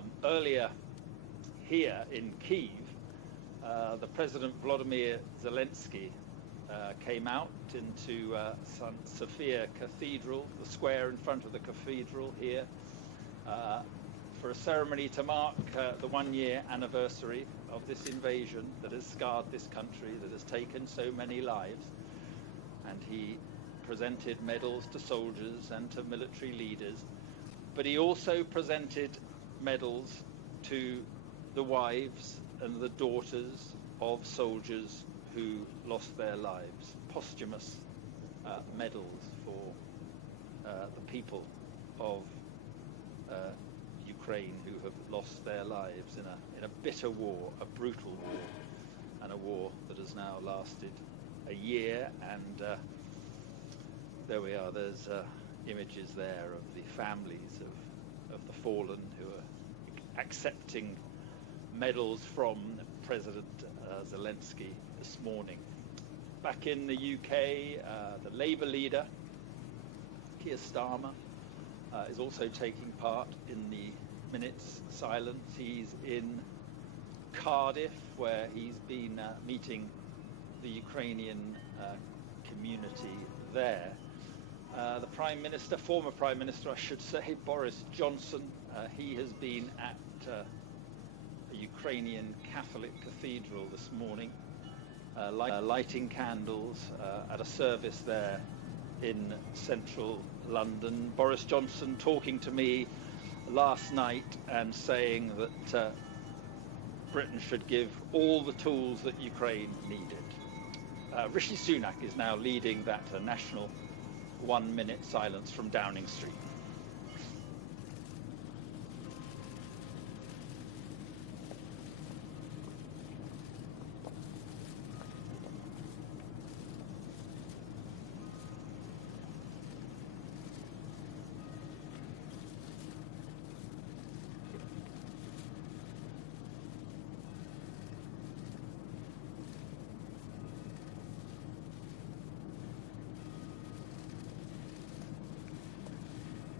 Earlier here in Kyiv, the President Volodymyr Zelensky came out into St. Sophia Cathedral, the square in front of the cathedral here, for a ceremony to mark the one-year anniversary of this invasion that has scarred this country, that has taken so many lives. And he presented medals to soldiers and to military leaders, but he also presented medals to the wives and the daughters of soldiers who lost their lives, posthumous medals for the people of Ukraine who have lost their lives in a bitter war, a brutal war, and a war that has now lasted a year. And there we are, there's images there of the families of the fallen who are accepting medals from President Zelensky this morning. Back in the UK, the Labour leader, Keir Starmer, is also taking part in the minute's silence. He's in Cardiff, where he's been meeting the Ukrainian community there. The Prime Minister, former Prime Minister I should say, Boris Johnson, he has been at a Ukrainian Catholic cathedral this morning, lighting candles at a service there in central London. Boris Johnson talking to me last night and saying that Britain should give all the tools that Ukraine needed. Rishi Sunak is now leading that national 1 minute silence from Downing Street.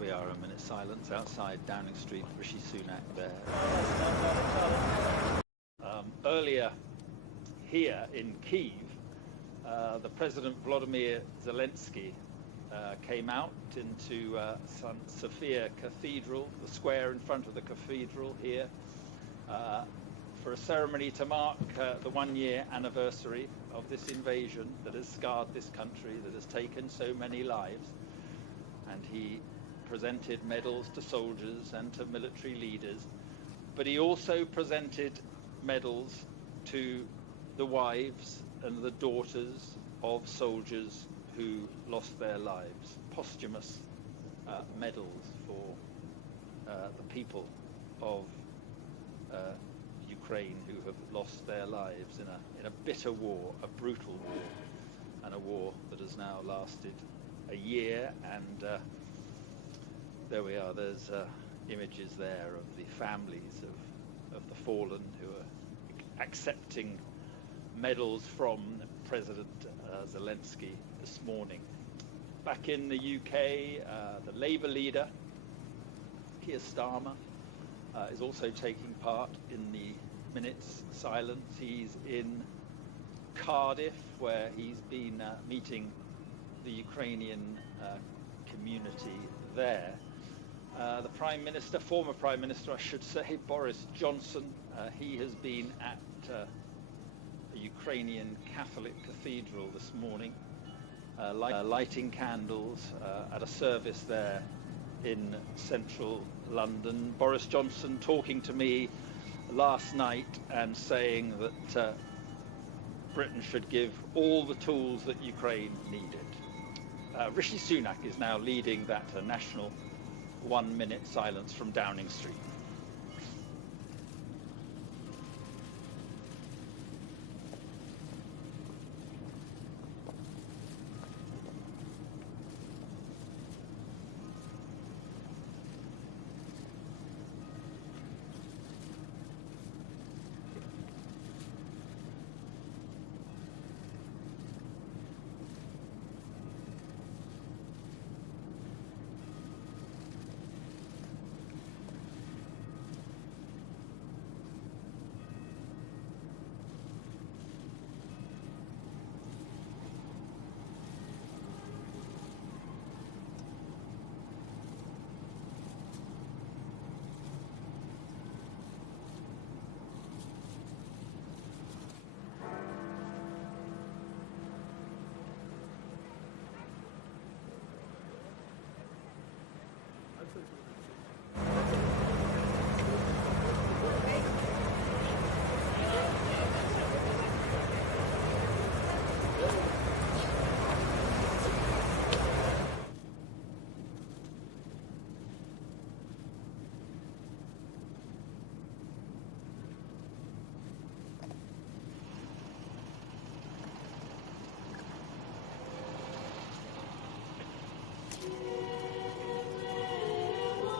we are, a minute's silence outside Downing Street. Rishi Sunak there. Earlier here in Kyiv, the President Volodymyr Zelensky came out into St. Sophia Cathedral, the square in front of the cathedral here, for a ceremony to mark the one-year anniversary of this invasion that has scarred this country, that has taken so many lives. And he presented medals to soldiers and to military leaders, but he also presented medals to the wives and the daughters of soldiers who lost their lives, posthumous medals for the people of Ukraine who have lost their lives in a bitter war, a brutal war, and a war that has now lasted a year. And there we are, there's images there of the families of the fallen who are accepting medals from President Zelensky this morning. Back in the UK, the Labour leader, Keir Starmer, is also taking part in the minute's silence. He's in Cardiff, where he's been meeting the Ukrainian community there. The Prime Minister, former Prime Minister I should say, Boris Johnson, he has been at a Ukrainian Catholic cathedral this morning, lighting candles at a service there in central London. Boris Johnson talking to me last night and saying that Britain should give all the tools that Ukraine needed. Rishi Sunak is now leading that national 1 minute silence from Downing Street.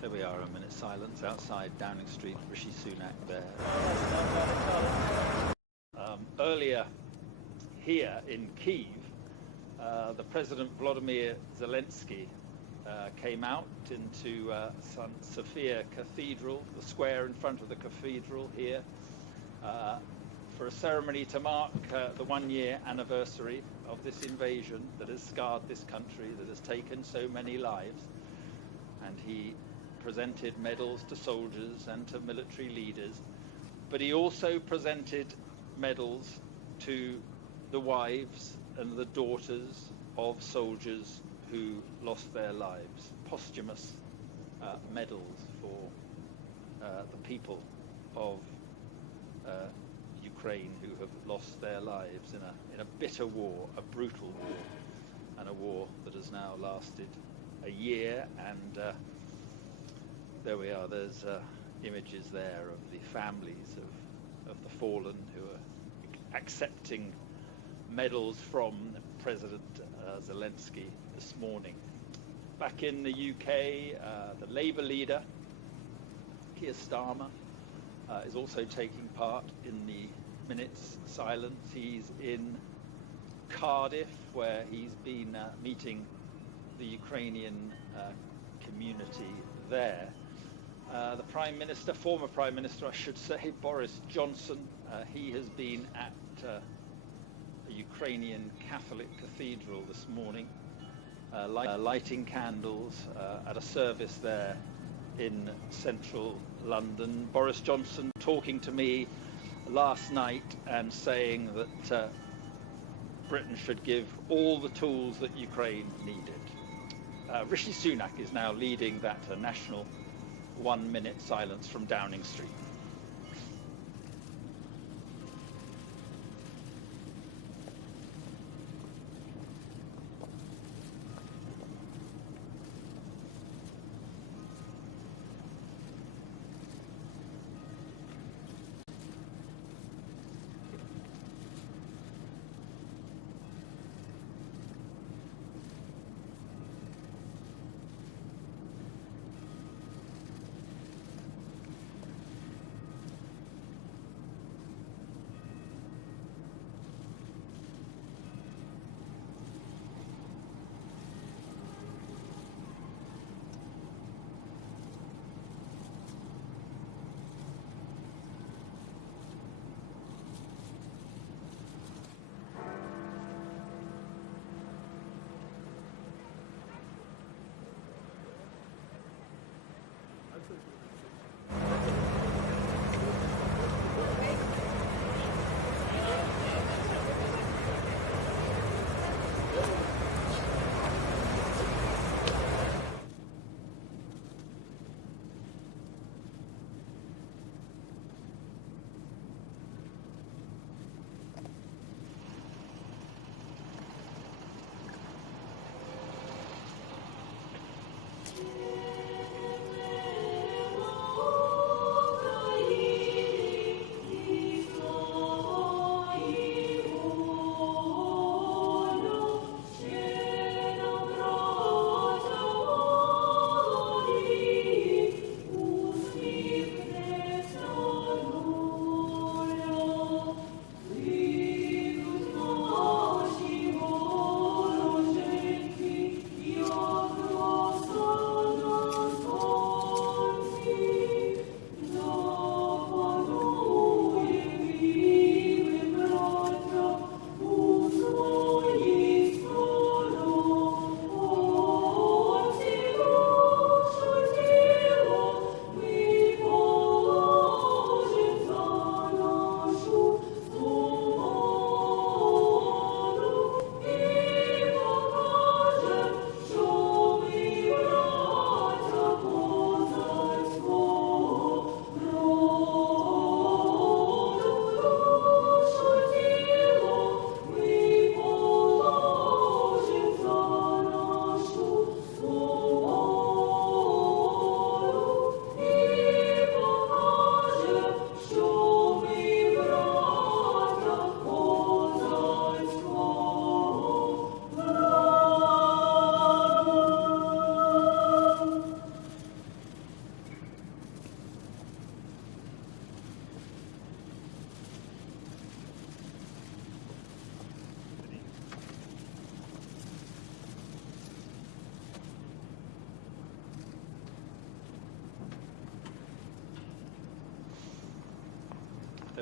There we are, a minute's silence outside Downing Street, Rishi Sunak there. Earlier here in Kyiv, the President Volodymyr Zelensky came out into St. Sophia Cathedral, the square in front of the cathedral here, for a ceremony to mark the one-year anniversary of this invasion that has scarred this country, that has taken so many lives. And he presented medals to soldiers and to military leaders, but he also presented medals to the wives and the daughters of soldiers who lost their lives, posthumous medals for the people of Ukraine who have lost their lives in a bitter war, a brutal war, and a war that has now lasted a year. And there we are, there's images there of the families of the fallen who are accepting medals from President Zelensky this morning. Back in the UK, the Labour leader, Keir Starmer, is also taking part in the minute's silence. He's in Cardiff, where he's been meeting the Ukrainian community there. The Prime Minister, former Prime Minister I should say, Boris Johnson, he has been at a Ukrainian Catholic cathedral this morning, lighting candles at a service there in central London. Boris Johnson talking to me last night and saying that Britain should give all the tools that Ukraine needed. Rishi Sunak is now leading that national 1 minute silence from Downing Street.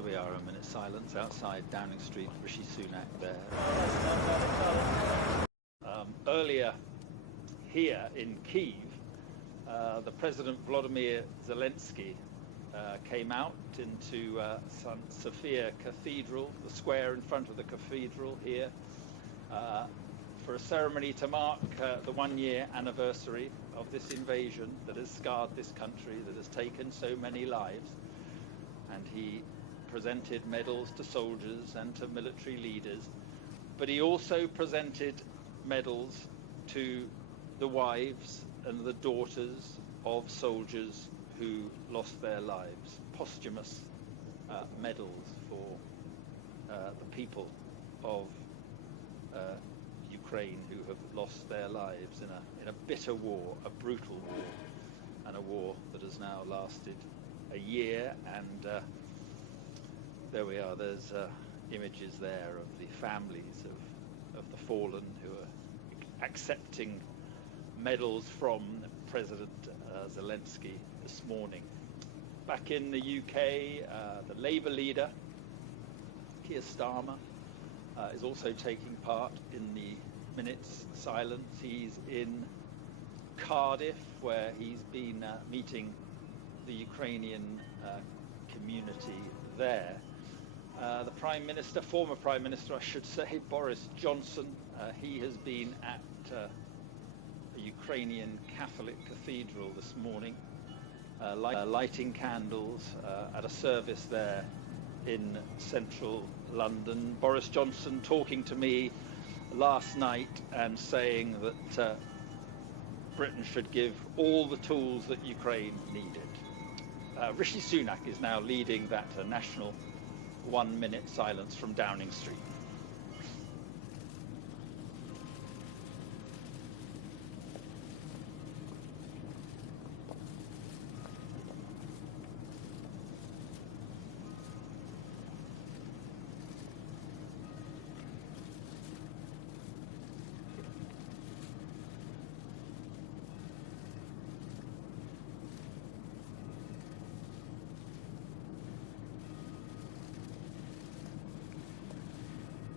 we are, a minute's silence outside Downing Street. Rishi Sunak there. Earlier here in Kyiv, the President Volodymyr Zelensky came out into St. Sophia Cathedral, the square in front of the cathedral here, for a ceremony to mark the one-year anniversary of this invasion that has scarred this country, that has taken so many lives. And he presented medals to soldiers and to military leaders, but he also presented medals to the wives and the daughters of soldiers who lost their lives, posthumous medals for the people of Ukraine who have lost their lives in a bitter war, a brutal war, and a war that has now lasted a year. And there we are, there's images there of the families of the fallen who are accepting medals from President Zelensky this morning. Back in the UK, the Labour leader, Keir Starmer, is also taking part in the minute's silence. He's in Cardiff, where he's been meeting the Ukrainian community there. The Prime Minister, former Prime Minister, I should say, Boris Johnson, he has been at a Ukrainian Catholic cathedral this morning, lighting candles at a service there in central London. Boris Johnson talking to me last night and saying that Britain should give all the tools that Ukraine needed. Rishi Sunak is now leading that national 1 minute silence from Downing Street.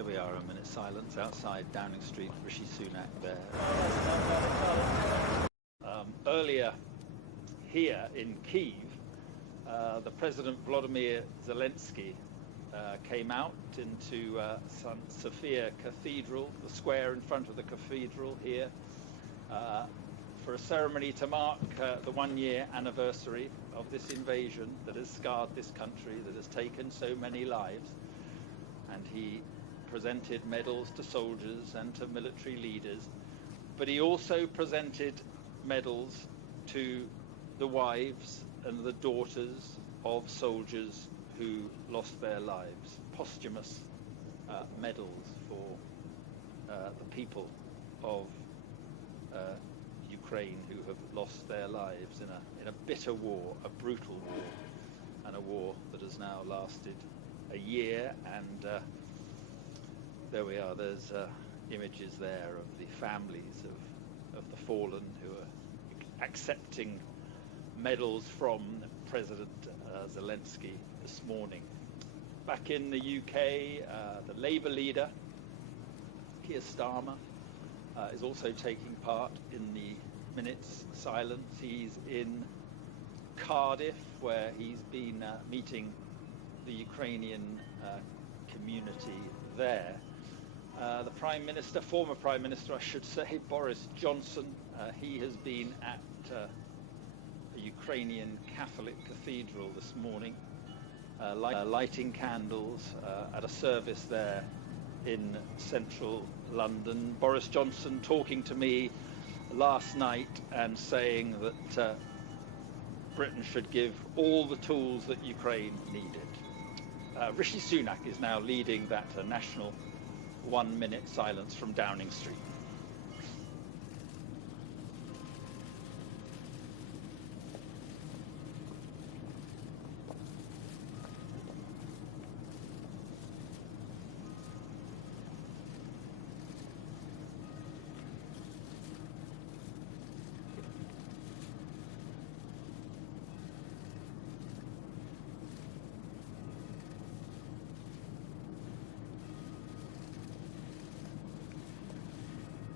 There we are, a minute's silence outside Downing Street, Rishi Sunak there. Earlier here in Kyiv, the President Volodymyr Zelensky came out into St. Sophia Cathedral, the square in front of the cathedral here, for a ceremony to mark the one-year anniversary of this invasion that has scarred this country, that has taken so many lives. And he presented medals to soldiers and to military leaders, but he also presented medals to the wives and the daughters of soldiers who lost their lives, posthumous medals for the people of Ukraine who have lost their lives in a bitter war, a brutal war, and a war that has now lasted a year. And there we are, there's images there of the families of the fallen who are accepting medals from President Zelensky this morning. Back in the UK, the Labour leader, Keir Starmer, is also taking part in the minute's silence. He's in Cardiff, where he's been meeting the Ukrainian community there. The Prime Minister, former Prime Minister I should say, Boris Johnson, he has been at a Ukrainian Catholic cathedral this morning, lighting candles at a service there in central London. Boris Johnson talking to me last night and saying that Britain should give all the tools that Ukraine needed. Rishi Sunak is now leading that national 1 minute silence from Downing Street.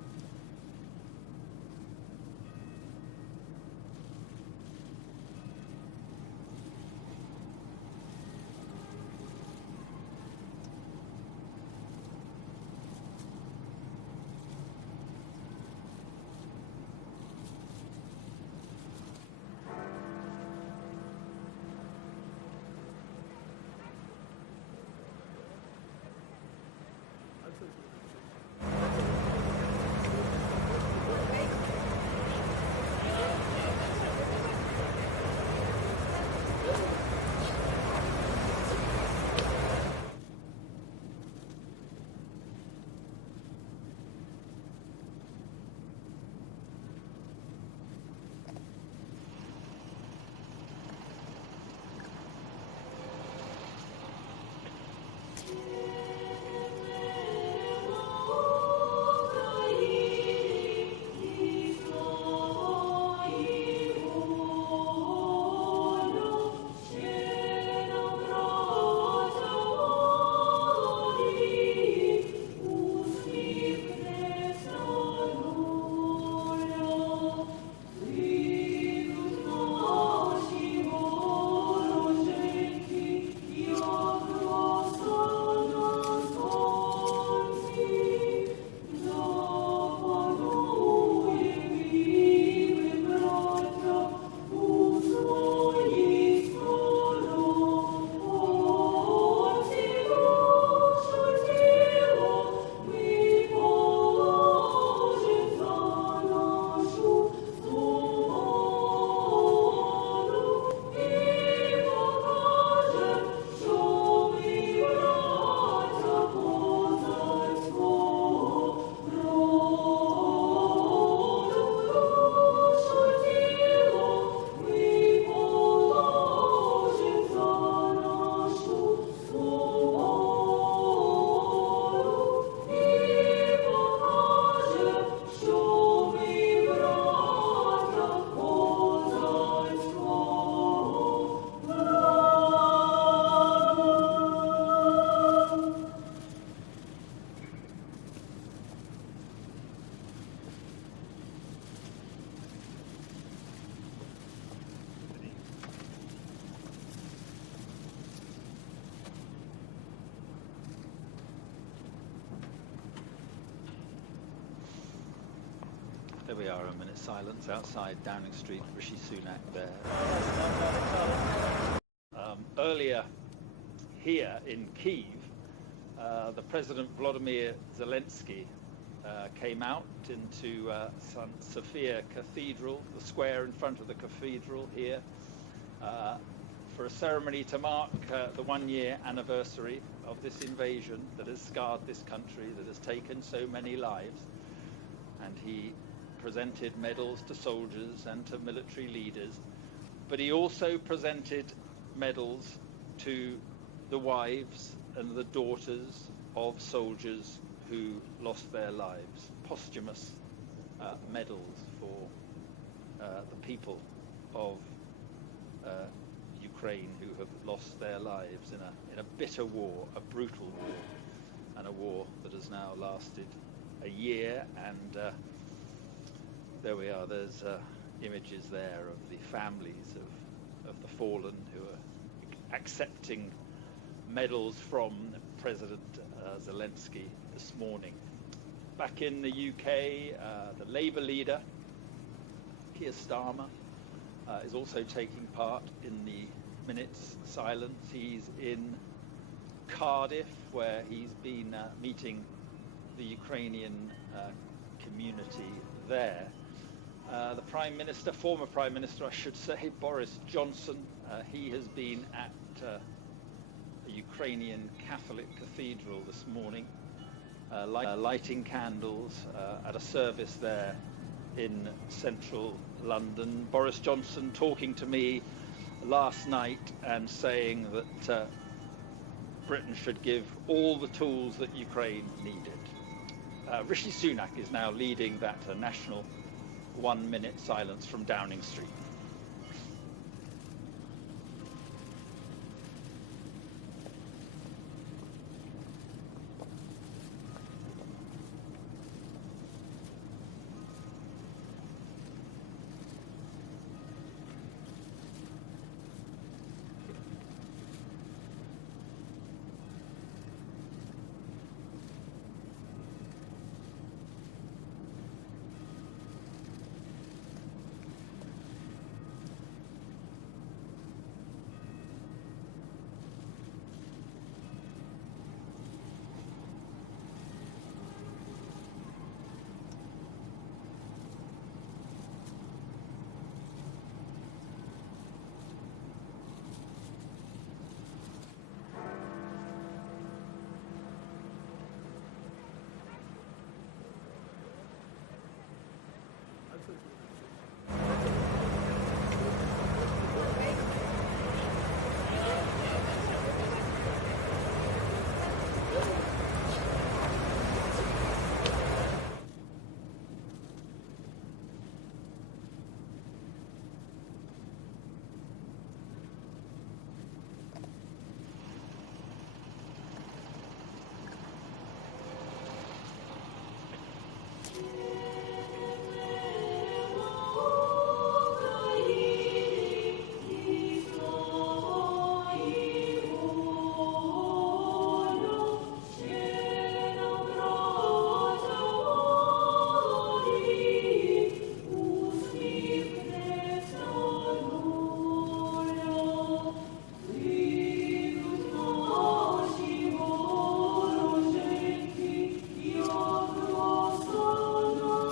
There we are, a minute's silence outside Downing Street, Rishi Sunak there. Earlier here in Kyiv, the President Volodymyr Zelensky came out into St. Sophia Cathedral, the square in front of the cathedral here, for a ceremony to mark the one-year anniversary of this invasion that has scarred this country, that has taken so many lives. And he presented medals to soldiers and to military leaders, but he also presented medals to the wives and the daughters of soldiers who lost their lives, posthumous medals for the people of Ukraine who have lost their lives in a bitter war, a brutal war, and a war that has now lasted a year. And there we are, there's images there of the families of the fallen who are accepting medals from President Zelensky this morning. Back in the UK, the Labour leader, Keir Starmer, is also taking part in the minute's silence. He's in Cardiff, where he's been meeting the Ukrainian community there. The Prime Minister, former Prime Minister I should say, Boris Johnson, he has been at a Ukrainian Catholic cathedral this morning, lighting candles at a service there in central London. Boris Johnson talking to me last night and saying that Britain should give all the tools that Ukraine needed. Rishi Sunak is now leading that national 1 minute silence from Downing Street.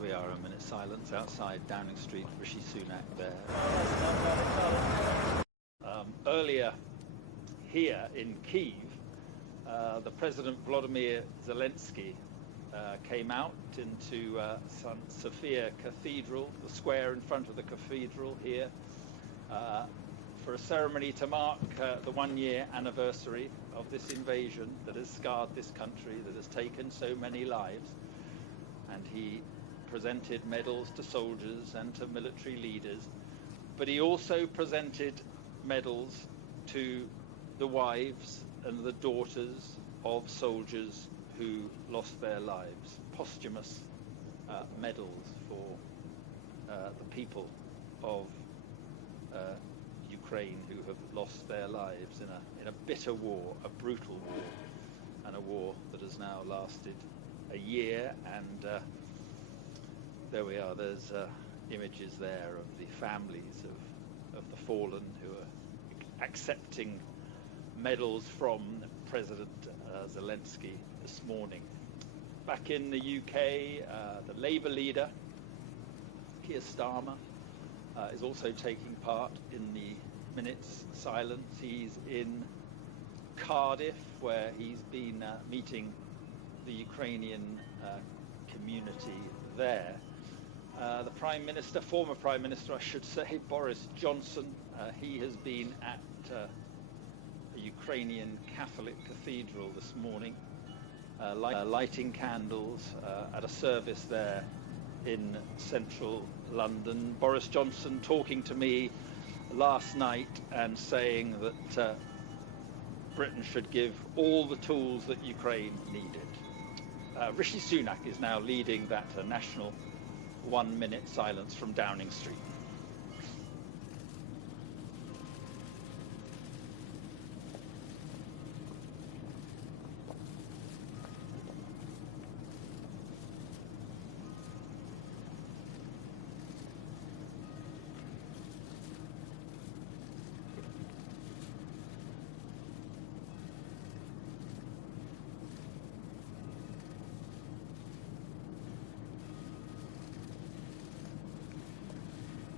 we are, a minute's silence outside Downing Street, Rishi Sunak there. Earlier here in Kyiv, the President Volodymyr Zelensky came out into St. Sophia Cathedral, the square in front of the cathedral here, for a ceremony to mark the one-year anniversary of this invasion that has scarred this country, that has taken so many lives. And he presented medals to soldiers and to military leaders, but he also presented medals to the wives and the daughters of soldiers who lost their lives, posthumous medals for the people of Ukraine who have lost their lives in a bitter war, a brutal war, and a war that has now lasted a year. And there we are, there's images there of the families of the fallen who are accepting medals from President Zelensky this morning. Back in the UK, the Labour leader, Keir Starmer, is also taking part in the minute's silence. He's in Cardiff, where he's been meeting the Ukrainian community there. The Prime Minister, former Prime Minister I should say, Boris Johnson, he has been at a Ukrainian Catholic cathedral this morning, lighting candles at a service there in central London. Boris Johnson talking to me last night and saying that Britain should give all the tools that Ukraine needed. Rishi Sunak is now leading that national 1 minute silence from Downing Street.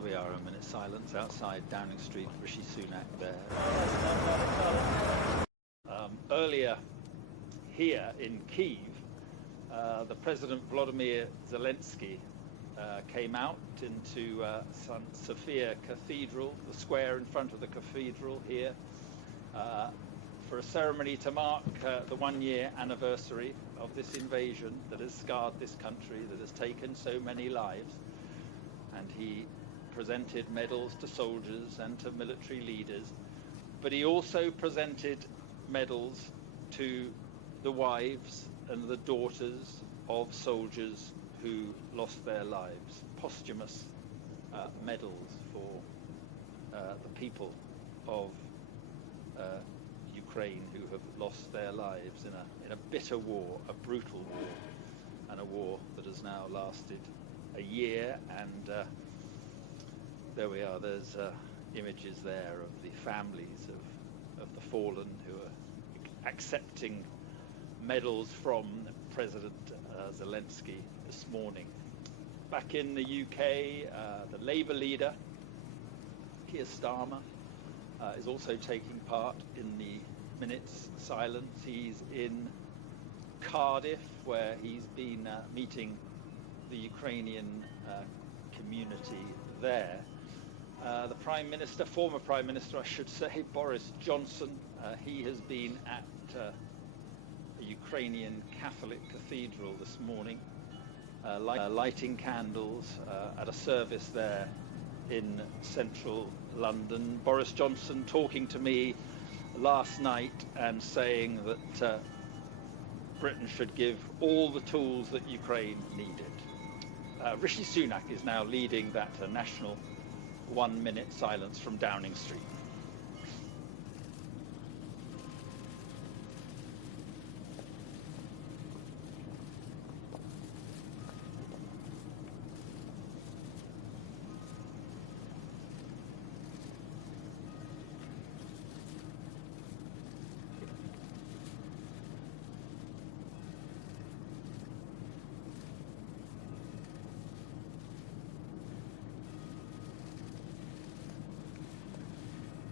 There we are, a minute's silence outside Downing Street, Rishi Sunak there. Earlier here in Kyiv, the President Volodymyr Zelensky came out into St. Sophia Cathedral, the square in front of the cathedral here, for a ceremony to mark the one-year anniversary of this invasion that has scarred this country, that has taken so many lives. And he presented medals to soldiers and to military leaders, but he also presented medals to the wives and the daughters of soldiers who lost their lives, posthumous medals for the people of Ukraine who have lost their lives in a bitter war, a brutal war, and a war that has now lasted a year. And there we are, there's images there of the families of the fallen who are accepting medals from President Zelensky this morning. Back in the UK, the Labour leader, Keir Starmer, is also taking part in the minute's silence. He's in Cardiff, where he's been meeting the Ukrainian community there. The Prime Minister, former Prime Minister I should say, Boris Johnson, he has been at a Ukrainian Catholic cathedral this morning, lighting candles at a service there in central London. Boris Johnson talking to me last night and saying that Britain should give all the tools that Ukraine needed. Rishi Sunak is now leading that national 1 minute silence from Downing Street.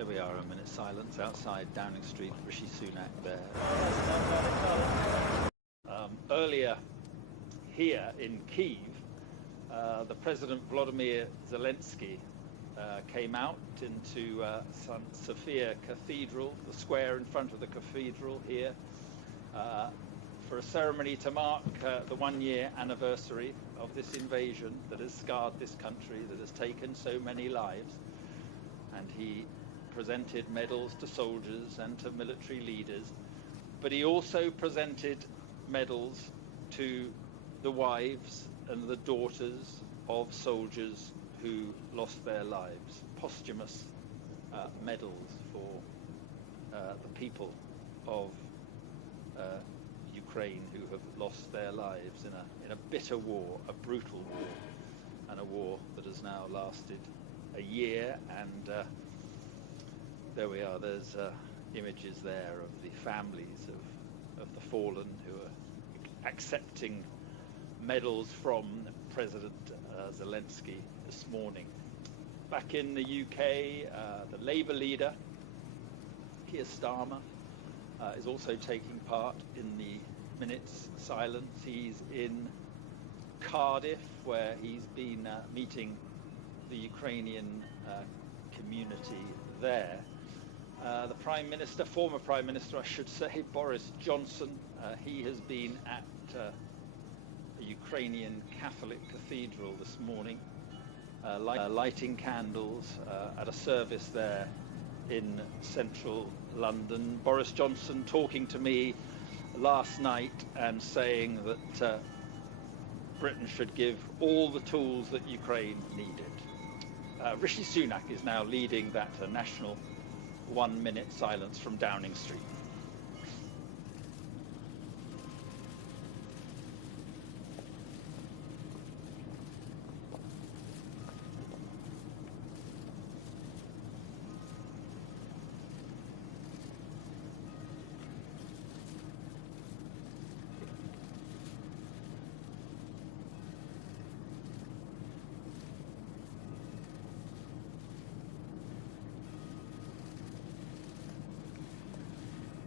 There we are, a minute's silence outside Downing Street, Rishi Sunak there. Earlier here in Kyiv, the President Volodymyr Zelensky came out into St. Sophia Cathedral, the square in front of the cathedral here, for a ceremony to mark the one-year anniversary of this invasion that has scarred this country, that has taken so many lives. And he presented medals to soldiers and to military leaders, but he also presented medals to the wives and the daughters of soldiers who lost their lives, posthumous medals for the people of Ukraine who have lost their lives in a bitter war, a brutal war, and a war that has now lasted a year. And there we are, there's images there of the families of the fallen who are accepting medals from President Zelensky this morning. Back in the UK, the Labour leader, Keir Starmer, is also taking part in the minute's silence. He's in Cardiff, where he's been meeting the Ukrainian community there. The Prime Minister, former Prime Minister, I should say, Boris Johnson, he has been at a Ukrainian Catholic cathedral this morning, lighting candles at a service there in central London. Boris Johnson talking to me last night and saying that Britain should give all the tools that Ukraine needed. Rishi Sunak is now leading that national 1 minute silence from Downing Street.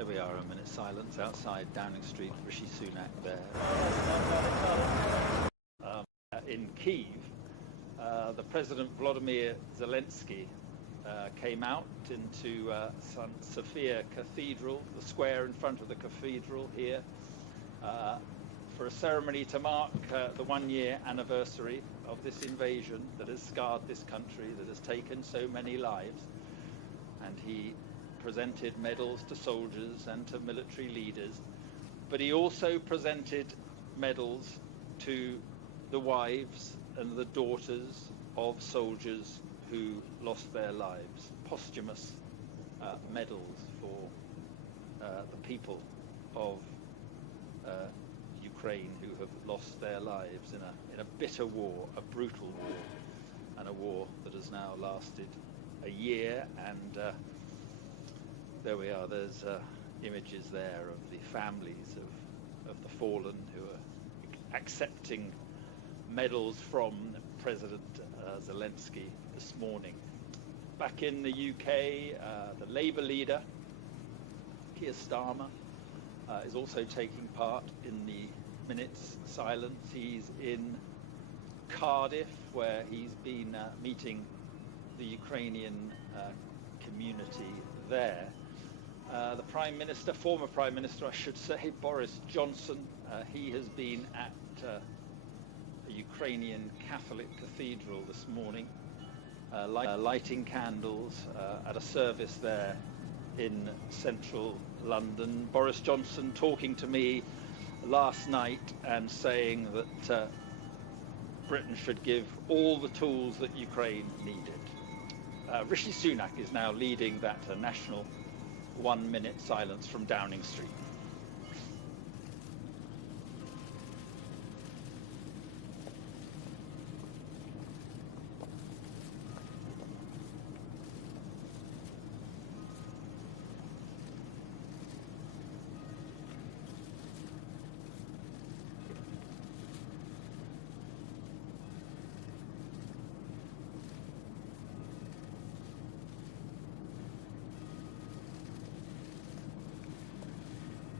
There we are, a minute's silence outside Downing Street, Rishi Sunak there. In Kyiv, the President Volodymyr Zelensky came out into St. Sophia Cathedral, the square in front of the cathedral here, for a ceremony to mark the one-year anniversary of this invasion that has scarred this country, that has taken so many lives. And he presented medals to soldiers and to military leaders, but he also presented medals to the wives and the daughters of soldiers who lost their lives, posthumous medals for the people of Ukraine who have lost their lives in a bitter war, a brutal war, and a war that has now lasted a year. And there we are, there's images there of the families of the fallen who are accepting medals from President Zelensky this morning. Back in the UK, the Labour leader, Keir Starmer, is also taking part in the minute's silence. He's in Cardiff, where he's been meeting the Ukrainian community there. The Prime Minister, former Prime Minister I should say, Boris Johnson, he has been at a Ukrainian Catholic cathedral this morning, lighting candles at a service there in central London. Boris Johnson talking to me last night and saying that Britain should give all the tools that Ukraine needed. Rishi Sunak is now leading that national 1 minute silence from Downing Street.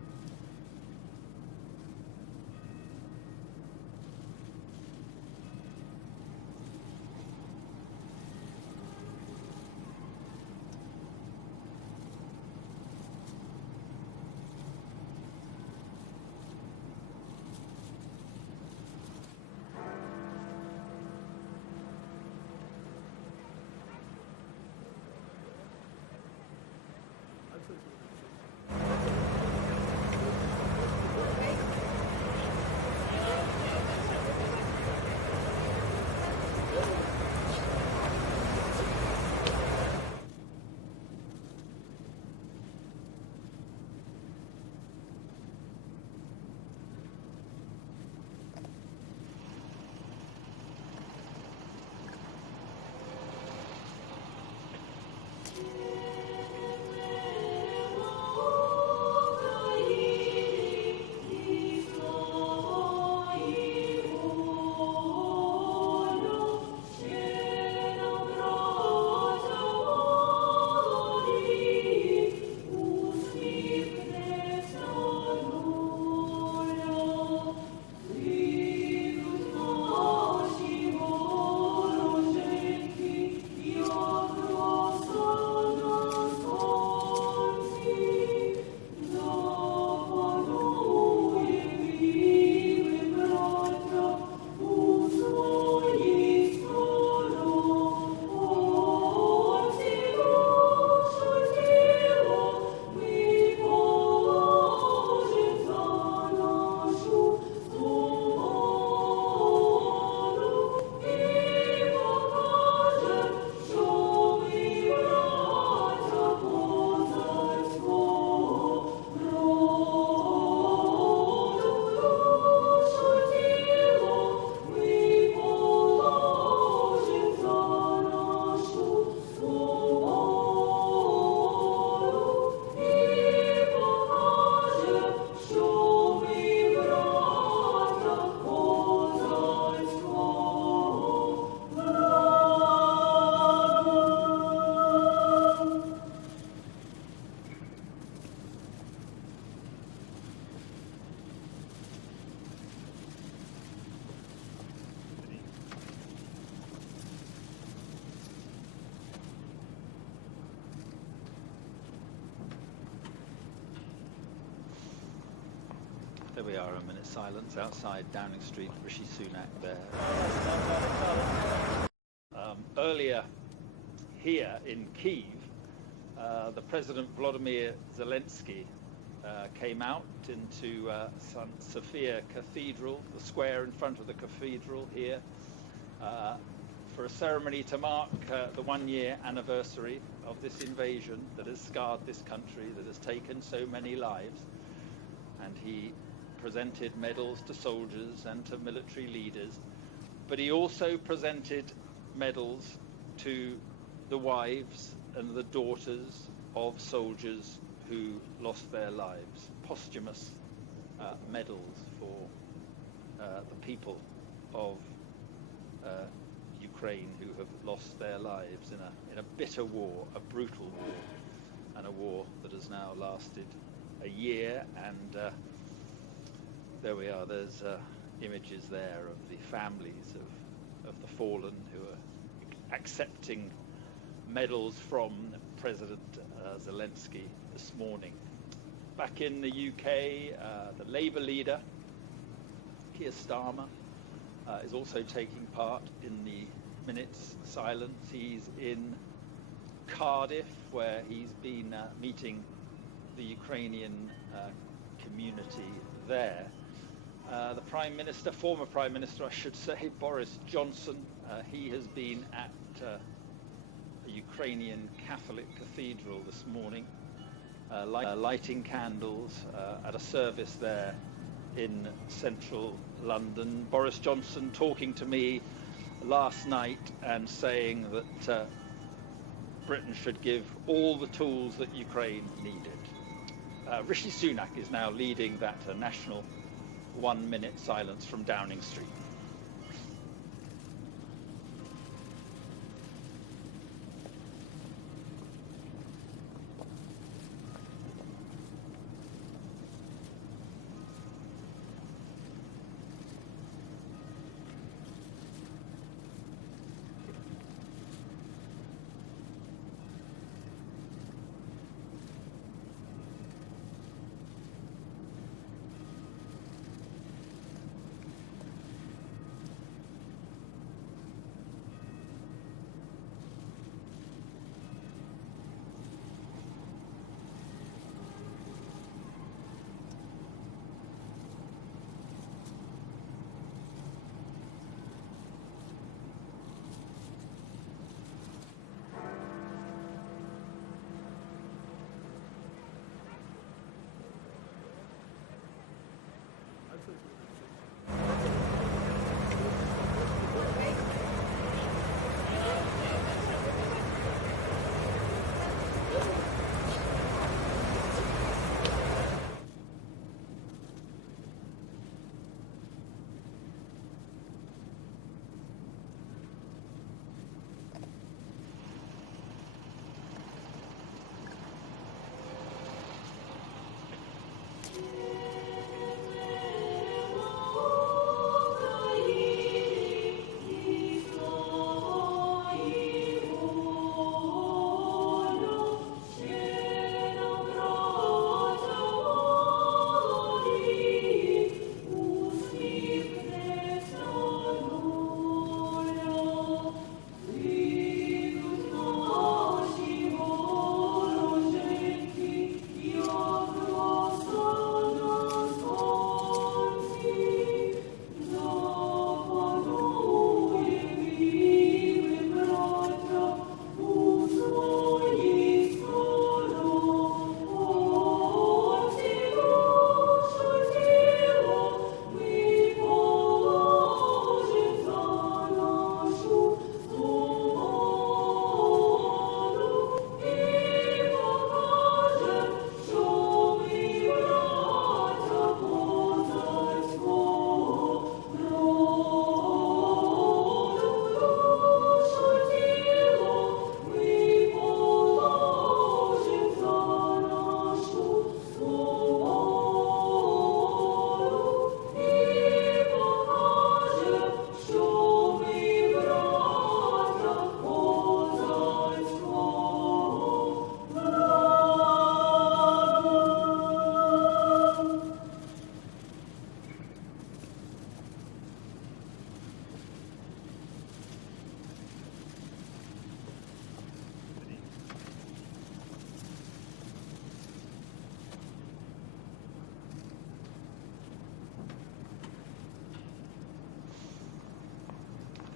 There we are, a minute's silence outside Downing Street, Rishi Sunak there. Earlier here in Kyiv, the President Volodymyr Zelensky came out into St. Sophia Cathedral, the square in front of the cathedral here, for a ceremony to mark the one-year anniversary of this invasion that has scarred this country, that has taken so many lives. And he presented medals to soldiers and to military leaders, but he also presented medals to the wives and the daughters of soldiers who lost their lives, posthumous medals for the people of Ukraine who have lost their lives in a bitter war, a brutal war, and a war that has now lasted a year. And there we are, there's images there of the families of the fallen who are accepting medals from President Zelensky this morning. Back in the UK, the Labour leader, Keir Starmer, is also taking part in the minute's silence. He's in Cardiff, where he's been meeting the Ukrainian community there. The Prime Minister, former Prime Minister, I should say, Boris Johnson, he has been at a Ukrainian Catholic cathedral this morning, lighting candles at a service there in central London. Boris Johnson talking to me last night and saying that Britain should give all the tools that Ukraine needed. Rishi Sunak is now leading that national 1 minute silence from Downing Street.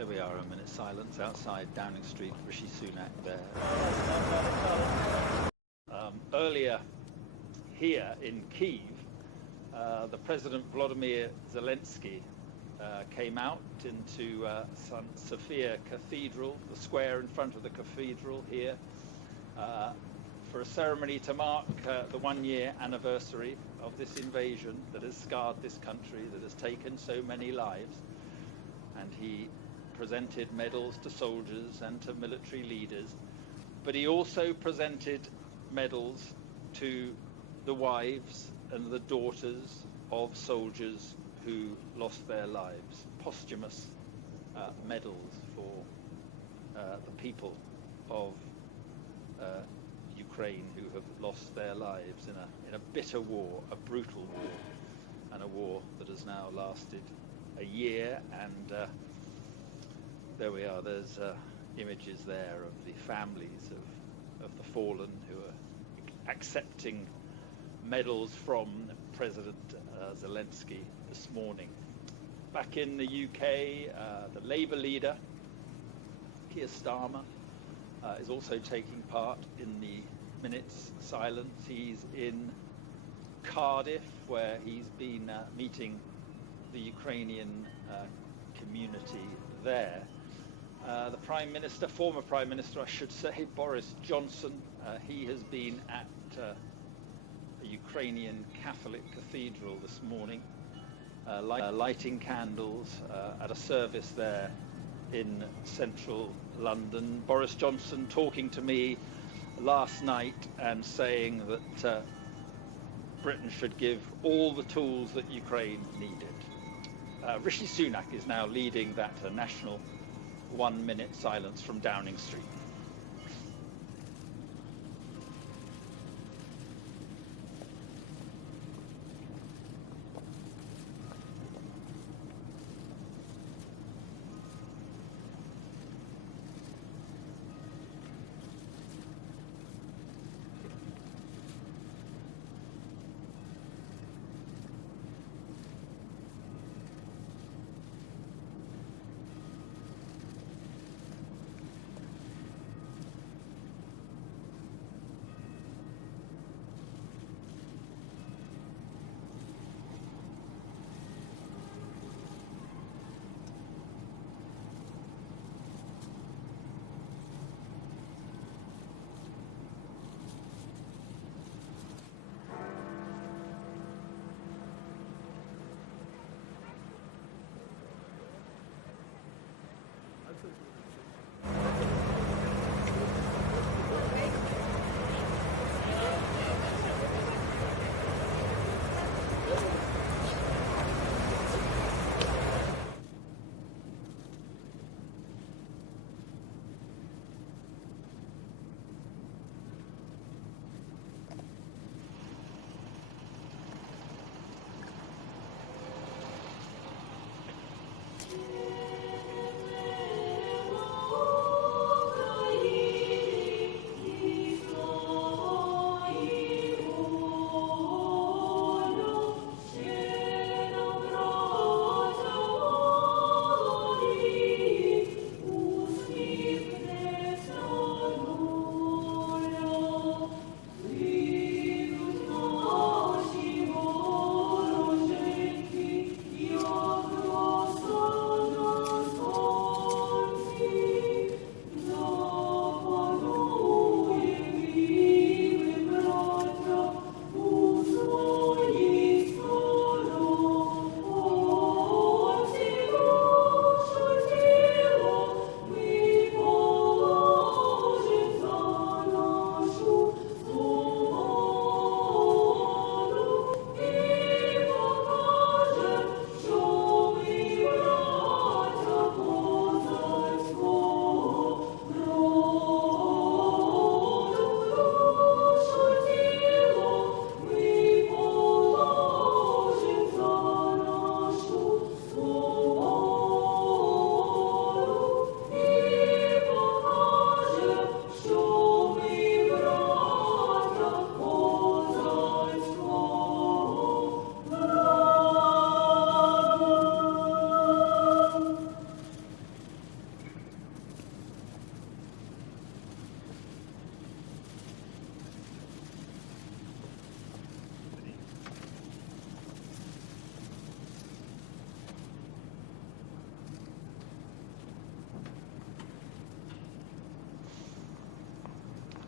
There we are, a minute's silence outside Downing Street, Rishi Sunak there. Earlier here in Kyiv, the President Volodymyr Zelensky came out into St. Sophia Cathedral, the square in front of the cathedral here, for a ceremony to mark the one-year anniversary of this invasion that has scarred this country, that has taken so many lives. And he presented medals to soldiers and to military leaders, but he also presented medals to the wives and the daughters of soldiers who lost their lives, posthumous medals for the people of Ukraine who have lost their lives in a bitter war, a brutal war, and a war that has now lasted a year. And there we are, there's images there of the families of the fallen who are accepting medals from President Zelensky this morning. Back in the UK, the Labour leader, Keir Starmer, is also taking part in the minute's silence. He's in Cardiff, where he's been meeting the Ukrainian community there. The Prime Minister, former Prime Minister I should say, Boris Johnson, he has been at a Ukrainian Catholic cathedral this morning, lighting candles at a service there in central London. Boris Johnson talking to me last night and saying that Britain should give all the tools that Ukraine needed. Rishi Sunak is now leading that national 1 minute silence from Downing Street.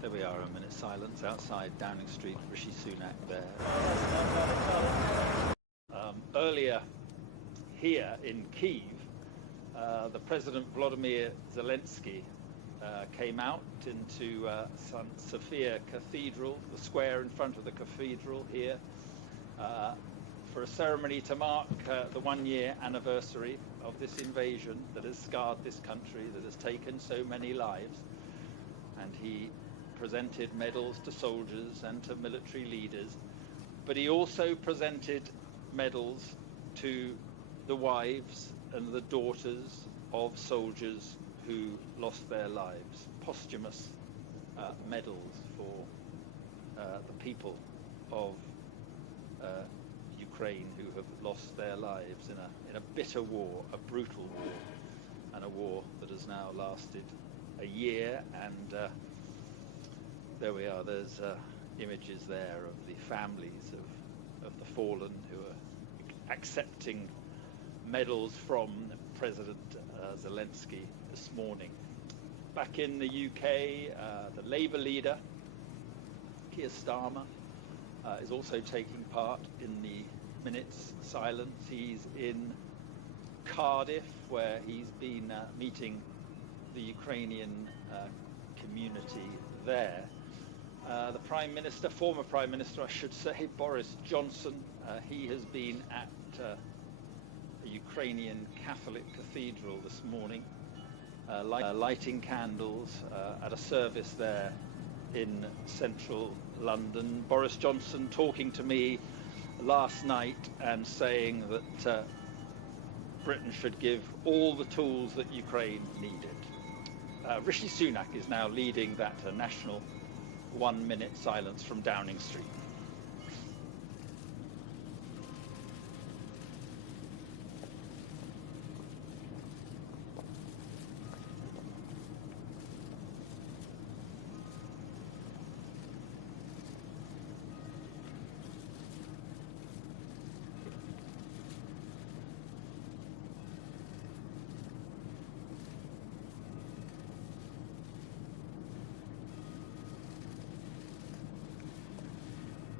There we are, a minute's silence outside Downing Street, Rishi Sunak there. Earlier here in Kyiv, the President Volodymyr Zelensky came out into St. Sophia Cathedral, the square in front of the cathedral here, for a ceremony to mark the one-year anniversary of this invasion that has scarred this country, that has taken so many lives. And he presented medals to soldiers and to military leaders, but he also presented medals to the wives and the daughters of soldiers who lost their lives, posthumous medals for the people of Ukraine who have lost their lives in a bitter war, a brutal war, and a war that has now lasted a year. And there we are, there's images there of the families of the fallen who are accepting medals from President Zelensky this morning. Back in the UK, the Labour leader, Keir Starmer, is also taking part in the minute's silence. He's in Cardiff, where he's been meeting the Ukrainian community there. The Prime Minister, former Prime Minister I should say, Boris Johnson, he has been at a Ukrainian Catholic cathedral this morning, lighting candles at a service there in central London. Boris Johnson talking to me last night and saying that Britain should give all the tools that Ukraine needed. Rishi Sunak is now leading that national 1 minute silence from Downing Street.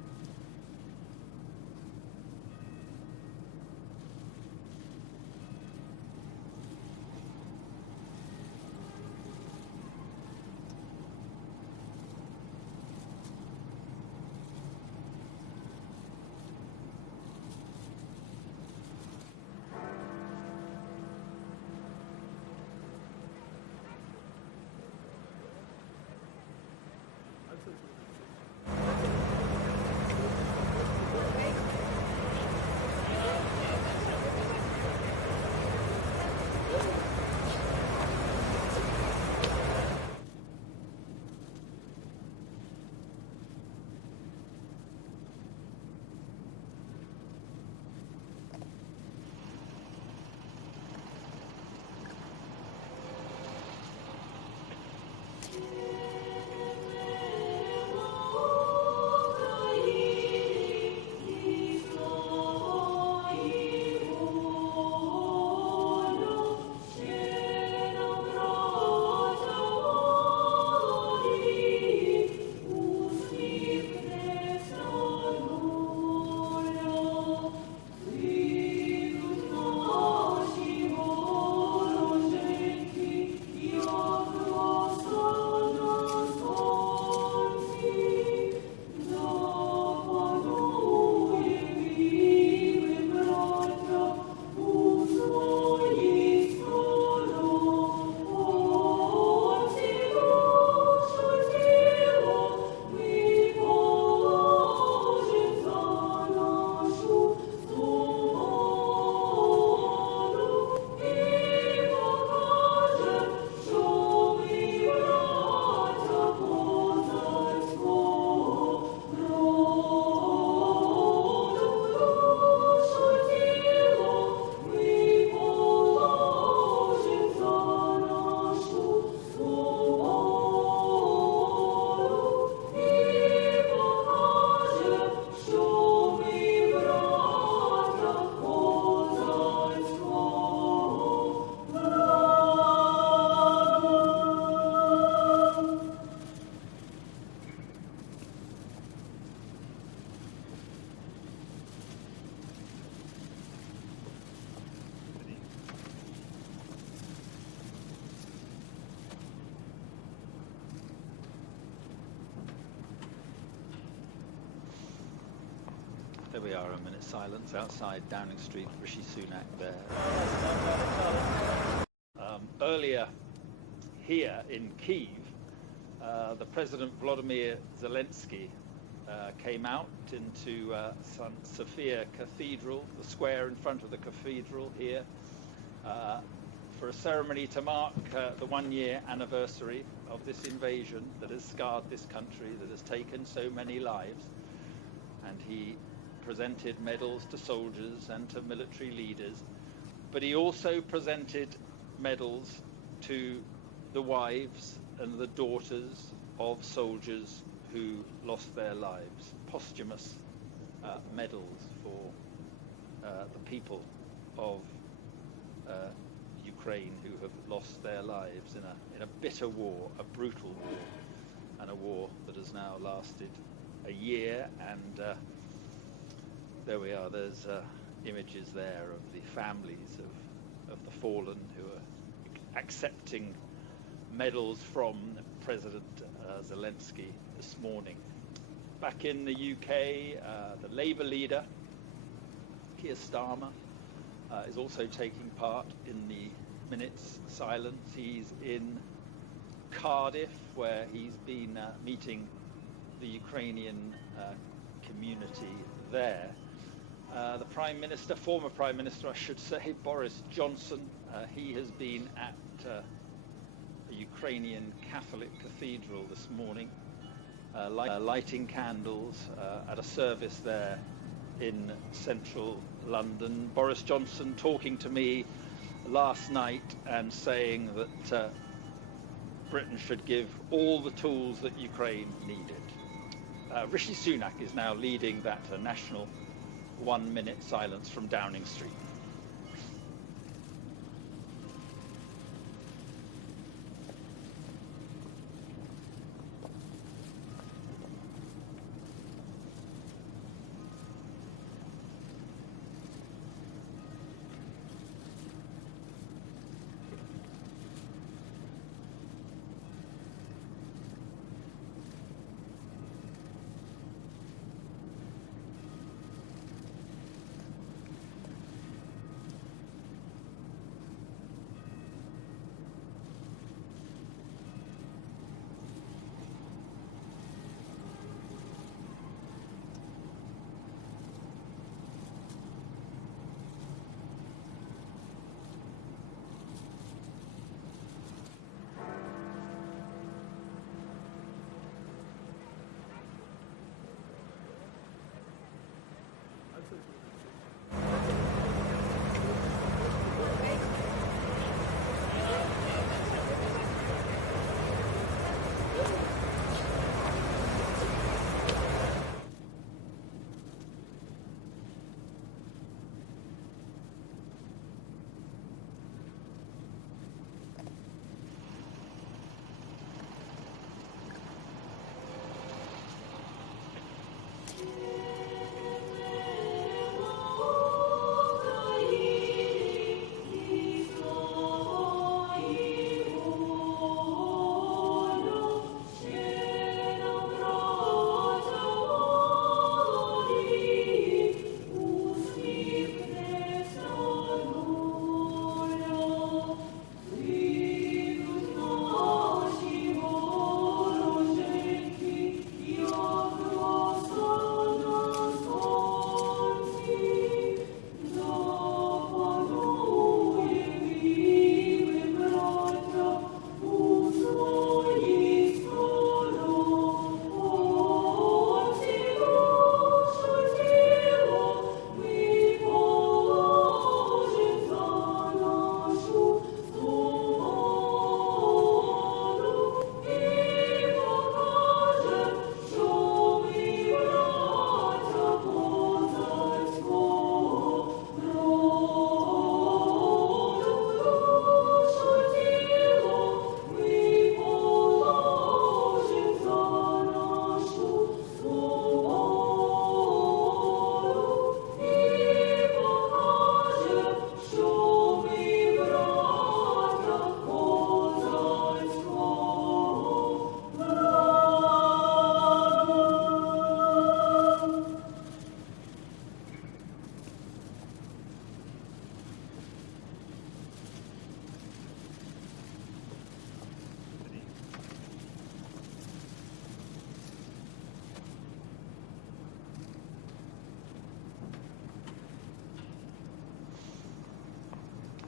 There we are, a minute's silence outside Downing Street, Rishi Sunak there. Earlier here in Kyiv, the President Volodymyr Zelensky came out into St. Sophia Cathedral, the square in front of the cathedral here, for a ceremony to mark the one-year anniversary of this invasion that has scarred this country, that has taken so many lives. And he presented medals to soldiers and to military leaders, but he also presented medals to the wives and the daughters of soldiers who lost their lives, posthumous medals for the people of Ukraine who have lost their lives in a bitter war, a brutal war, and a war that has now lasted a year. And there we are, there's images there of the families of the fallen who are accepting medals from President Zelensky this morning. Back in the UK, the Labour leader, Keir Starmer, is also taking part in the minute's silence. He's in Cardiff, where he's been meeting the Ukrainian community there. The Prime Minister, former Prime Minister I should say, Boris Johnson, he has been at a Ukrainian Catholic cathedral this morning, lighting candles at a service there in central London. Boris Johnson talking to me last night and saying that Britain should give all the tools that Ukraine needed. Rishi Sunak is now leading that national 1 minute silence from Downing Street.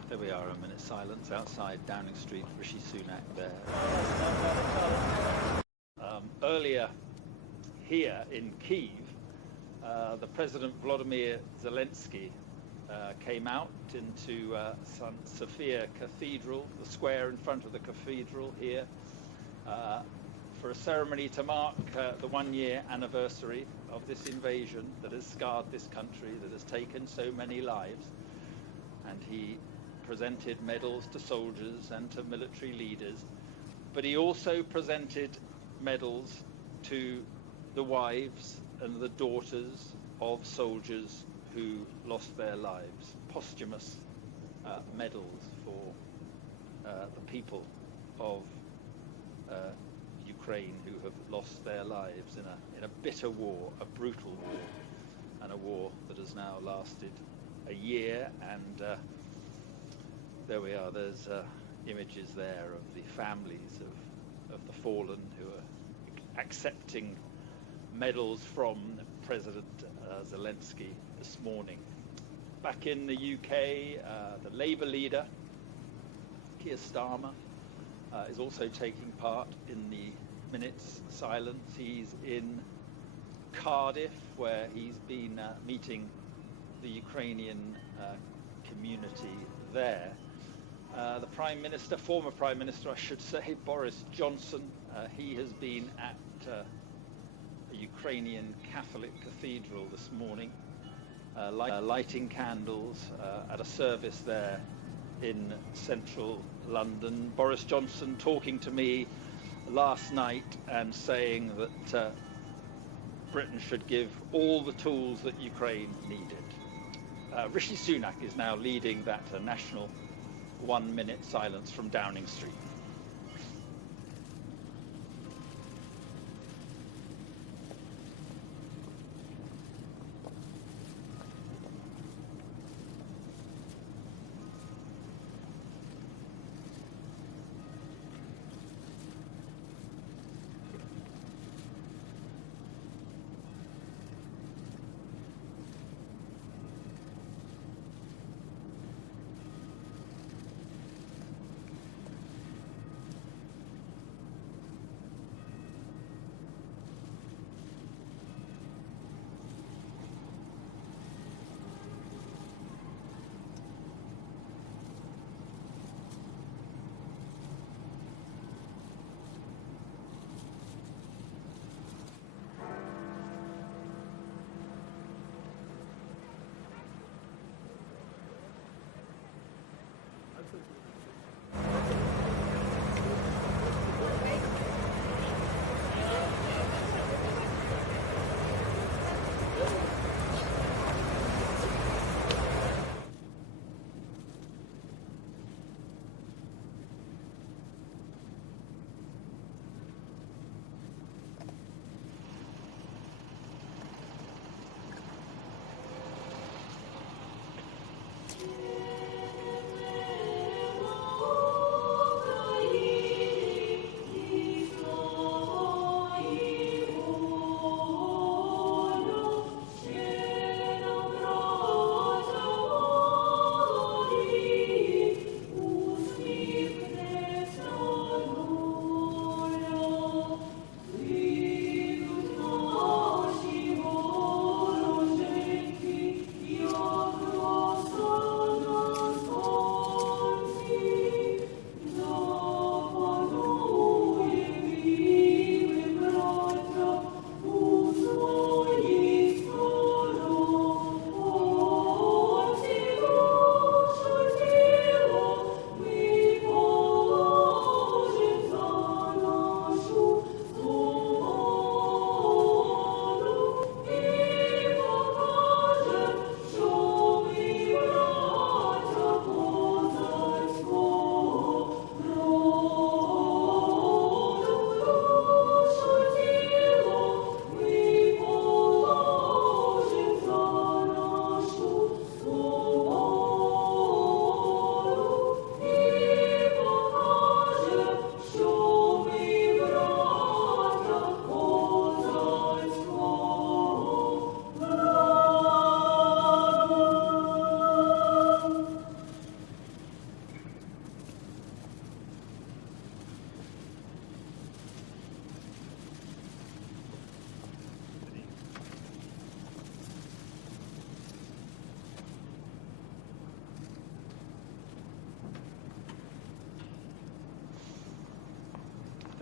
There we are, a minute's silence outside Downing Street, Rishi Sunak there. Earlier here in Kyiv, the President Volodymyr Zelensky came out into St. Sophia Cathedral, the square in front of the cathedral here, for a ceremony to mark the one-year anniversary of this invasion that has scarred this country, that has taken so many lives. And he presented medals to soldiers and to military leaders, but he also presented medals to the wives and the daughters of soldiers who lost their lives, posthumous medals for the people of Ukraine who have lost their lives in a bitter war, a brutal war, and a war that has now lasted a year. And there we are, there's images there of the families of the fallen who are accepting medals from President Zelensky this morning. Back in the UK, the Labour leader, Keir Starmer, is also taking part in the minute's silence. He's in Cardiff, where he's been meeting the Ukrainian community there. The Prime Minister, former Prime Minister I should say, Boris Johnson, he has been at a Ukrainian Catholic cathedral this morning, lighting candles at a service there in central London. Boris Johnson talking to me last night and saying that Britain should give all the tools that Ukraine needed. Rishi Sunak is now leading that national 1 minute silence from Downing Street.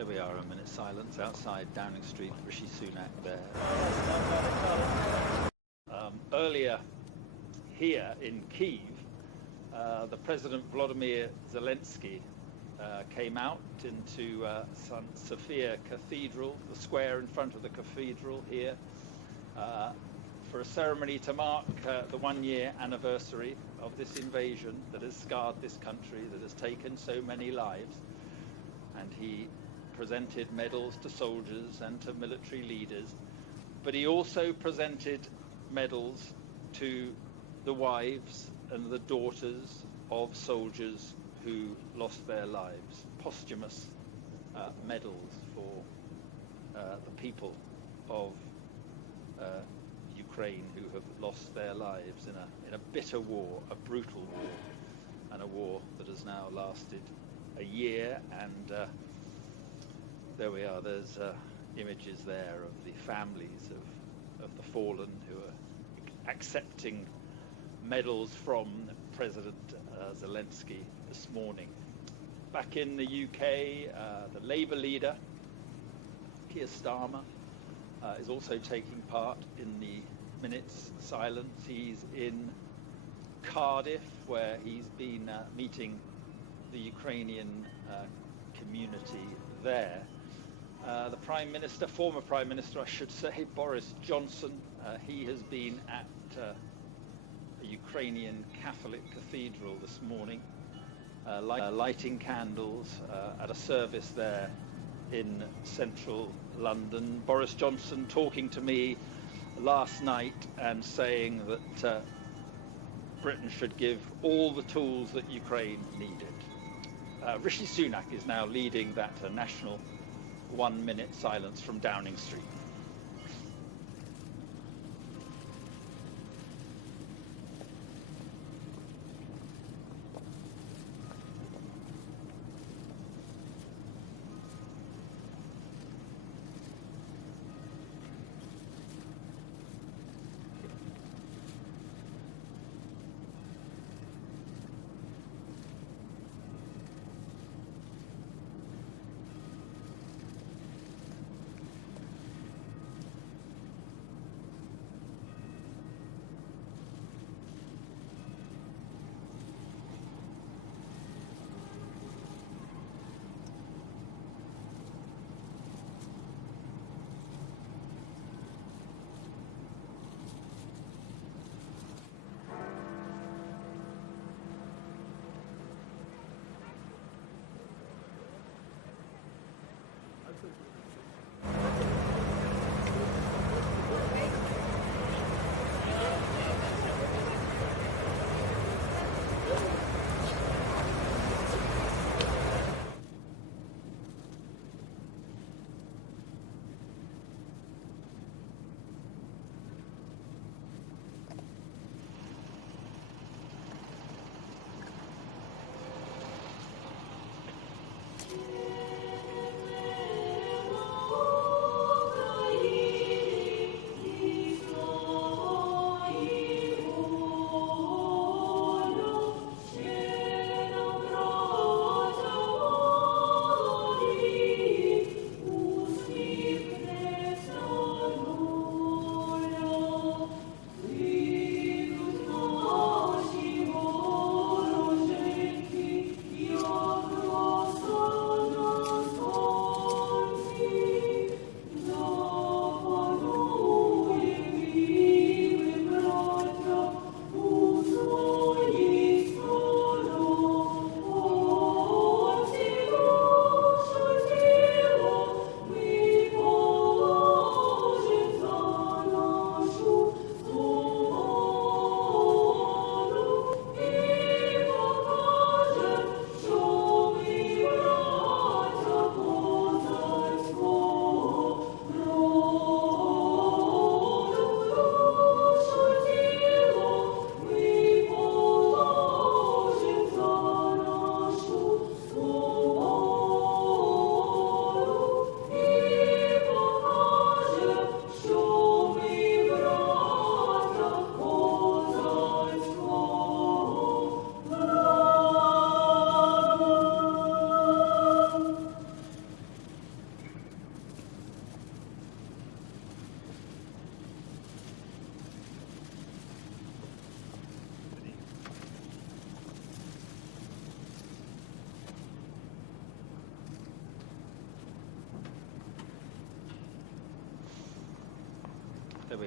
we are, a minute's silence outside Downing Street. Rishi Sunak there. Earlier here in Kyiv, the President Volodymyr Zelensky came out into St. Sophia Cathedral, the square in front of the cathedral here, for a ceremony to mark the one-year anniversary of this invasion that has scarred this country, that has taken so many lives. And he presented medals to soldiers and to military leaders, but he also presented medals to the wives and the daughters of soldiers who lost their lives, posthumous medals for the people of Ukraine who have lost their lives in a bitter war, a brutal war, and a war that has now lasted a year. And there we are, there's images there of the families of the fallen who are accepting medals from President Zelensky this morning. Back in the UK, the Labour leader, Keir Starmer, is also taking part in the minute's silence. He's in Cardiff, where he's been meeting the Ukrainian community there. The Prime Minister, former Prime Minister I should say, Boris Johnson, he has been at a Ukrainian Catholic cathedral this morning, lighting candles at a service there in central London. Boris Johnson talking to me last night and saying that Britain should give all the tools that Ukraine needed. Rishi Sunak is now leading that national 1 minute silence from Downing Street.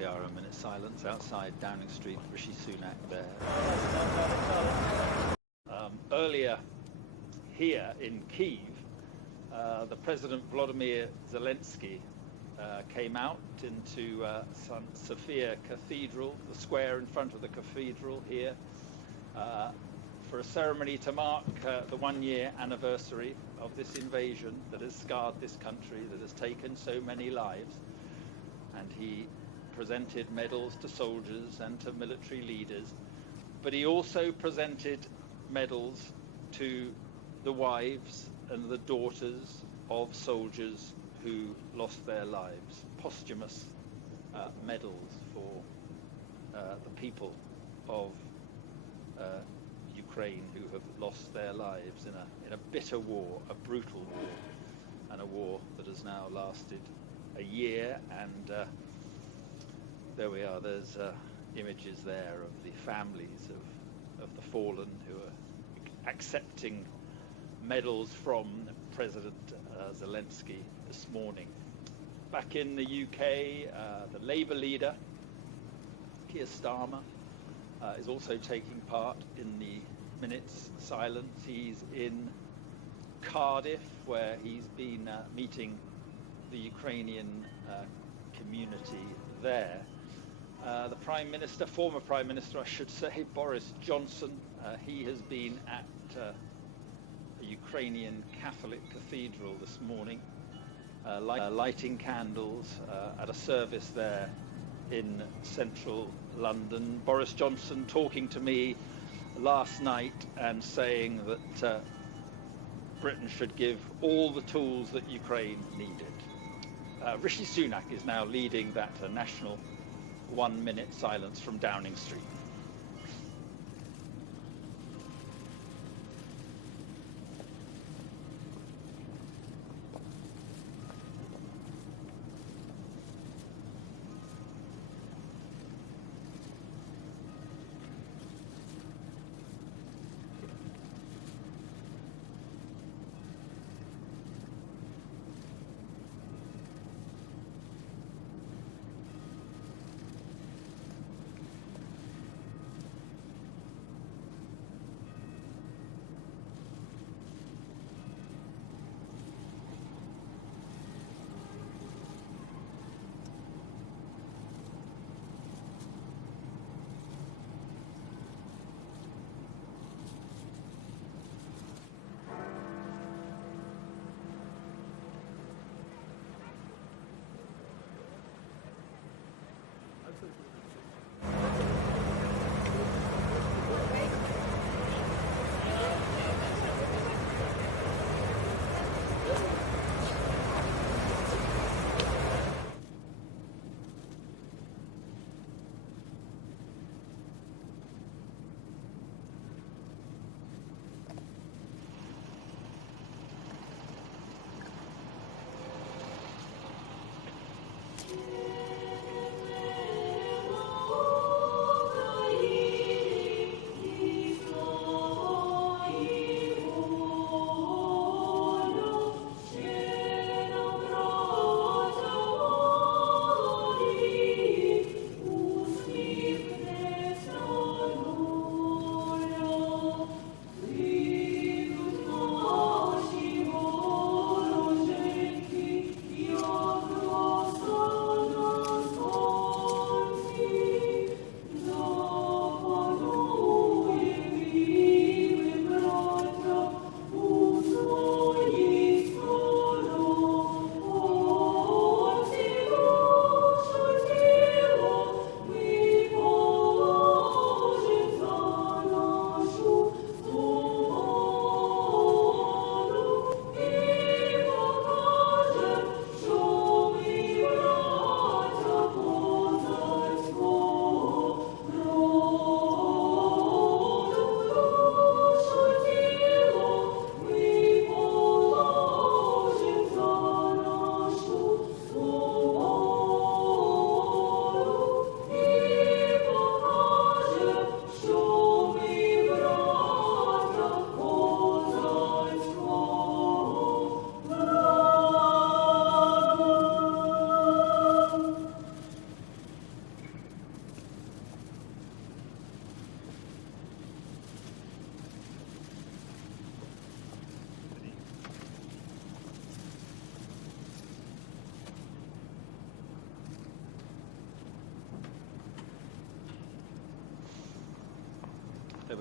we are, a minute's silence outside Downing Street. Rishi Sunak there. Earlier here in Kyiv, the President Volodymyr Zelensky came out into St. Sophia Cathedral, the square in front of the cathedral here, for a ceremony to mark the one-year anniversary of this invasion that has scarred this country, that has taken so many lives. And he presented medals to soldiers and to military leaders, but he also presented medals to the wives and the daughters of soldiers who lost their lives, posthumous medals for the people of Ukraine who have lost their lives in a bitter war, a brutal war, and a war that has now lasted a year. And there we are, there's images there of the families of the fallen who are accepting medals from President Zelensky this morning. Back in the UK, the Labour leader, Keir Starmer, is also taking part in the minute's silence. He's in Cardiff, where he's been meeting the Ukrainian community there. The Prime Minister, former Prime Minister I should say, Boris Johnson, he has been at a Ukrainian Catholic cathedral this morning, lighting candles at a service there in central London. Boris Johnson talking to me last night and saying that Britain should give all the tools that Ukraine needed. Rishi Sunak is now leading that national 1 minute silence from Downing Street.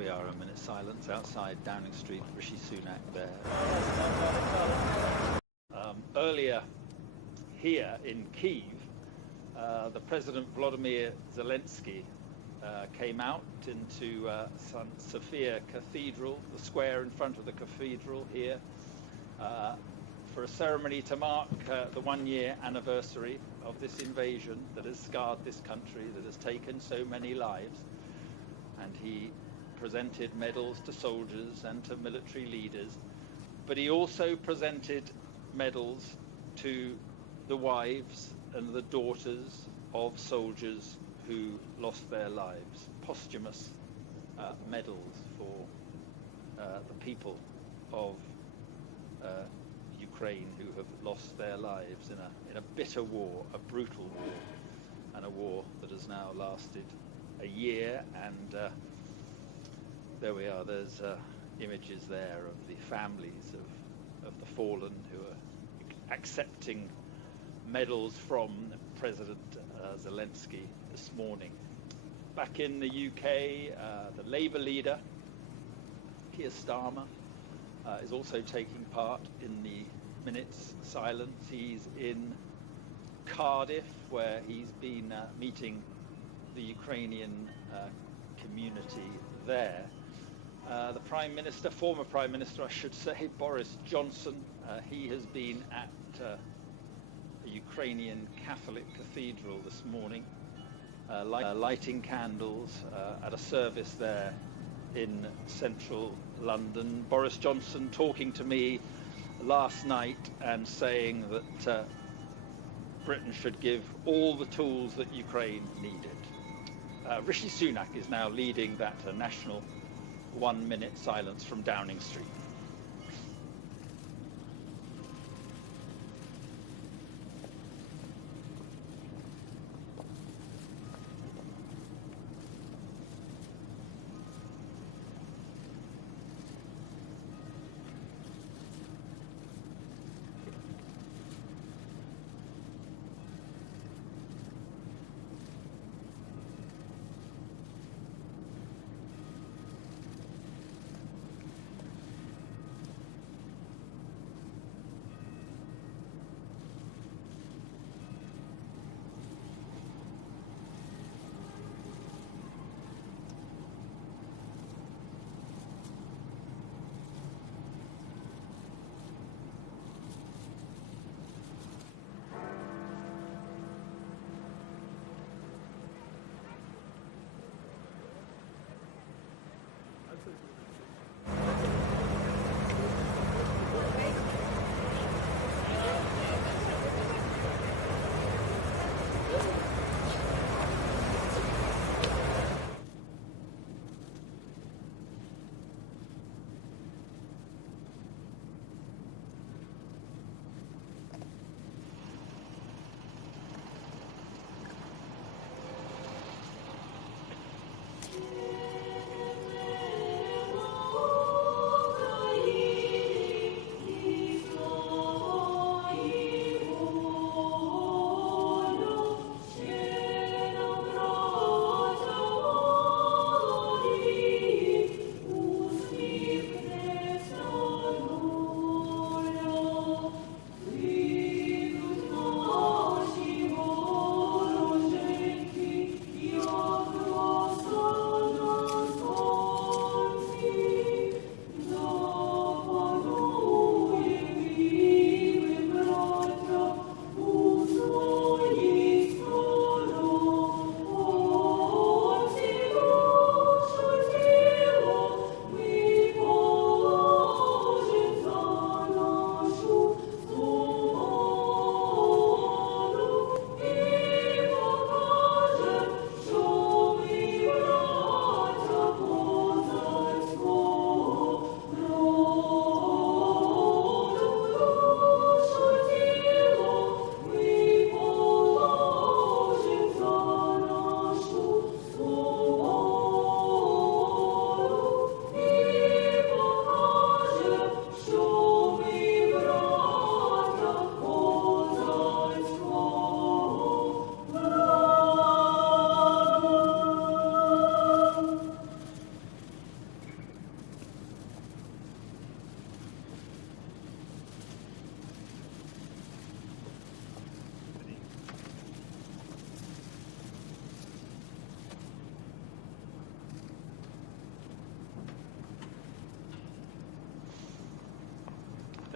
we are, a minute's silence outside Downing Street. Rishi Sunak there. Earlier here in Kyiv, the President Volodymyr Zelensky came out into St. Sophia Cathedral, the square in front of the cathedral here, for a ceremony to mark the one-year anniversary of this invasion that has scarred this country, that has taken so many lives. And he presented medals to soldiers and to military leaders, but he also presented medals to the wives and the daughters of soldiers who lost their lives, posthumous medals for the people of Ukraine who have lost their lives in a bitter war, a brutal war, and a war that has now lasted a year. And there we are, there's images there of the families of the fallen who are accepting medals from President Zelensky this morning. Back in the UK, the Labour leader, Keir Starmer, is also taking part in the minute's silence. He's in Cardiff, where he's been meeting the Ukrainian community there. The Prime Minister, former Prime Minister I should say, Boris Johnson, he has been at a Ukrainian Catholic cathedral this morning, lighting candles at a service there in central London. Boris Johnson talking to me last night and saying that Britain should give all the tools that Ukraine needed. Rishi Sunak is now leading that national 1 minute silence from Downing Street.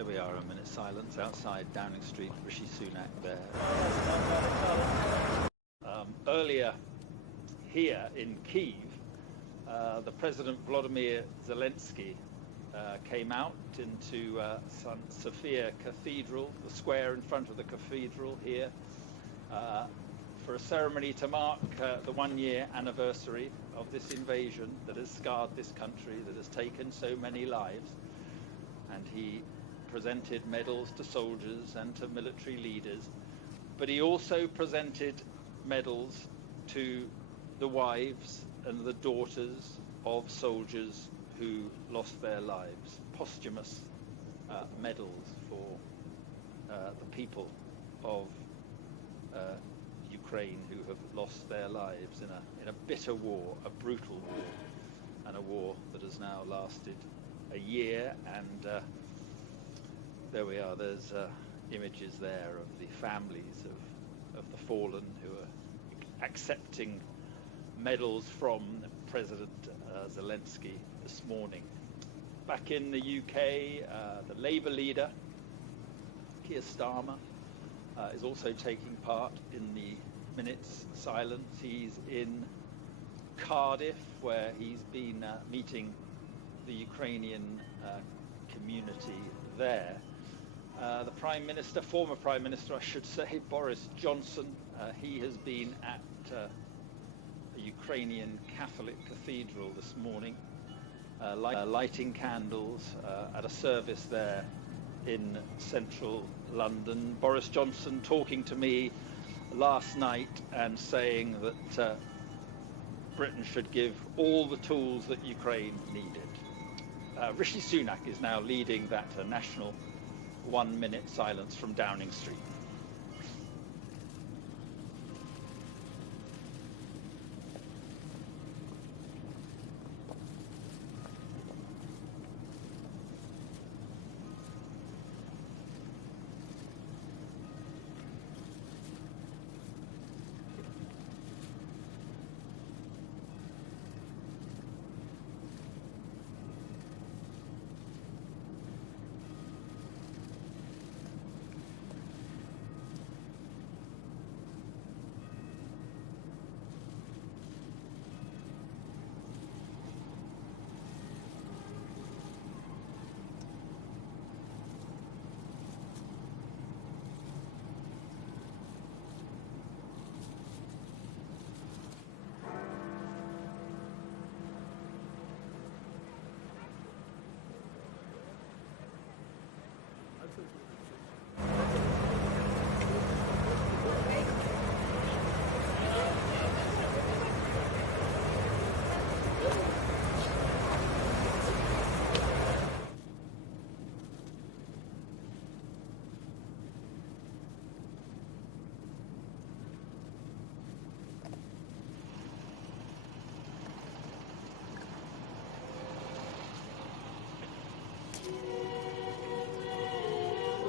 There we are, a minute's silence outside Downing Street, Rishi Sunak there. Earlier here in Kyiv, the President Volodymyr Zelensky came out into St. Sophia Cathedral, the square in front of the cathedral here, for a ceremony to mark the one-year anniversary of this invasion that has scarred this country, that has taken so many lives. And he presented medals to soldiers and to military leaders, but he also presented medals to the wives and the daughters of soldiers who lost their lives, posthumous medals for the people of Ukraine who have lost their lives in a bitter war, a brutal war, and a war that has now lasted a year. And there we are, there's images there of the families of the fallen who are accepting medals from President Zelensky this morning. Back in the UK, the Labour leader, Keir Starmer, is also taking part in the minute's silence. He's in Cardiff, where he's been meeting the Ukrainian community there. The Prime Minister, former Prime Minister I should say, Boris Johnson, he has been at a Ukrainian Catholic cathedral this morning, lighting candles at a service there in central London. Boris Johnson talking to me last night and saying that Britain should give all the tools that Ukraine needed. Rishi Sunak is now leading that national 1 minute silence from Downing Street.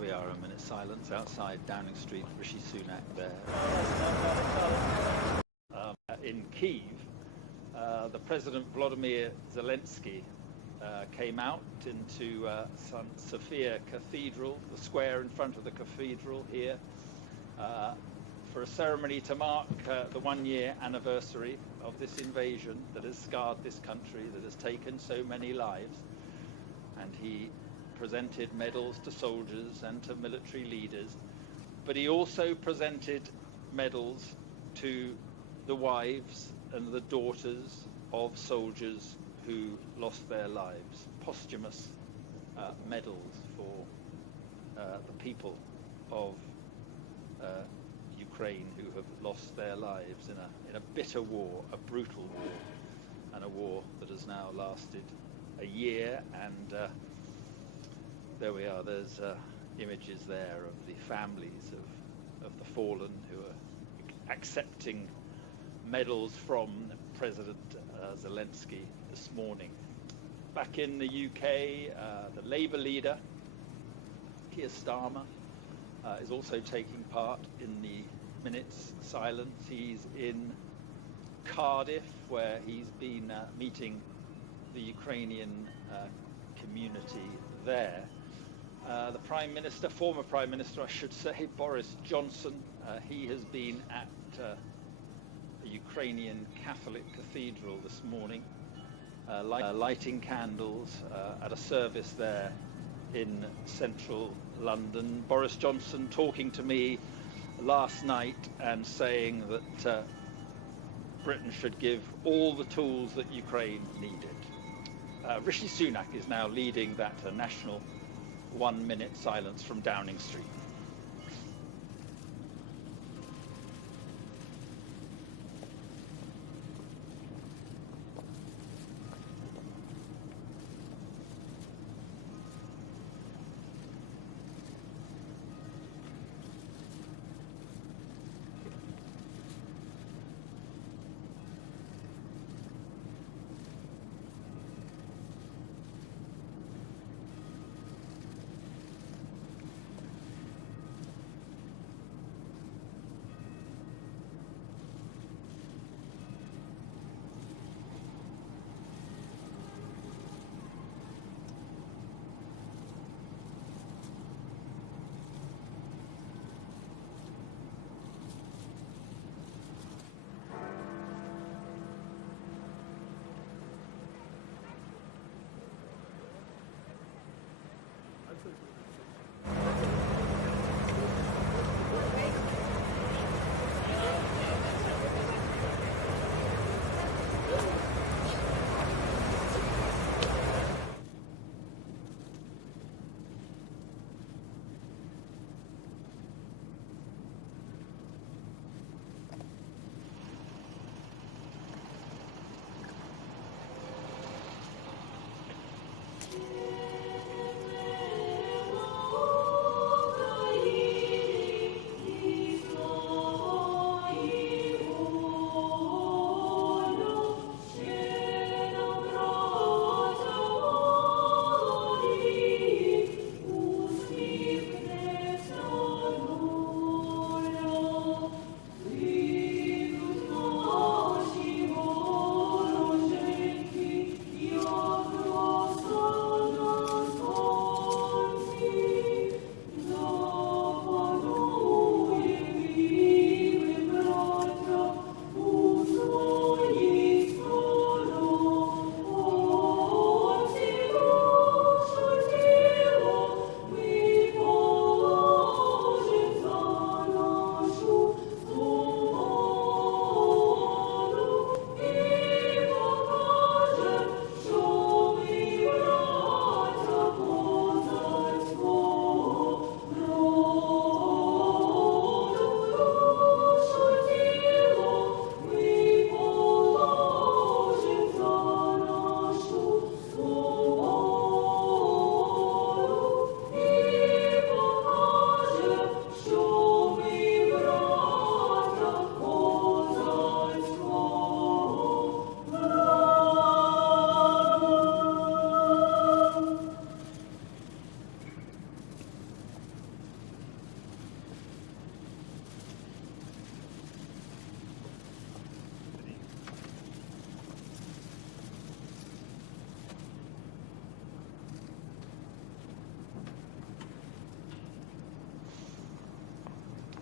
we are, a minute's silence outside Downing Street. Rishi Sunak there. In Kyiv, the President Volodymyr Zelensky came out into St. Sophia Cathedral, the square in front of the cathedral here, for a ceremony to mark the one-year anniversary of this invasion that has scarred this country, that has taken so many lives. And he presented medals to soldiers and to military leaders, but he also presented medals to the wives and the daughters of soldiers who lost their lives, posthumous medals for the people of Ukraine who have lost their lives in a bitter war, a brutal war, and a war that has now lasted a year. And there we are, there's images there of the families of the fallen who are accepting medals from President Zelensky this morning. Back in the UK, the Labour leader, Keir Starmer, is also taking part in the minute's silence. He's in Cardiff, where he's been meeting the Ukrainian community there. The Prime Minister, former Prime Minister I should say, Boris Johnson, he has been at a Ukrainian Catholic cathedral this morning, lighting candles at a service there in central London. Boris Johnson talking to me last night and saying that Britain should give all the tools that Ukraine needed. Rishi Sunak is now leading that national 1 minute silence from Downing Street.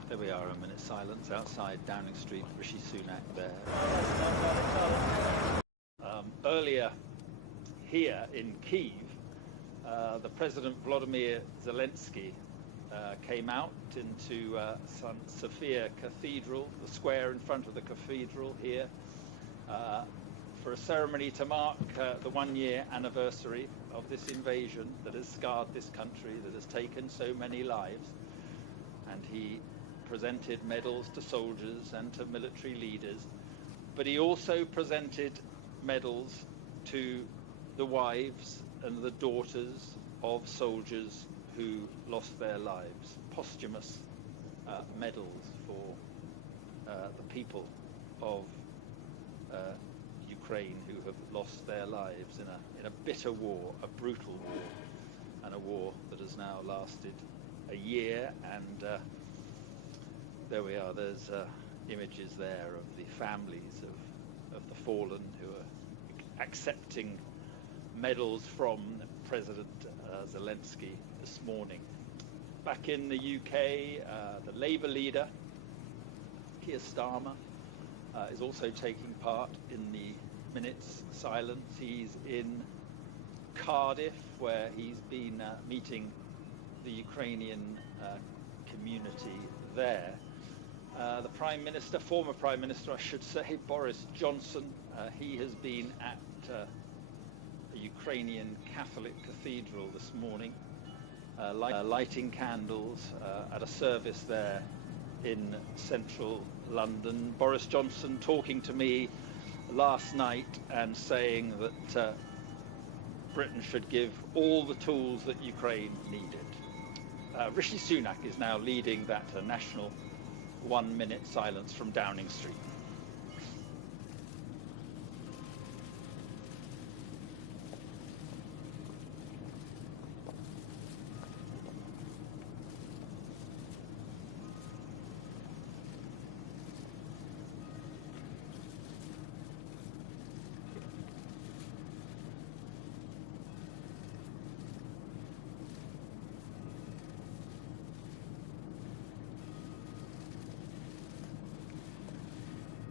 There we are, a minute's silence outside Downing Street, Rishi Sunak there. Earlier here in Kyiv, the President Volodymyr Zelensky came out into St. Sophia Cathedral, the square in front of the cathedral here, for a ceremony to mark the one-year anniversary of this invasion that has scarred this country, that has taken so many lives. And he presented medals to soldiers and to military leaders, but he also presented medals to the wives and the daughters of soldiers who lost their lives, posthumous medals for the people of Ukraine who have lost their lives in a bitter war, a brutal war, and a war that has now lasted a year. And there we are, there's images there of the families of the fallen who are accepting medals from President Zelensky this morning. Back in the UK, the Labour leader, Keir Starmer, is also taking part in the minute's silence. He's in Cardiff, where he's been meeting the Ukrainian community there. The Prime Minister, former Prime Minister, I should say, Boris Johnson, he has been at a Ukrainian Catholic cathedral this morning, lighting candles at a service there in central London. Boris Johnson talking to me last night and saying that Britain should give all the tools that Ukraine needed. Rishi Sunak is now leading that national 1 minute silence from Downing Street.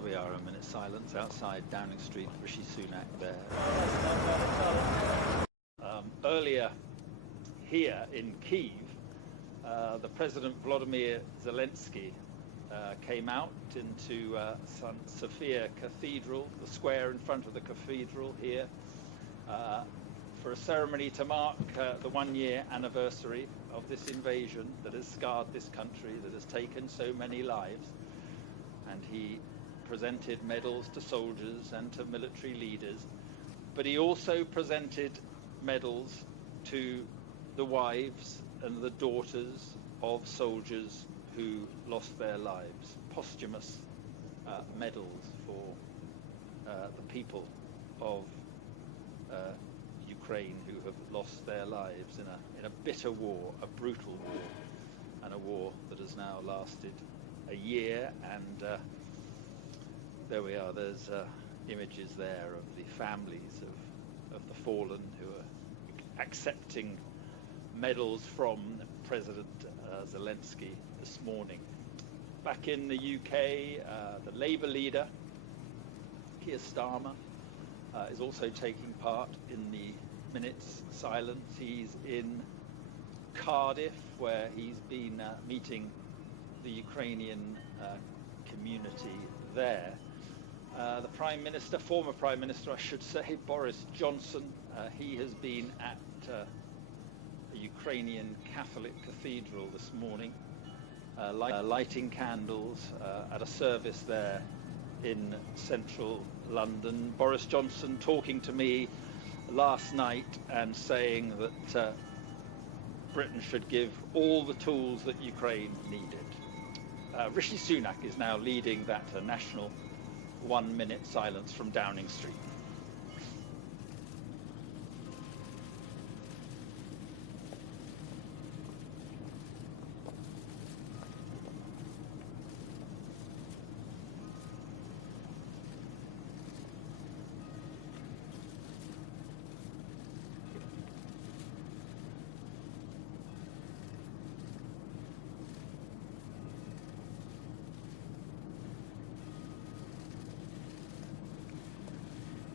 There we are, a minute's silence outside Downing Street, Rishi Sunak there. Earlier here in Kyiv, the President Volodymyr Zelensky came out into St. Sophia Cathedral, the square in front of the cathedral here, for a ceremony to mark the one-year anniversary of this invasion that has scarred this country, that has taken so many lives. And he presented medals to soldiers and to military leaders, but he also presented medals to the wives and the daughters of soldiers who lost their lives, posthumous medals for the people of Ukraine who have lost their lives in a bitter war, a brutal war, and a war that has now lasted a year. And there we are, there's images there of the families of the fallen who are accepting medals from President Zelensky this morning. Back in the UK, the Labour leader, Keir Starmer, is also taking part in the minute's silence. He's in Cardiff, where he's been meeting the Ukrainian community there. The Prime Minister, former Prime Minister I should say, Boris Johnson, he has been at a Ukrainian Catholic cathedral this morning, lighting candles at a service there in central London. Boris Johnson talking to me last night and saying that Britain should give all the tools that Ukraine needed. Rishi Sunak is now leading that national 1 minute silence from Downing Street.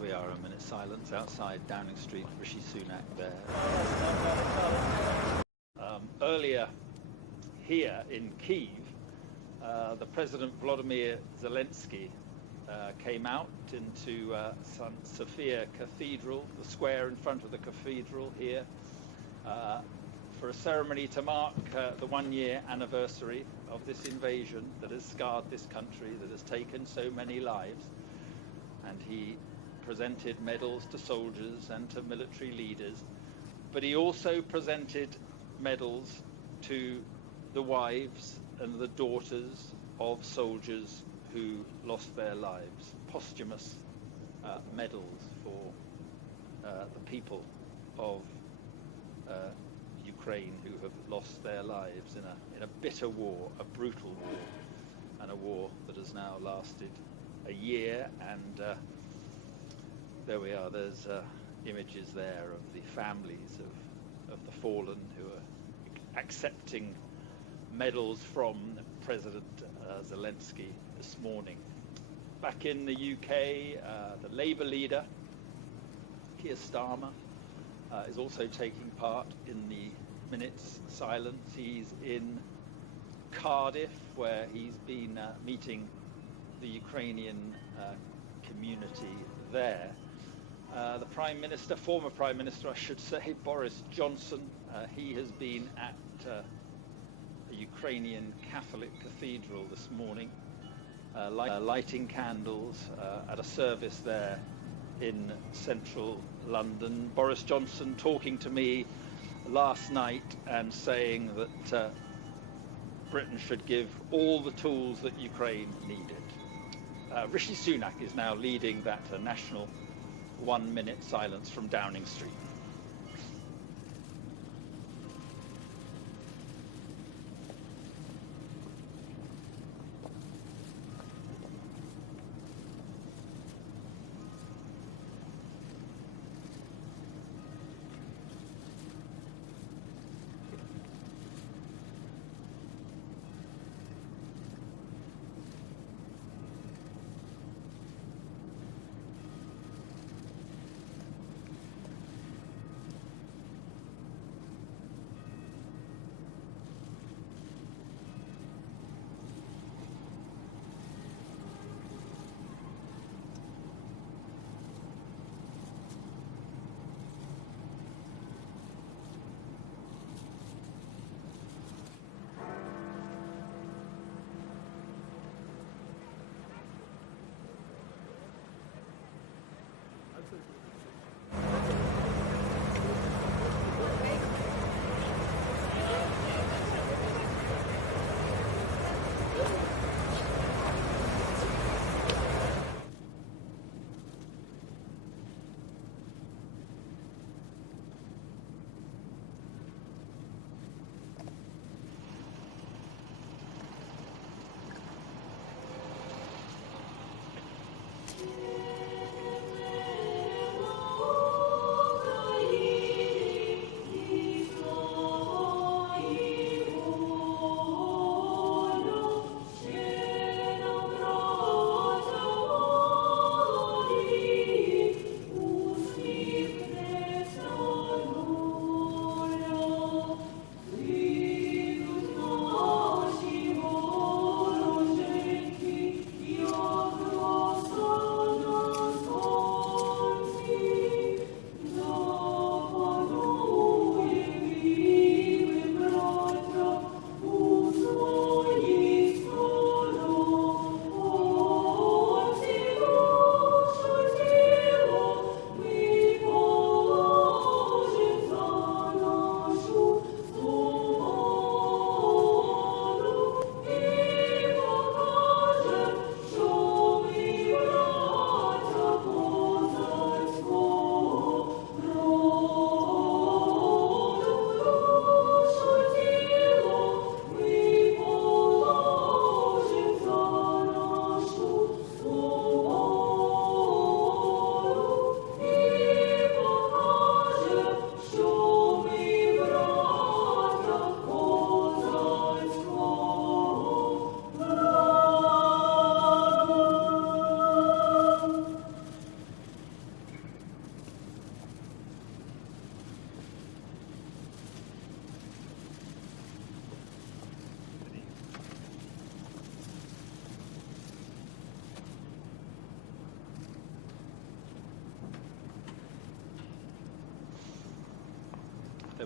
we are, a minute's silence outside Downing Street, Rishi Sunak there. Earlier here in Kyiv, the President Volodymyr Zelensky came out into St. Sophia Cathedral, the square in front of the cathedral here, for a ceremony to mark the one-year anniversary of this invasion that has scarred this country, that has taken so many lives. And he presented medals to soldiers and to military leaders, but he also presented medals to the wives and the daughters of soldiers who lost their lives, posthumous medals for the people of Ukraine who have lost their lives in a bitter war, a brutal war, and a war that has now lasted a year. And there we are, there's images there of the families of the fallen who are accepting medals from President Zelensky this morning. Back in the UK, the Labour leader, Keir Starmer, is also taking part in the minute's silence. He's in Cardiff, where he's been meeting the Ukrainian community there. The Prime Minister, former Prime Minister I should say, Boris Johnson, he has been at a Ukrainian Catholic cathedral this morning, lighting candles at a service there in central London. Boris Johnson talking to me last night and saying that Britain should give all the tools that Ukraine needed. Rishi Sunak is now leading that national 1 minute silence from Downing Street.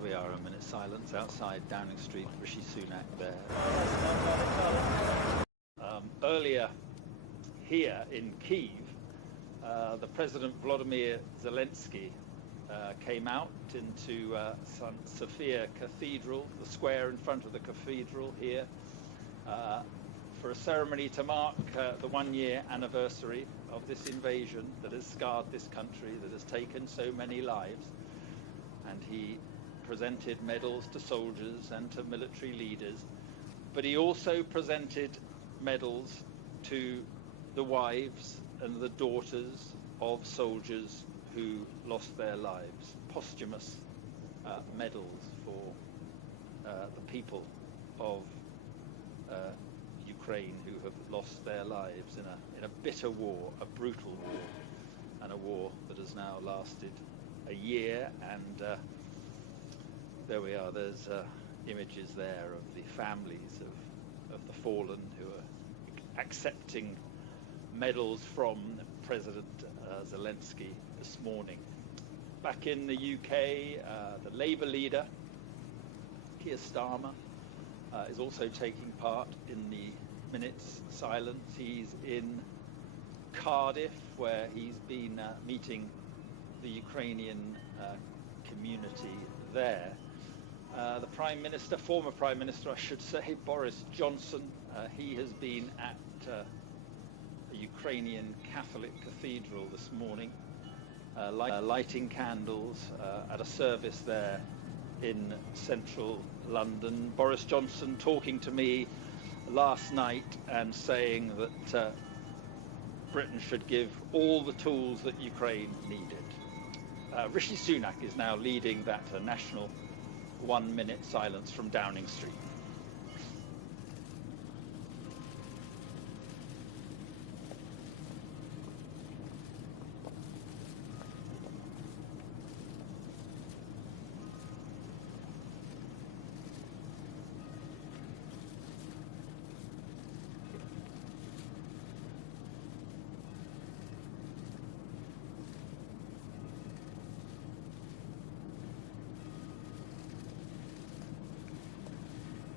we are, a minute's silence outside Downing Street. Rishi Sunak there. Earlier here in Kyiv, the President Volodymyr Zelensky came out into St. Sophia Cathedral, the square in front of the cathedral here, for a ceremony to mark the one-year anniversary of this invasion that has scarred this country, that has taken so many lives. And he presented medals to soldiers and to military leaders, but he also presented medals to the wives and the daughters of soldiers who lost their lives, posthumous medals for the people of Ukraine who have lost their lives in a bitter war, a brutal war, and a war that has now lasted a year. And there we are, there's images there of the families of the fallen who are accepting medals from President Zelensky this morning. Back in the UK, the Labour leader, Keir Starmer, is also taking part in the minute's silence. He's in Cardiff, where he's been meeting the Ukrainian community there. The Prime Minister, former Prime Minister I should say, Boris Johnson, he has been at a Ukrainian Catholic cathedral this morning, lighting candles at a service there in central London. Boris Johnson talking to me last night and saying that Britain should give all the tools that Ukraine needed. Rishi Sunak is now leading that national 1 minute silence from Downing Street.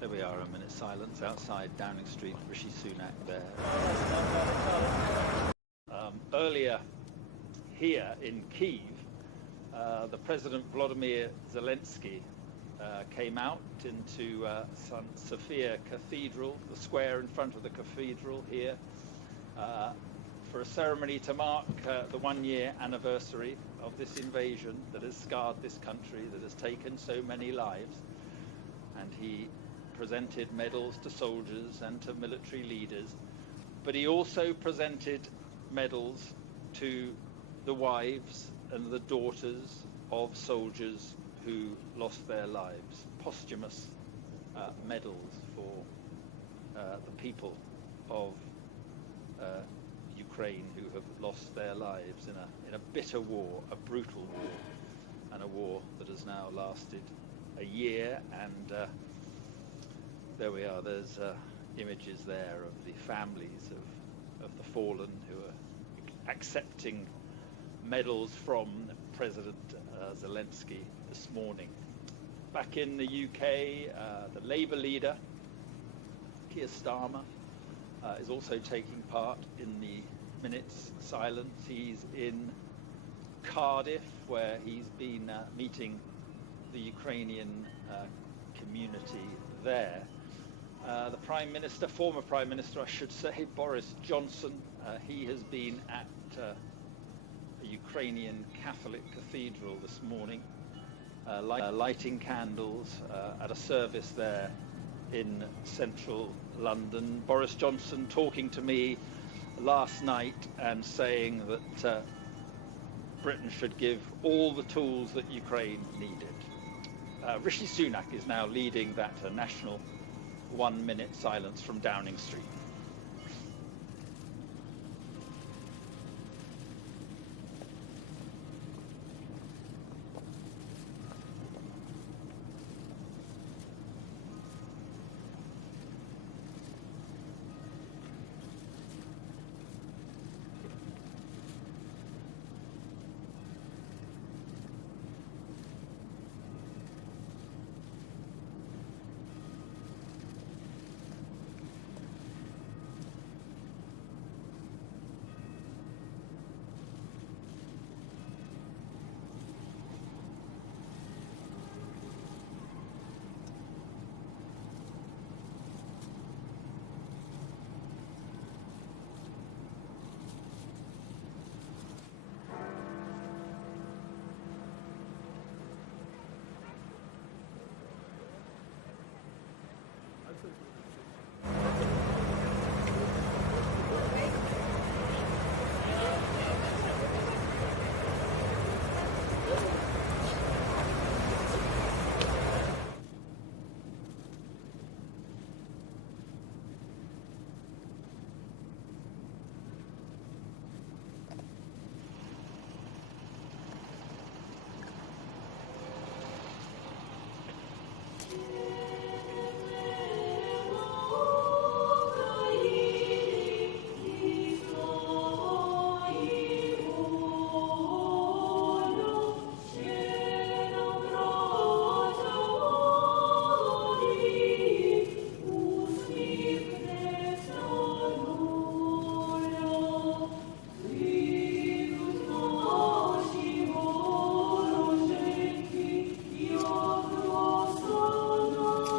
There we are, a minute's silence outside Downing Street, Rishi Sunak there. Earlier here in Kyiv, the President Volodymyr Zelensky came out into St. Sophia Cathedral, the square in front of the cathedral here, for a ceremony to mark the one-year anniversary of this invasion that has scarred this country, that has taken so many lives. And he presented medals to soldiers and to military leaders, but he also presented medals to the wives and the daughters of soldiers who lost their lives, posthumous medals for the people of Ukraine who have lost their lives in a bitter war, a brutal war, and a war that has now lasted a year. And there we are, there's images there of the families of the fallen who are accepting medals from President Zelensky this morning. Back in the UK, the Labour leader, Keir Starmer, is also taking part in the minute's silence. He's in Cardiff, where he's been meeting the Ukrainian community there. The Prime Minister, former Prime Minister I should say, Boris Johnson, he has been at a Ukrainian Catholic cathedral this morning, lighting candles at a service there in central London. Boris Johnson talking to me last night and saying that Britain should give all the tools that Ukraine needed. Rishi Sunak is now leading that national 1 minute silence from Downing Street.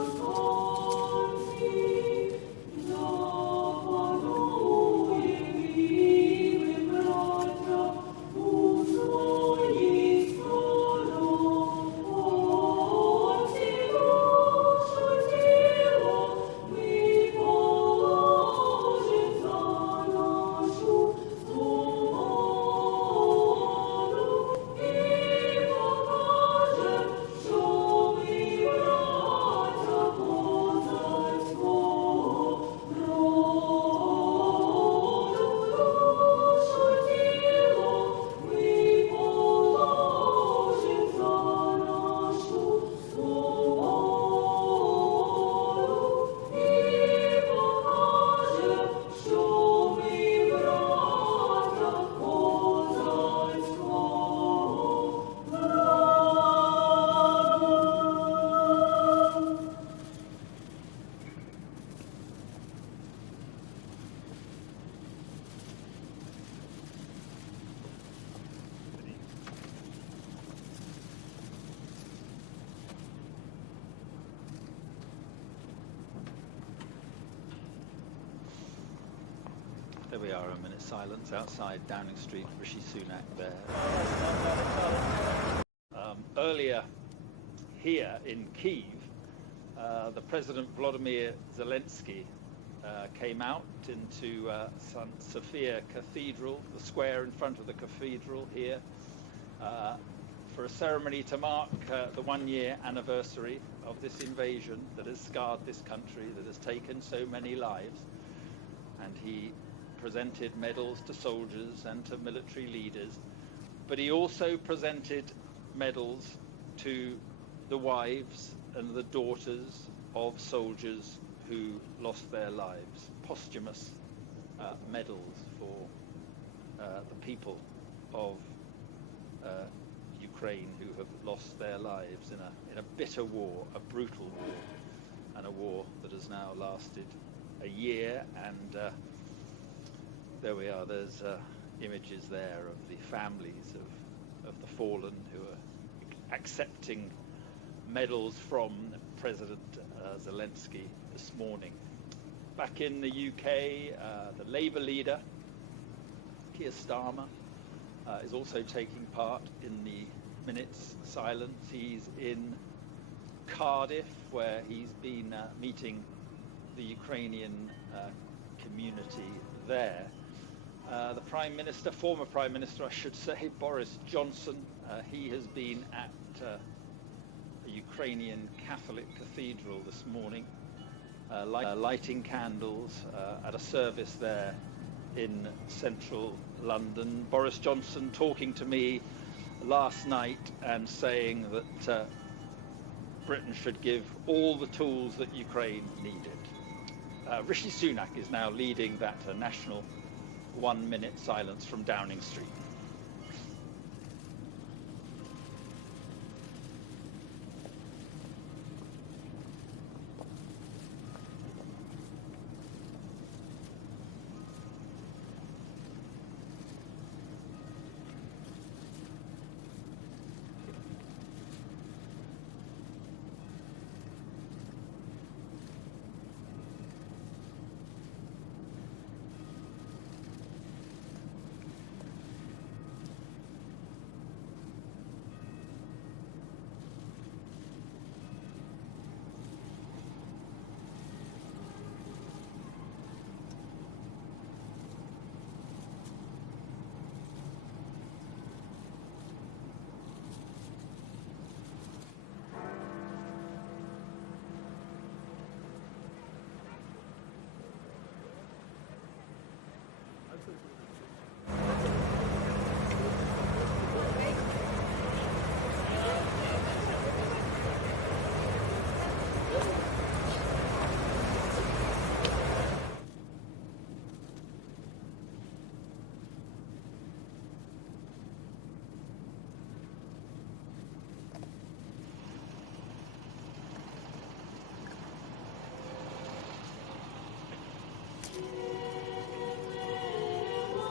There we are, a minute's silence outside Downing Street, Rishi Sunak there. Earlier here in Kyiv, the President Volodymyr Zelensky came out into St. Sophia Cathedral, the square in front of the cathedral here, for a ceremony to mark the one-year anniversary of this invasion that has scarred this country, that has taken so many lives. And he presented medals to soldiers and to military leaders, but he also presented medals to the wives and the daughters of soldiers who lost their lives, posthumous medals for the people of Ukraine who have lost their lives in a bitter war, a brutal war, and a war that has now lasted a year. And there we are, there's images there of the families of the fallen who are accepting medals from President Zelensky this morning. Back in the UK, the Labour leader, Keir Starmer, is also taking part in the minute's silence. He's in Cardiff, where he's been meeting the Ukrainian community there. The Prime Minister, former Prime Minister I should say, Boris Johnson, he has been at a Ukrainian Catholic cathedral this morning, lighting candles at a service there in central London. Boris Johnson talking to me last night and saying that Britain should give all the tools that Ukraine needed. Rishi Sunak is now leading that national 1 minute silence from Downing Street.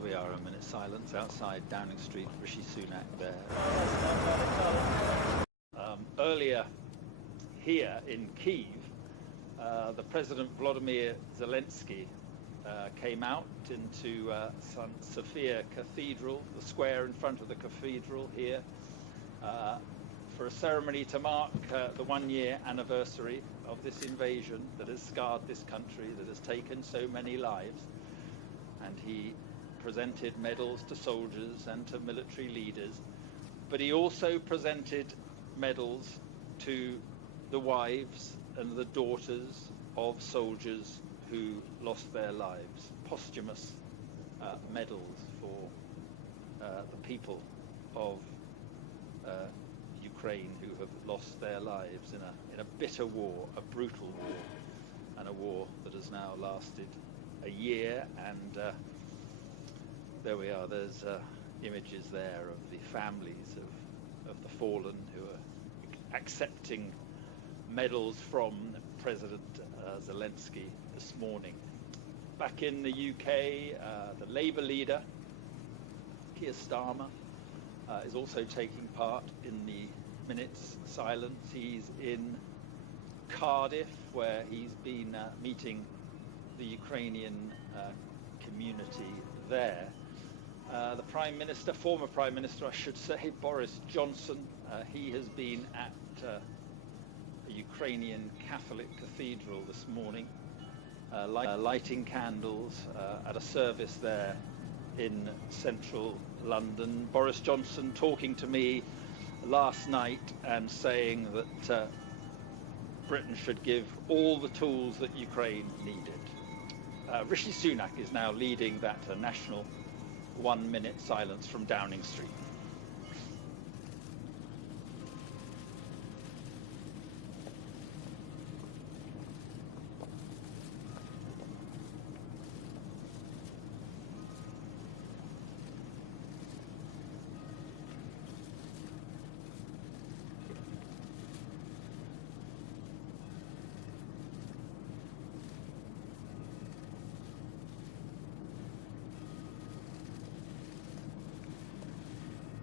There we are, a minute's silence outside Downing Street, Rishi Sunak there. Earlier here in Kyiv, the President Volodymyr Zelensky came out into St. Sophia Cathedral, the square in front of the cathedral here, for a ceremony to mark the one-year anniversary of this invasion that has scarred this country, that has taken so many lives. And he presented medals to soldiers and to military leaders, but he also presented medals to the wives and the daughters of soldiers who lost their lives, posthumous medals for the people of Ukraine who have lost their lives in a bitter war, a brutal war, and a war that has now lasted a year. And there we are, there's images there of the families of the fallen who are accepting medals from President Zelensky this morning. Back in the UK, the Labour leader, Keir Starmer, is also taking part in the minute's silence. He's in Cardiff, where he's been meeting the Ukrainian community there. The Prime Minister, former Prime Minister I should say, Boris Johnson, he has been at a Ukrainian Catholic cathedral this morning, lighting candles at a service there in central London. Boris Johnson talking to me last night and saying that Britain should give all the tools that Ukraine needed. Rishi Sunak is now leading that national 1 minute silence from Downing Street.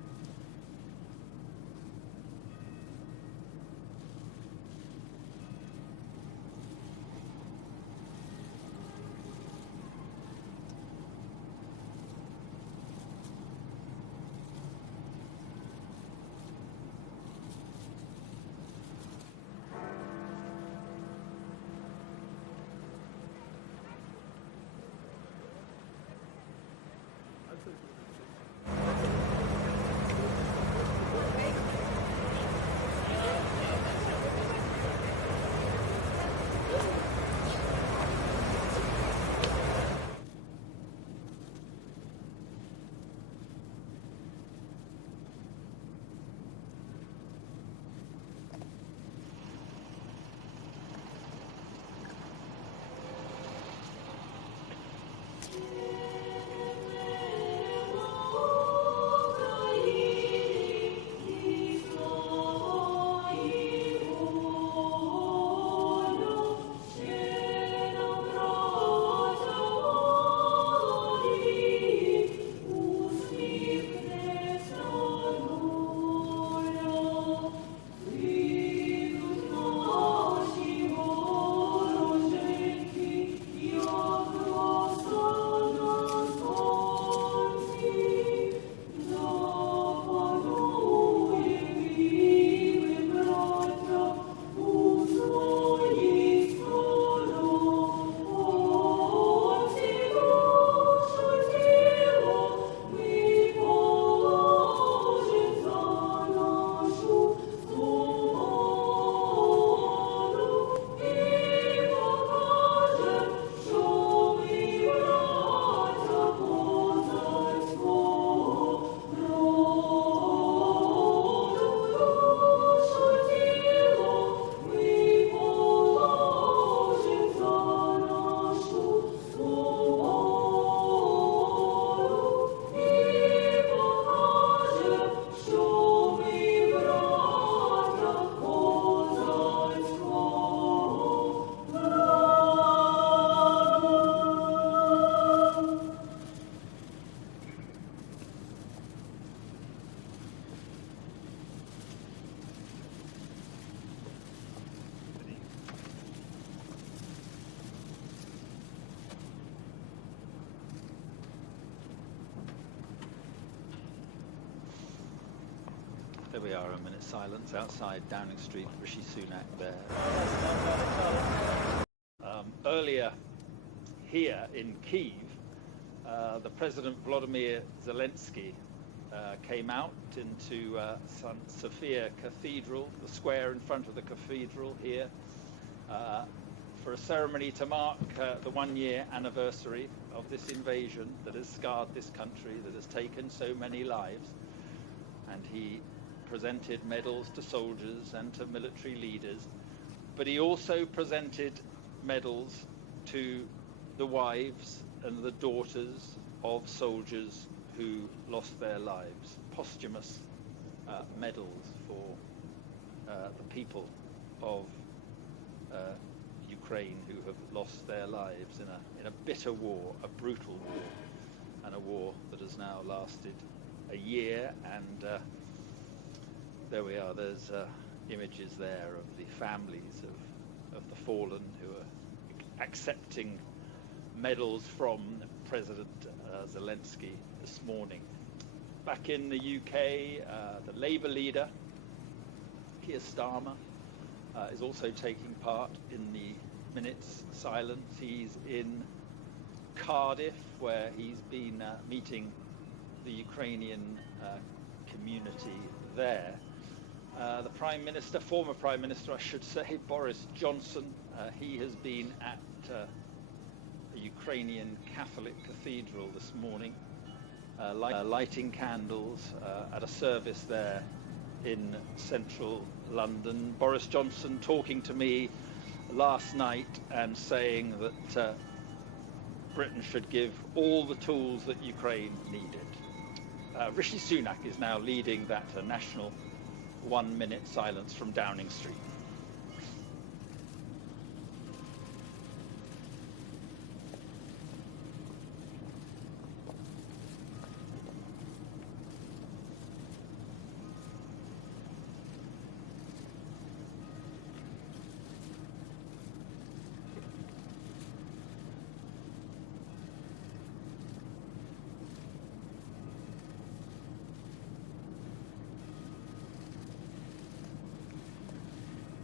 we are, a minute's silence outside Downing Street. Rishi Sunak there. Earlier here in Kyiv, the President Volodymyr Zelensky came out into St. Sophia Cathedral, the square in front of the cathedral here, for a ceremony to mark the one-year anniversary of this invasion that has scarred this country, that has taken so many lives. And he presented medals to soldiers and to military leaders, but he also presented medals to the wives and the daughters of soldiers who lost their lives, posthumous medals for the people of Ukraine who have lost their lives in a bitter war, a brutal war, and a war that has now lasted a year. And there we are, there's images there of the families of the fallen who are accepting medals from President Zelensky this morning. Back in the UK, the Labour leader, Keir Starmer, is also taking part in the minute's silence. He's in Cardiff, where he's been meeting the Ukrainian community there. The Prime Minister, former Prime Minister I should say, Boris Johnson, he has been at a Ukrainian Catholic cathedral this morning, lighting candles at a service there in central London. Boris Johnson talking to me last night and saying that Britain should give all the tools that Ukraine needed. Rishi Sunak is now leading that national 1 minute silence from Downing Street.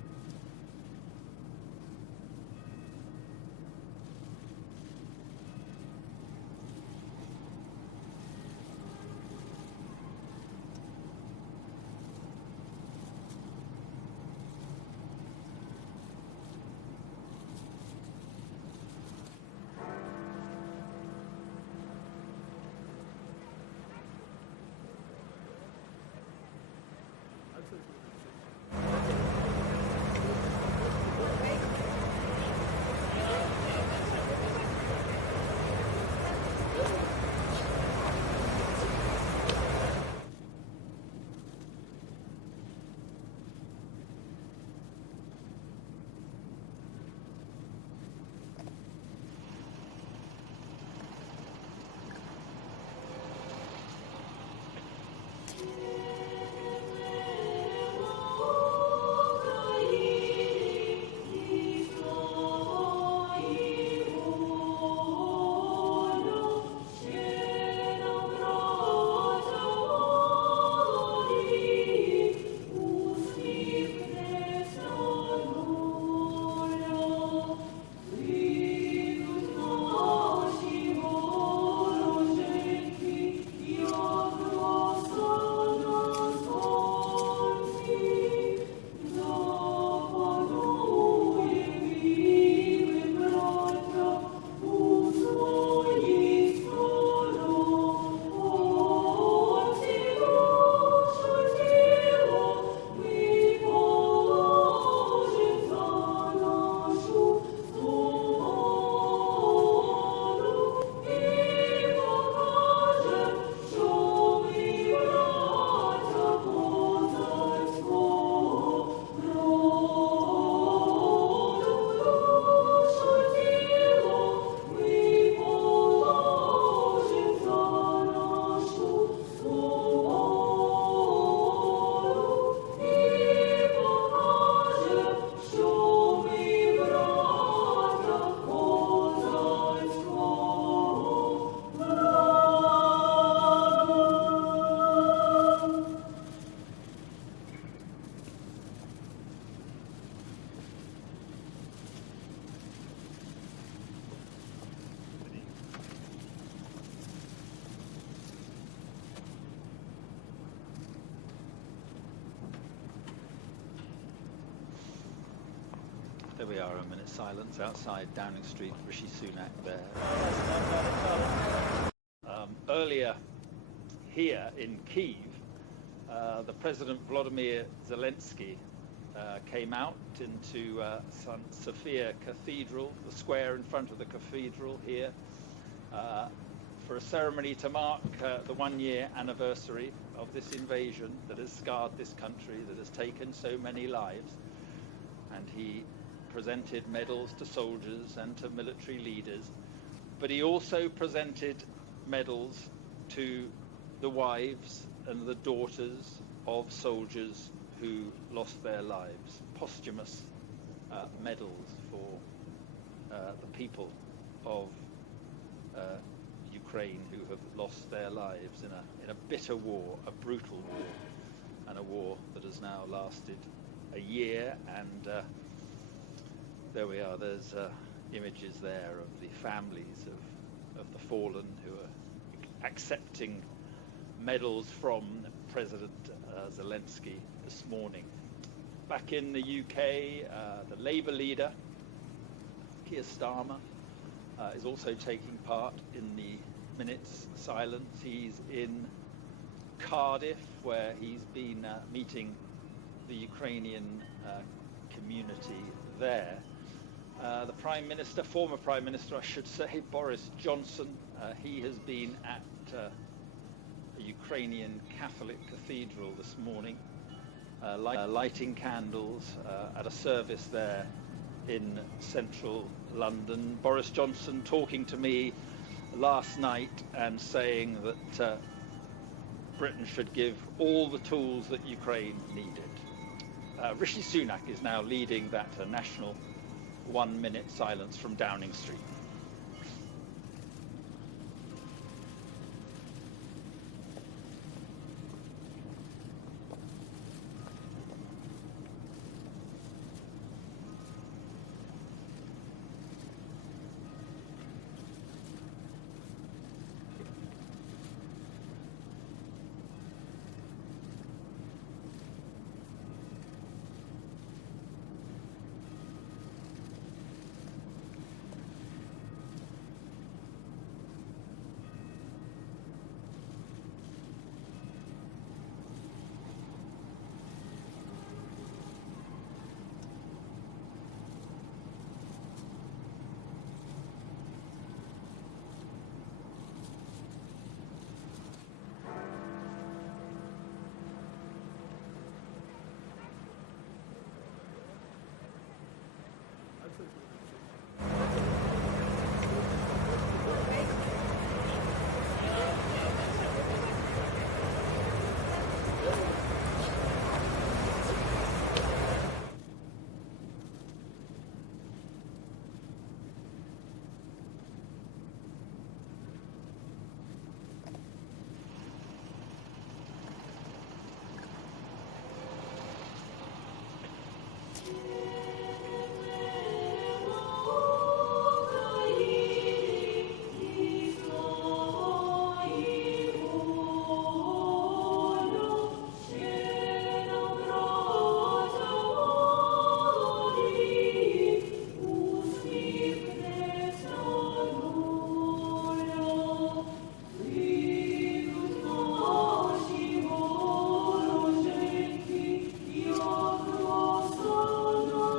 There we are, a minute's silence outside Downing Street, Rishi Sunak there. Earlier here in Kyiv, the President Volodymyr Zelensky came out into St. Sophia Cathedral, the square in front of the cathedral here, for a ceremony to mark the one-year anniversary of this invasion that has scarred this country, that has taken so many lives. And he presented medals to soldiers and to military leaders, but he also presented medals to the wives and the daughters of soldiers who lost their lives, posthumous medals for the people of Ukraine who have lost their lives in a bitter war, a brutal war, and a war that has now lasted a year. And there we are, there's images there of the families of the fallen who are accepting medals from President Zelensky this morning. Back in the UK, the Labour leader, Keir Starmer, is also taking part in the minute's silence. He's in Cardiff, where he's been meeting the Ukrainian community there. The Prime Minister, former Prime Minister I should say, Boris Johnson, he has been at a Ukrainian Catholic cathedral this morning, lighting candles at a service there in central London. Boris Johnson talking to me last night and saying that Britain should give all the tools that Ukraine needed. Rishi Sunak is now leading that national 1 minute silence from Downing Street.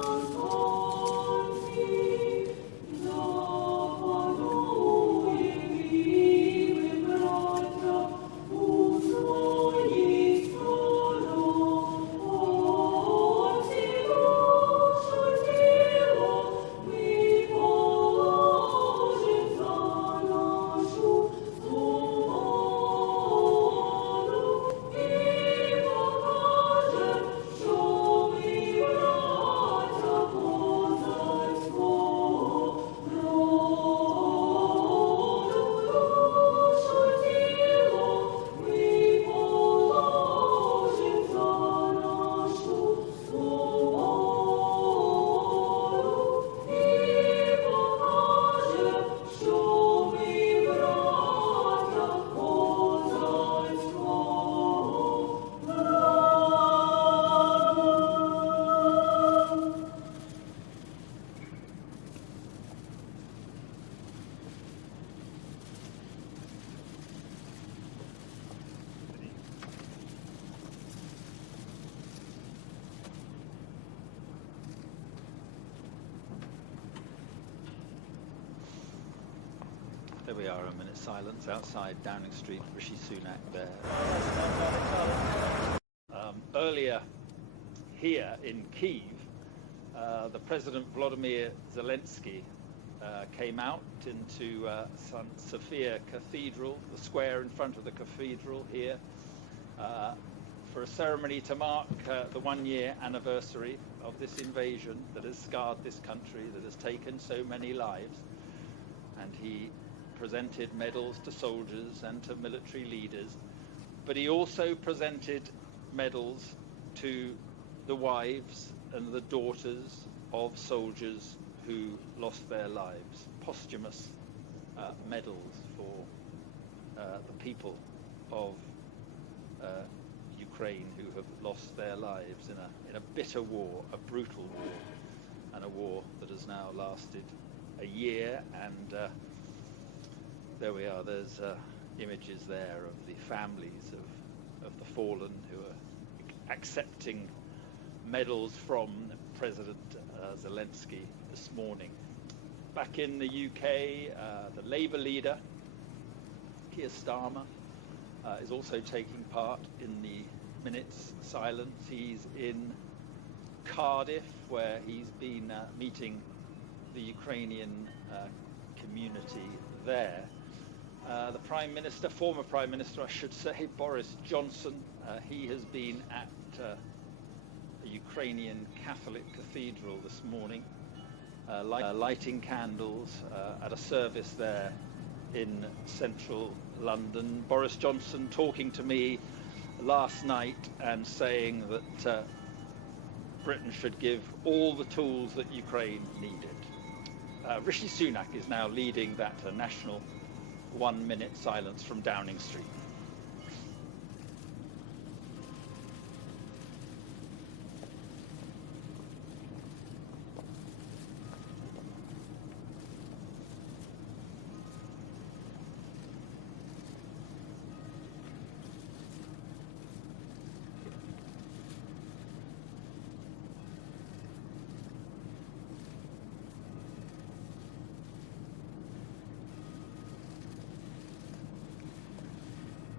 There we are, a minute's silence outside Downing Street, Rishi Sunak there. Earlier here in Kyiv, the President Volodymyr Zelensky came out into St. Sophia Cathedral, the square in front of the cathedral here, for a ceremony to mark the one-year anniversary of this invasion that has scarred this country, that has taken so many lives. And he presented medals to soldiers and to military leaders, but he also presented medals to the wives and the daughters of soldiers who lost their lives, posthumous medals for the people of Ukraine who have lost their lives in a bitter war, a brutal war, and a war that has now lasted a year. And there we are, there's images there of the families of the fallen who are accepting medals from President Zelensky this morning. Back in the UK, the Labour leader, Keir Starmer, is also taking part in the minute's silence. He's in Cardiff, where he's been meeting the Ukrainian community there. The Prime Minister, former Prime Minister I should say, Boris Johnson, he has been at a Ukrainian Catholic cathedral this morning, lighting candles at a service there in central London. Boris Johnson talking to me last night and saying that Britain should give all the tools that Ukraine needed. Rishi Sunak is now leading that national 1 minute silence from Downing Street.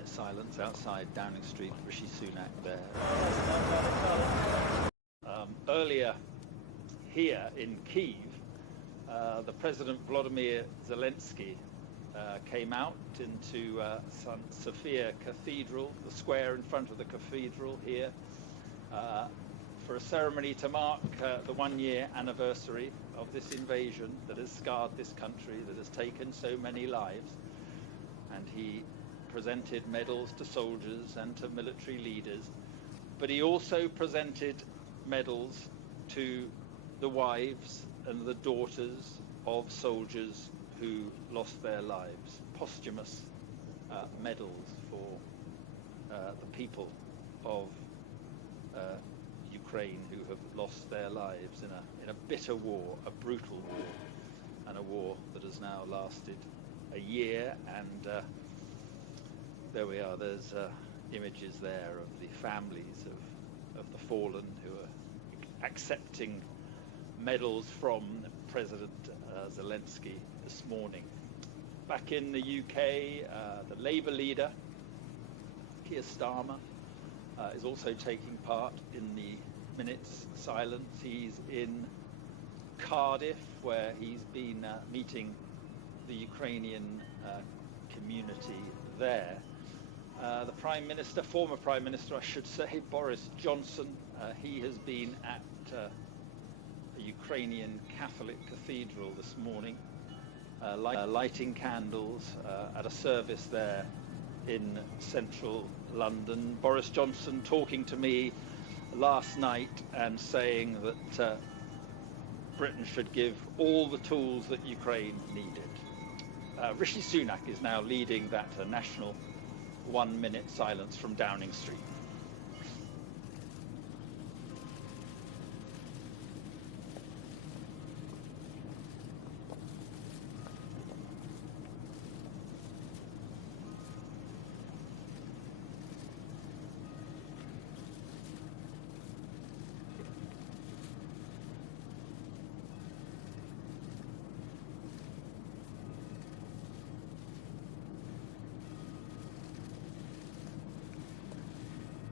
1-minute silence outside Downing Street. Rishi Sunak there. Earlier here in Kyiv, the President Volodymyr Zelensky came out into St. Sophia Cathedral, the square in front of the cathedral here, for a ceremony to mark the 1-year anniversary of this invasion that has scarred this country, that has taken so many lives. And he presented medals to soldiers and to military leaders, but he also presented medals to the wives and the daughters of soldiers who lost their lives, posthumous medals for the people of Ukraine who have lost their lives in a bitter war, a brutal war, and a war that has now lasted a year. And there we are, there's images there of the families of the fallen who are accepting medals from President Zelensky this morning. Back in the UK, the Labour leader, Keir Starmer, is also taking part in the minute's silence. He's in Cardiff, where he's been meeting the Ukrainian community there. The Prime Minister, former Prime Minister I should say, Boris Johnson, he has been at a Ukrainian Catholic cathedral this morning, lighting candles at a service there in central London. Boris Johnson talking to me last night and saying that Britain should give all the tools that Ukraine needed. Rishi Sunak is now leading that national 1-minute silence from Downing Street.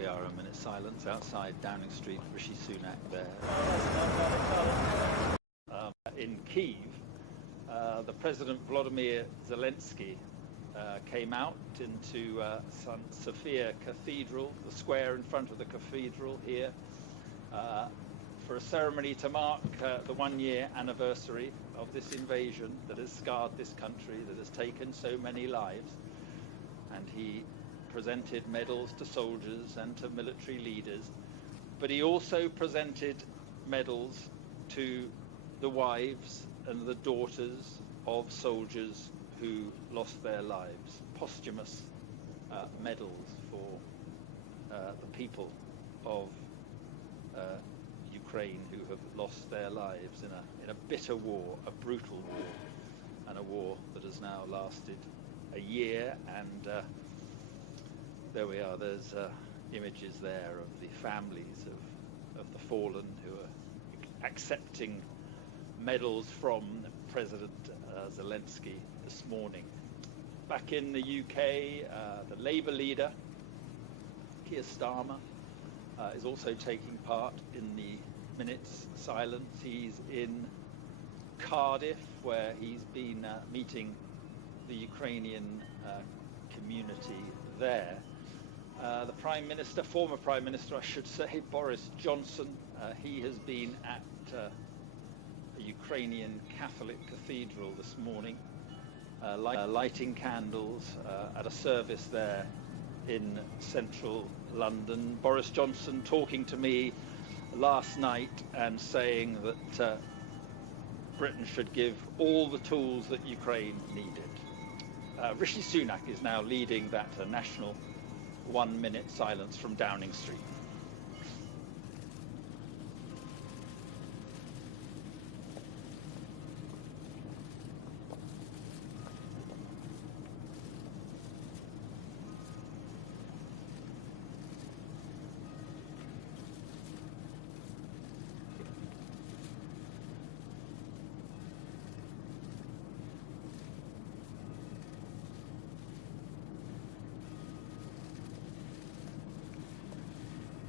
we are, a minute's silence outside Downing Street. Rishi Sunak there. In Kyiv, the President Volodymyr Zelensky came out into St. Sophia Cathedral, the square in front of the cathedral here, for a ceremony to mark the one-year anniversary of this invasion that has scarred this country, that has taken so many lives. And he presented medals to soldiers and to military leaders, but he also presented medals to the wives and the daughters of soldiers who lost their lives, posthumous medals for the people of Ukraine who have lost their lives in a bitter war, a brutal war, and a war that has now lasted a year. And there we are, there's images there of the families of the fallen who are accepting medals from President Zelensky this morning. Back in the UK, the Labour leader, Keir Starmer, is also taking part in the minute's silence. He's in Cardiff, where he's been meeting the Ukrainian community there. The Prime Minister, former Prime Minister I should say, Boris Johnson, he has been at a Ukrainian Catholic cathedral this morning, lighting candles at a service there in central London. Boris Johnson talking to me last night and saying that Britain should give all the tools that Ukraine needed. Rishi Sunak is now leading that national 1 minute silence from Downing Street.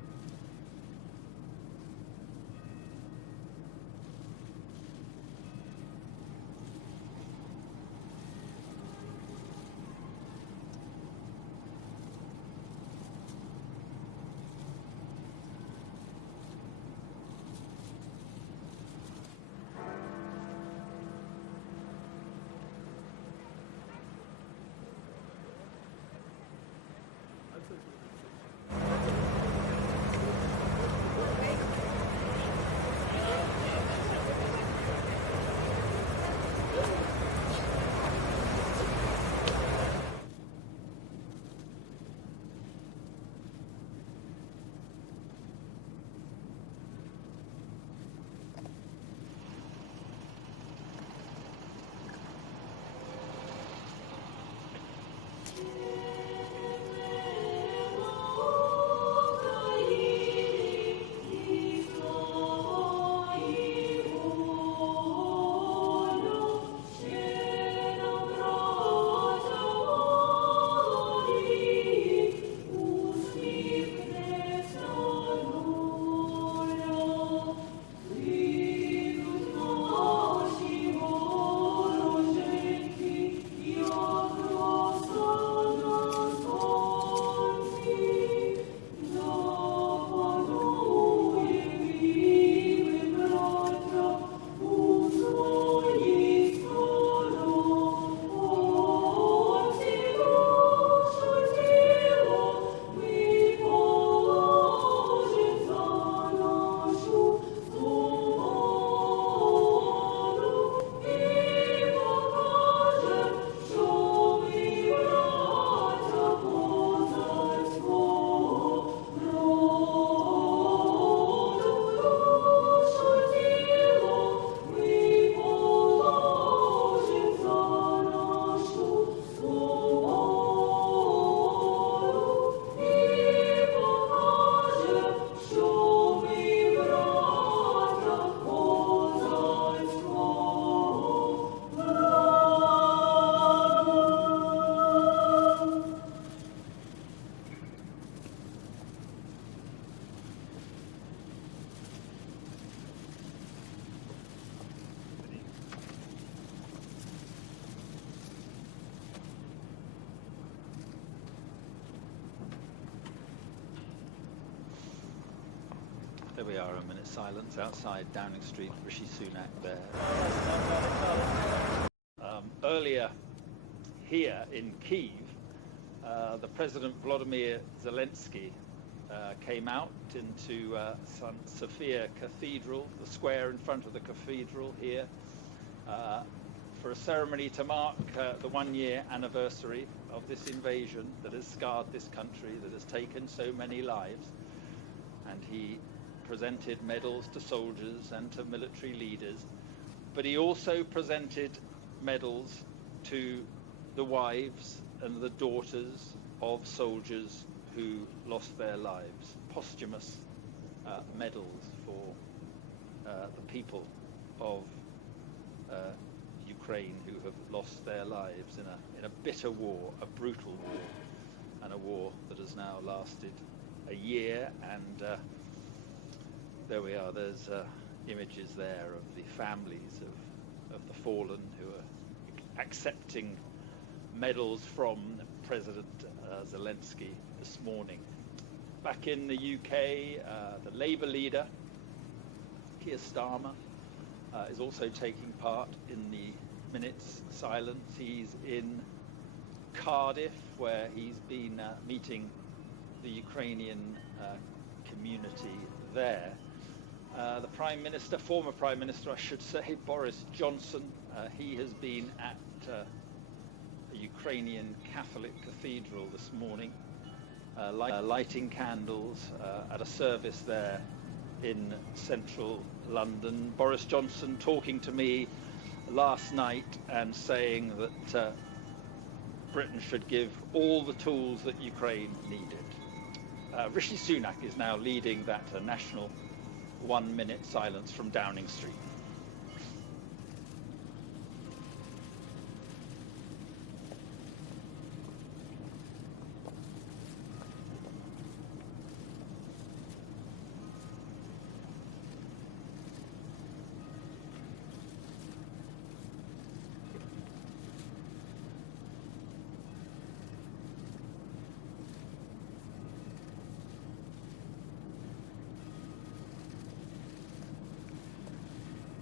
There we are, a minute's silence outside Downing Street, Rishi Sunak there. Earlier here in Kyiv, the President Volodymyr Zelensky came out into St. Sophia Cathedral, the square in front of the cathedral here, for a ceremony to mark the one-year anniversary of this invasion that has scarred this country, that has taken so many lives. And he presented medals to soldiers and to military leaders, but he also presented medals to the wives and the daughters of soldiers who lost their lives, posthumous medals for the people of Ukraine who have lost their lives in a bitter war, a brutal war, and a war that has now lasted a year. And there we are, there's images there of the families of the fallen who are accepting medals from President Zelensky this morning. Back in the UK, the Labour leader, Keir Starmer, is also taking part in the minute's silence. He's in Cardiff, where he's been meeting the Ukrainian community there. The Prime Minister, former Prime Minister I should say, Boris Johnson, he has been at a Ukrainian Catholic cathedral this morning, lighting candles at a service there in central London. Boris Johnson talking to me last night and saying that Britain should give all the tools that Ukraine needed. Rishi Sunak is now leading that national 1 minute silence from Downing Street.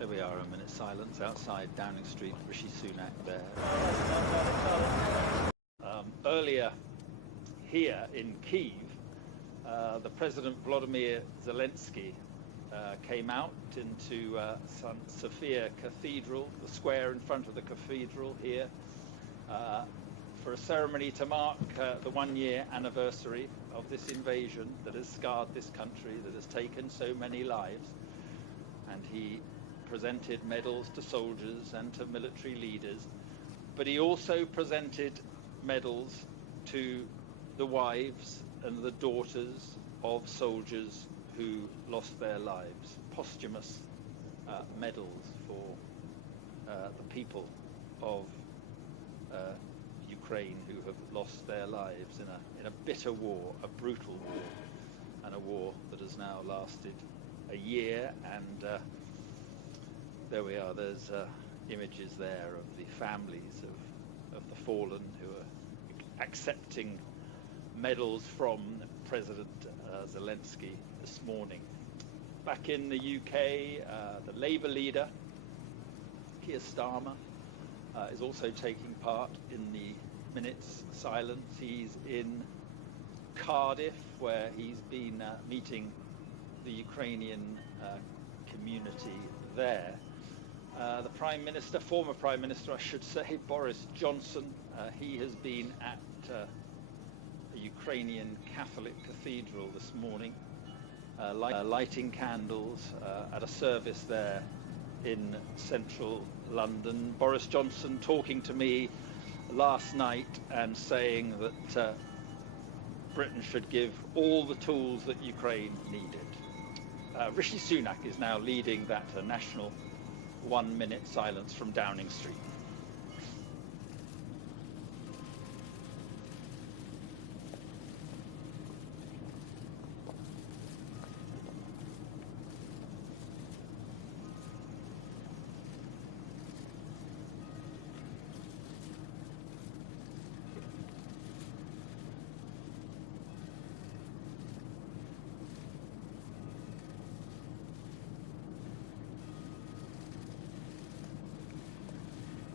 There we are, a minute's silence outside Downing Street, Rishi Sunak there. Earlier here in Kyiv, the President Volodymyr Zelensky came out into St. Sophia Cathedral, the square in front of the cathedral here, for a ceremony to mark the one-year anniversary of this invasion that has scarred this country, that has taken so many lives. And he presented medals to soldiers and to military leaders, but he also presented medals to the wives and the daughters of soldiers who lost their lives, posthumous medals for the people of Ukraine who have lost their lives in a bitter war, a brutal war, and a war that has now lasted a year. And there we are, there's images there of the families of the fallen who are accepting medals from President Zelensky this morning. Back in the UK, the Labour leader, Keir Starmer, is also taking part in the minute's silence. He's in Cardiff, where he's been meeting the Ukrainian community there. The Prime Minister, former Prime Minister I should say, Boris Johnson, he has been at a Ukrainian Catholic cathedral this morning, lighting candles at a service there in central London. Boris Johnson talking to me last night and saying that Britain should give all the tools that Ukraine needed. Rishi Sunak is now leading that national 1 minute silence from Downing Street.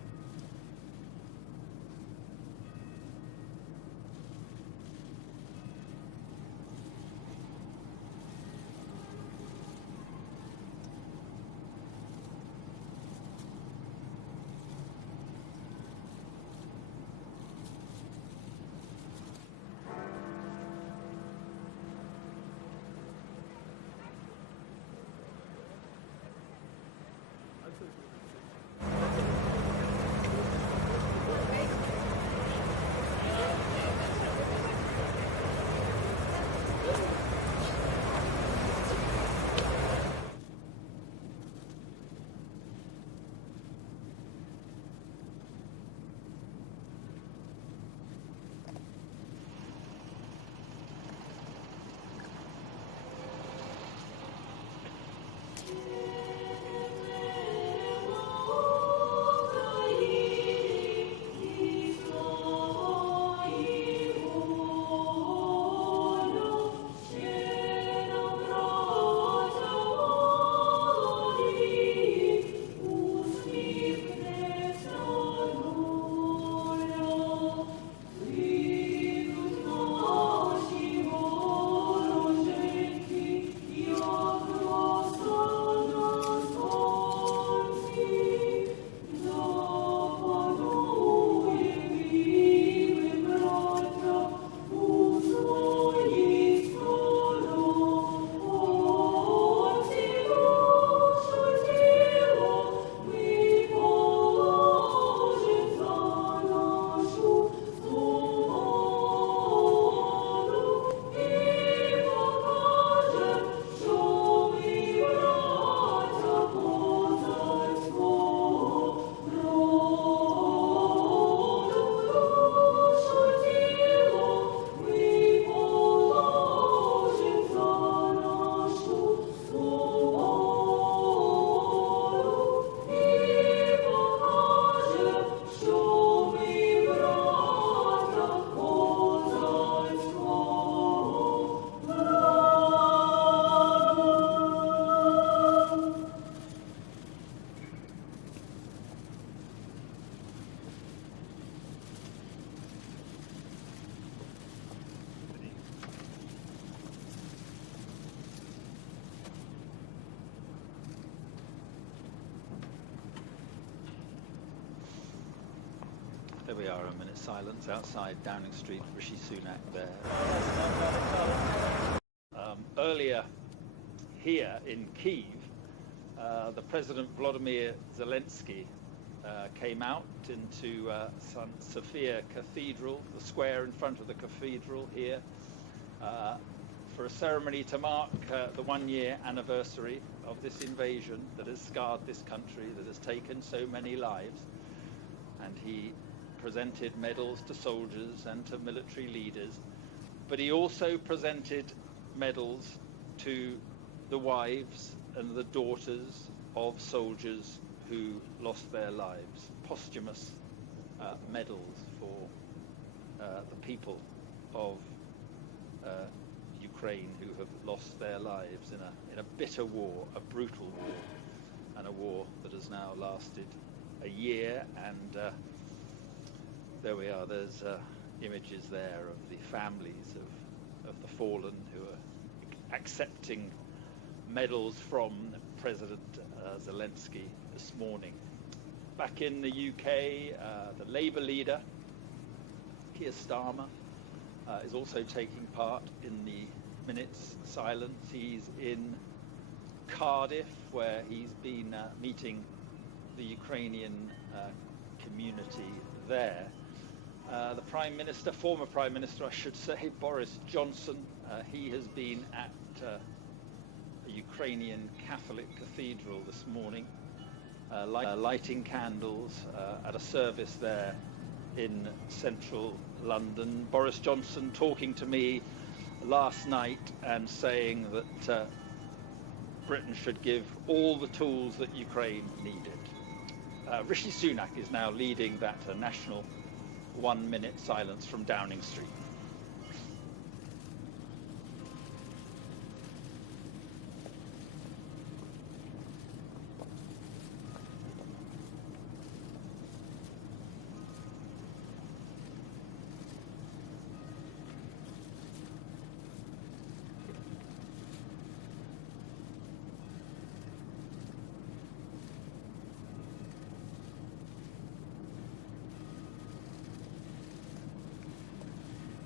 we are, a minute's silence outside Downing Street, Rishi Sunak there. Earlier here in Kyiv, the President Volodymyr Zelensky came out into St. Sophia Cathedral, the square in front of the cathedral here, for a ceremony to mark the one-year anniversary of this invasion that has scarred this country, that has taken so many lives. And he presented medals to soldiers and to military leaders, but he also presented medals to the wives and the daughters of soldiers who lost their lives, posthumous medals for the people of Ukraine who have lost their lives in a bitter war, a brutal war, and a war that has now lasted a year. And there we are, there's images there of the families of the fallen who are accepting medals from President Zelensky this morning. Back in the UK, the Labour leader, Keir Starmer, is also taking part in the minute's silence. He's in Cardiff, where he's been meeting the Ukrainian community there. The Prime Minister, former Prime Minister I should say, Boris Johnson, he has been at a Ukrainian Catholic cathedral this morning, lighting candles at a service there in central London. Boris Johnson talking to me last night and saying that Britain should give all the tools that Ukraine needed. Rishi Sunak is now leading that national 1 minute silence from Downing Street.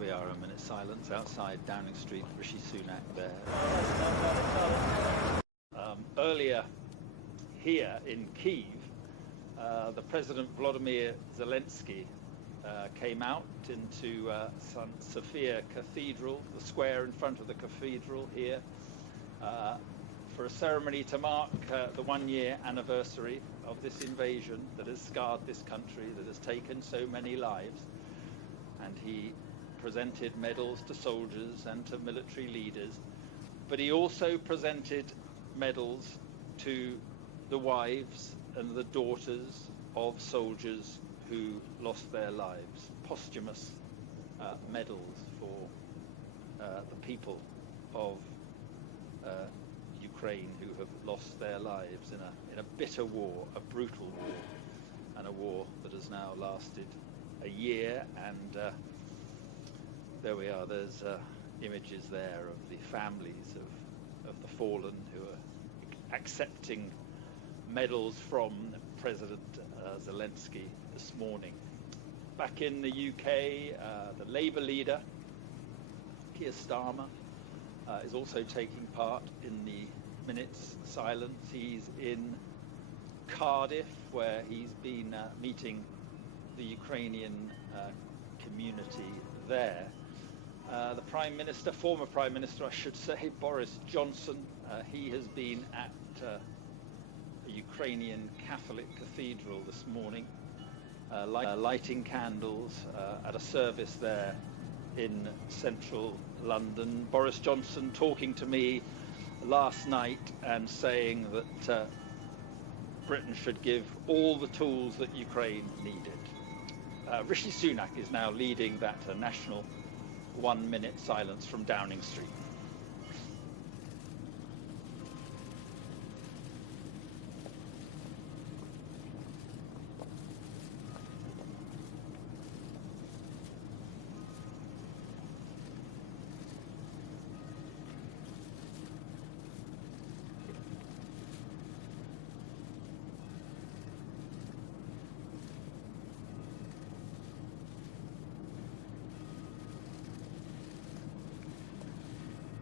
we are, a minute's silence outside Downing Street, Rishi Sunak there. Earlier here in Kyiv, the President Volodymyr Zelensky came out into St. Sophia Cathedral, the square in front of the cathedral here, for a ceremony to mark the one-year anniversary of this invasion that has scarred this country, that has taken so many lives. And he presented medals to soldiers and to military leaders, but he also presented medals to the wives and the daughters of soldiers who lost their lives, posthumous medals for the people of Ukraine who have lost their lives in a bitter war, a brutal war, and a war that has now lasted a year. And there we are, there's images there of the families of the fallen who are accepting medals from President Zelensky this morning. Back in the UK, the Labour leader, Keir Starmer, is also taking part in the minute's silence. He's in Cardiff, where he's been meeting the Ukrainian community there. The Prime Minister, former Prime Minister, I should say, Boris Johnson, he has been at a Ukrainian Catholic cathedral this morning, lighting candles at a service there in central London. Boris Johnson talking to me last night and saying that Britain should give all the tools that Ukraine needed. Rishi Sunak is now leading that national 1 minute silence from Downing Street.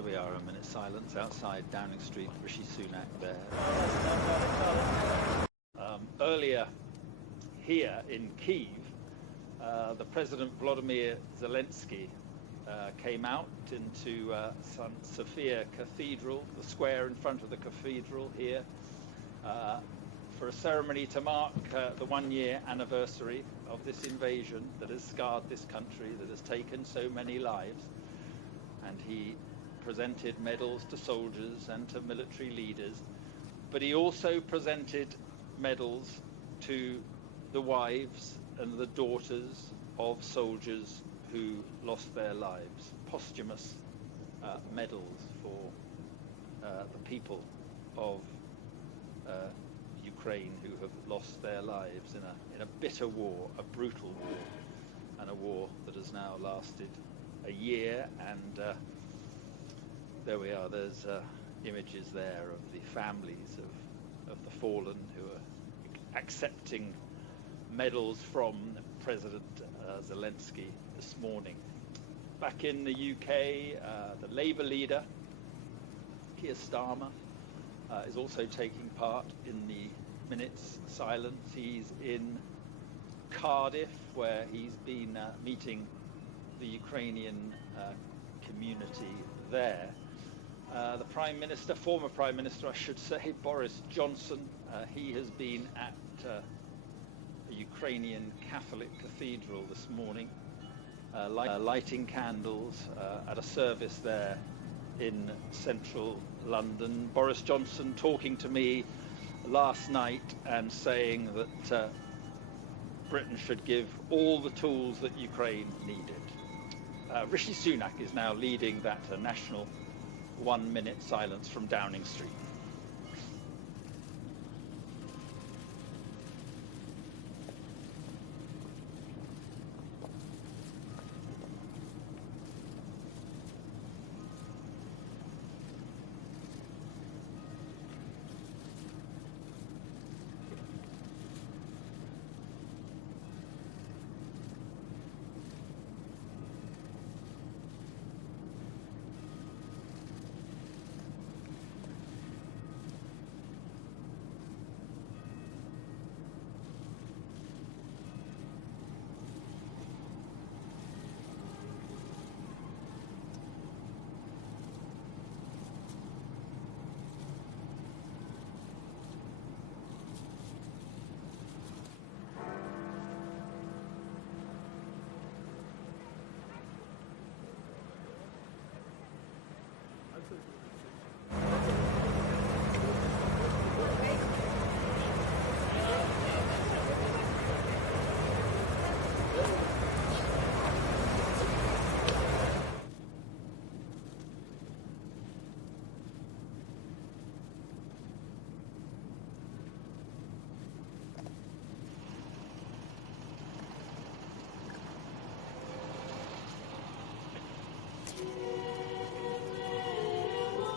There we are, a minute's silence outside Downing Street, Rishi Sunak there. Earlier here in Kyiv, the President Volodymyr Zelensky came out into St. Sophia Cathedral, the square in front of the cathedral here, for a ceremony to mark the one-year anniversary of this invasion that has scarred this country, that has taken so many lives. And he presented medals to soldiers and to military leaders, but he also presented medals to the wives and the daughters of soldiers who lost their lives, posthumous medals for the people of Ukraine who have lost their lives in a bitter war, a brutal war, and a war that has now lasted a year. And there we are, there's images there of the families of the fallen who are accepting medals from President Zelensky this morning. Back in the UK, the Labour leader, Keir Starmer, is also taking part in the minute's silence. He's in Cardiff, where he's been meeting the Ukrainian community there. The Prime Minister, former Prime Minister I should say, Boris Johnson, he has been at a Ukrainian Catholic cathedral this morning, lighting candles at a service there in central London. Boris Johnson talking to me last night and saying that Britain should give all the tools that Ukraine needed. Rishi Sunak is now leading that national 1 minute silence from Downing Street.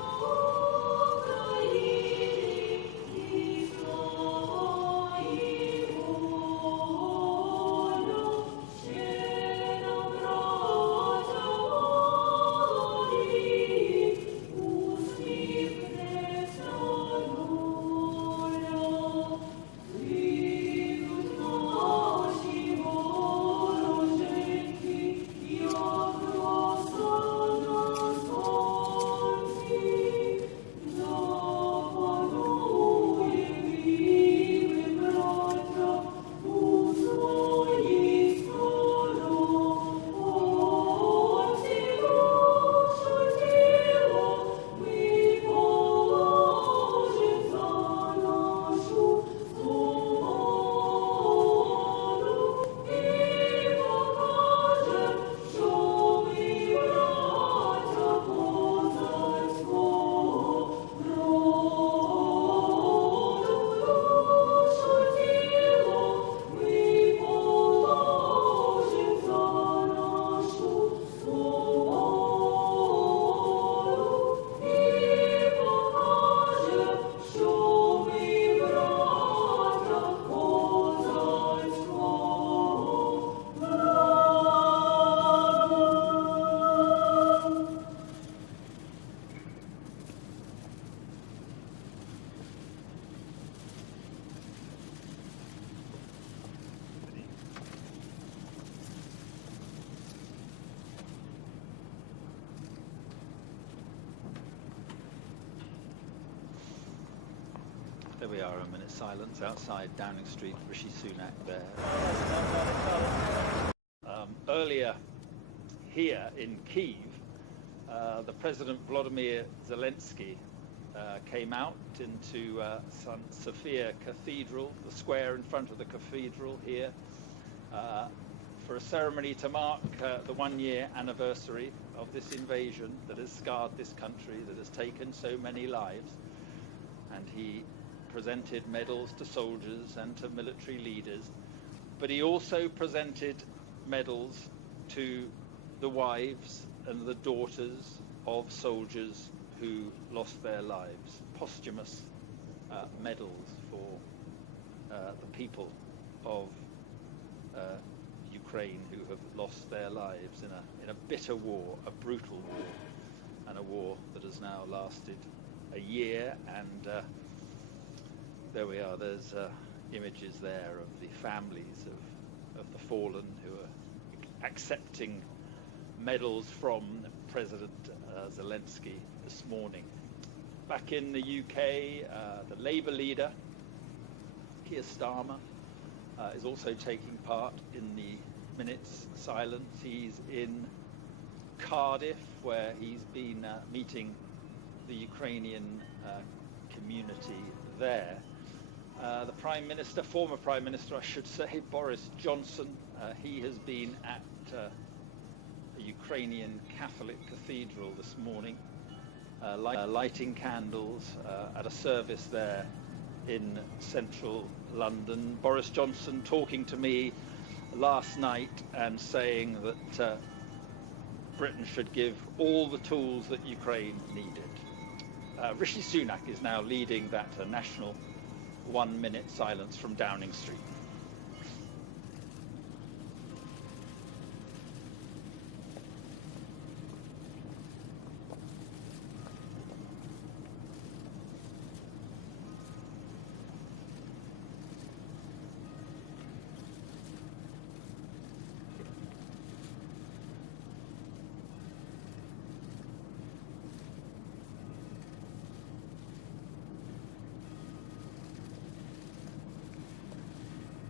we are, a minute's silence outside Downing Street. Rishi Sunak there. Earlier here in Kyiv, the President Volodymyr Zelensky came out into St. Sophia Cathedral, the square in front of the cathedral here, for a ceremony to mark the one-year anniversary of this invasion that has scarred this country, that has taken so many lives. And he presented medals to soldiers and to military leaders, but he also presented medals to the wives and the daughters of soldiers who lost their lives, posthumous medals for the people of Ukraine who have lost their lives in a bitter war, a brutal war, and a war that has now lasted a year. And there we are, there's images there of the families of the fallen who are accepting medals from President Zelensky this morning. Back in the UK, the Labour leader, Keir Starmer, is also taking part in the minute's silence. He's in Cardiff, where he's been meeting the Ukrainian community there. The Prime Minister, former Prime Minister I should say, Boris Johnson, he has been at a Ukrainian Catholic cathedral this morning, lighting candles at a service there in central London. Boris Johnson talking to me last night and saying that Britain should give all the tools that Ukraine needed. Rishi Sunak is now leading that national 1 minute silence from Downing Street.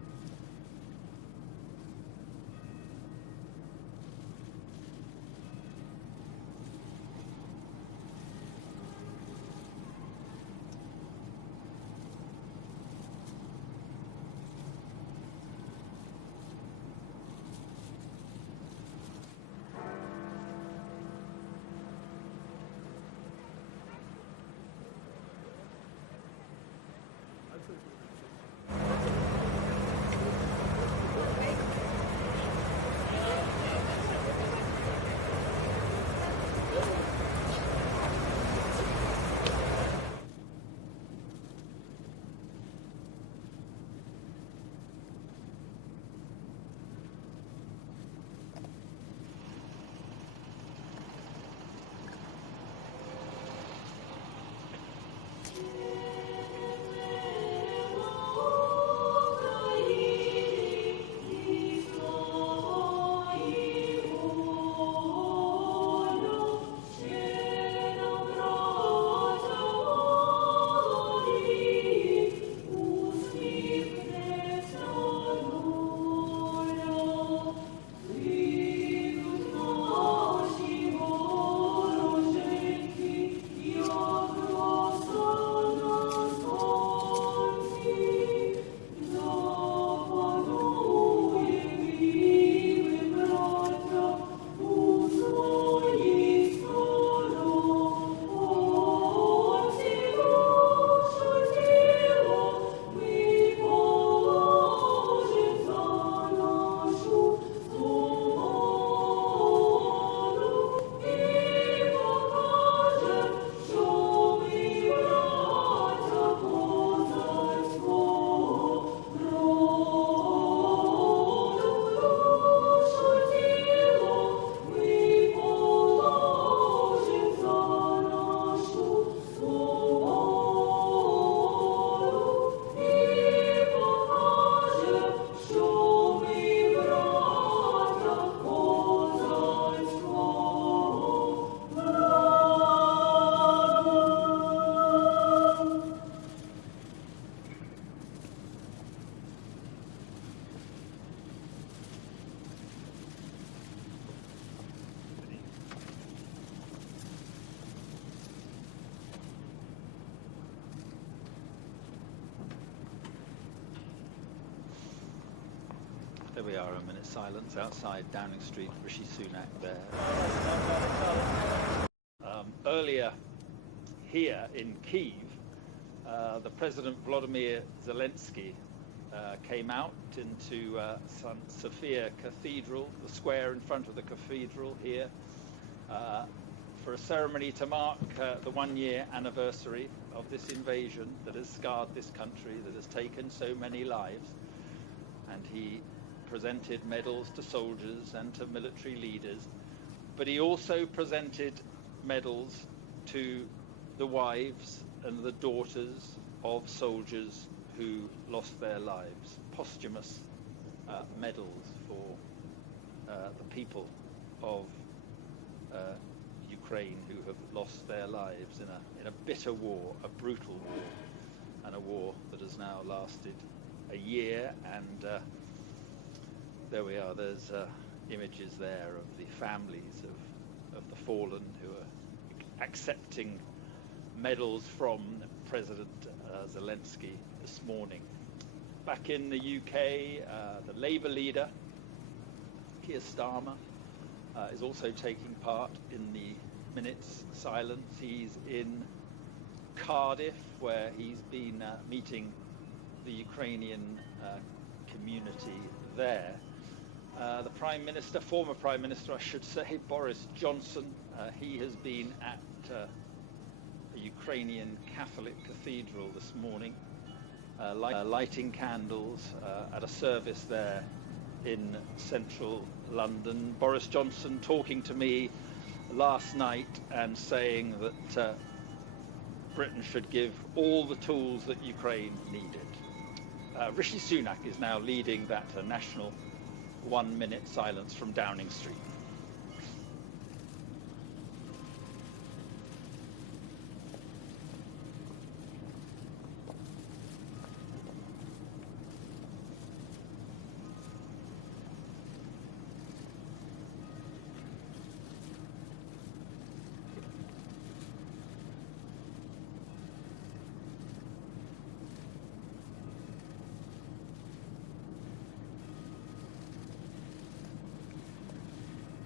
we are, a minute's silence outside Downing Street, Rishi Sunak there. Earlier here in Kyiv, the President Volodymyr Zelensky came out into St. Sophia Cathedral, the square in front of the cathedral here, for a ceremony to mark the one-year anniversary of this invasion that has scarred this country, that has taken so many lives. And he presented medals to soldiers and to military leaders, but he also presented medals to the wives and the daughters of soldiers who lost their lives, posthumous medals for the people of Ukraine who have lost their lives in a bitter war, a brutal war, and a war that has now lasted a year. And there we are, there's images there of the families of the fallen who are accepting medals from President Zelensky this morning. Back in the UK, the Labour leader, Keir Starmer, is also taking part in the minute's silence. He's in Cardiff, where he's been meeting the Ukrainian community there. The Prime Minister, former Prime Minister I should say, Boris Johnson, he has been at a Ukrainian Catholic cathedral this morning, lighting candles at a service there in central London. Boris Johnson talking to me last night and saying that Britain should give all the tools that Ukraine needed. Rishi Sunak is now leading that national 1 minute silence from Downing Street.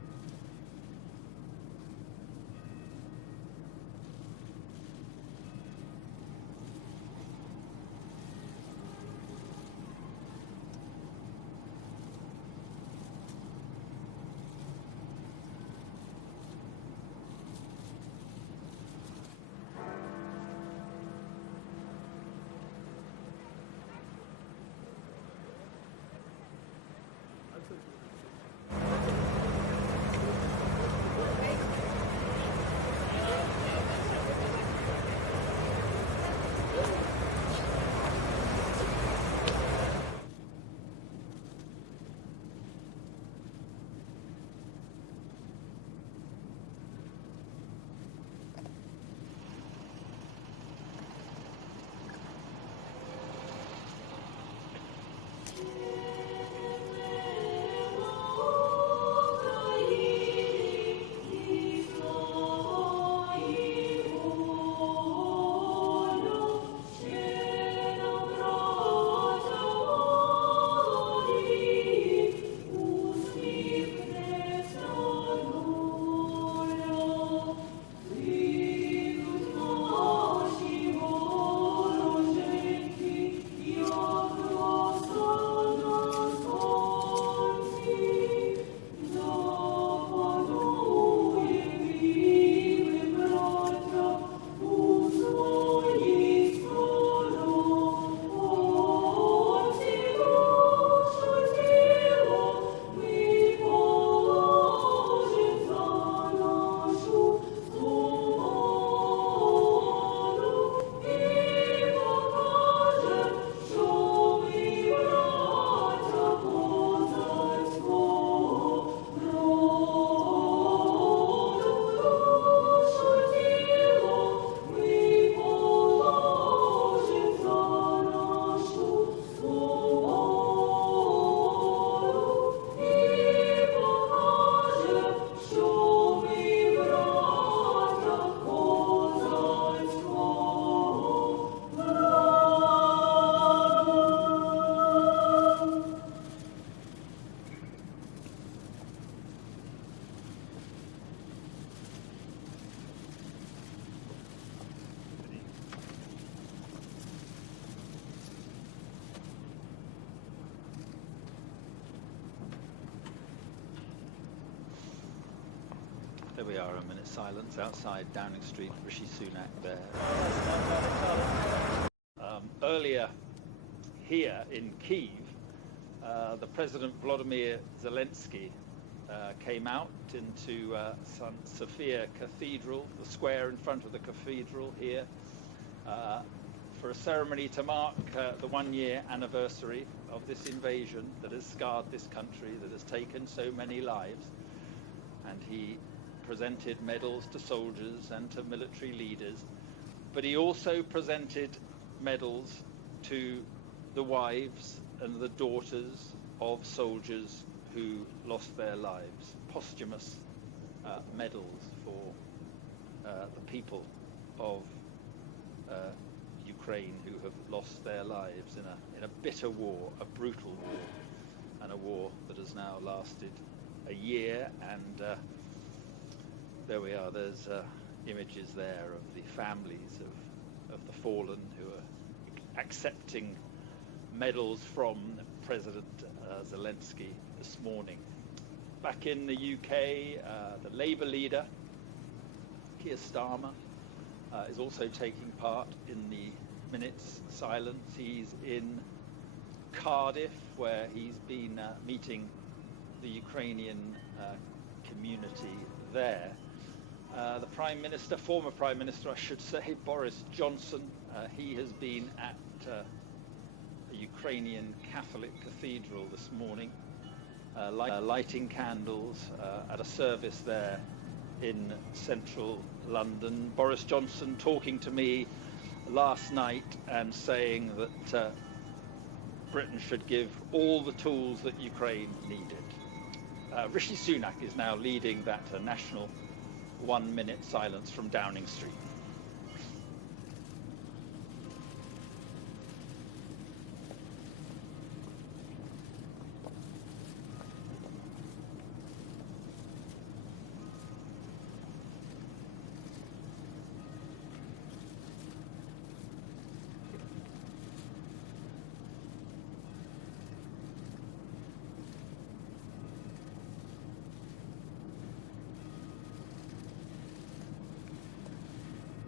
There we are, a minute's silence outside Downing Street, Rishi Sunak there. Earlier here in Kyiv, the President Volodymyr Zelensky came out into St. Sophia Cathedral, the square in front of the cathedral here, for a ceremony to mark the one-year anniversary of this invasion that has scarred this country, that has taken so many lives. And he presented medals to soldiers and to military leaders, but he also presented medals to the wives and the daughters of soldiers who lost their lives, posthumous medals for the people of Ukraine who have lost their lives in a bitter war, a brutal war, and a war that has now lasted a year. And there we are, there's images there of the families of the fallen who are accepting medals from President Zelensky this morning. Back in the UK, the Labour leader, Keir Starmer, is also taking part in the minute's silence. He's in Cardiff, where he's been meeting the Ukrainian community there. The Prime Minister, former Prime Minister I should say, Boris Johnson, he has been at a Ukrainian Catholic cathedral this morning, lighting candles at a service there in central London. Boris Johnson talking to me last night and saying that Britain should give all the tools that Ukraine needed. Rishi Sunak is now leading that national 1 minute silence from Downing Street.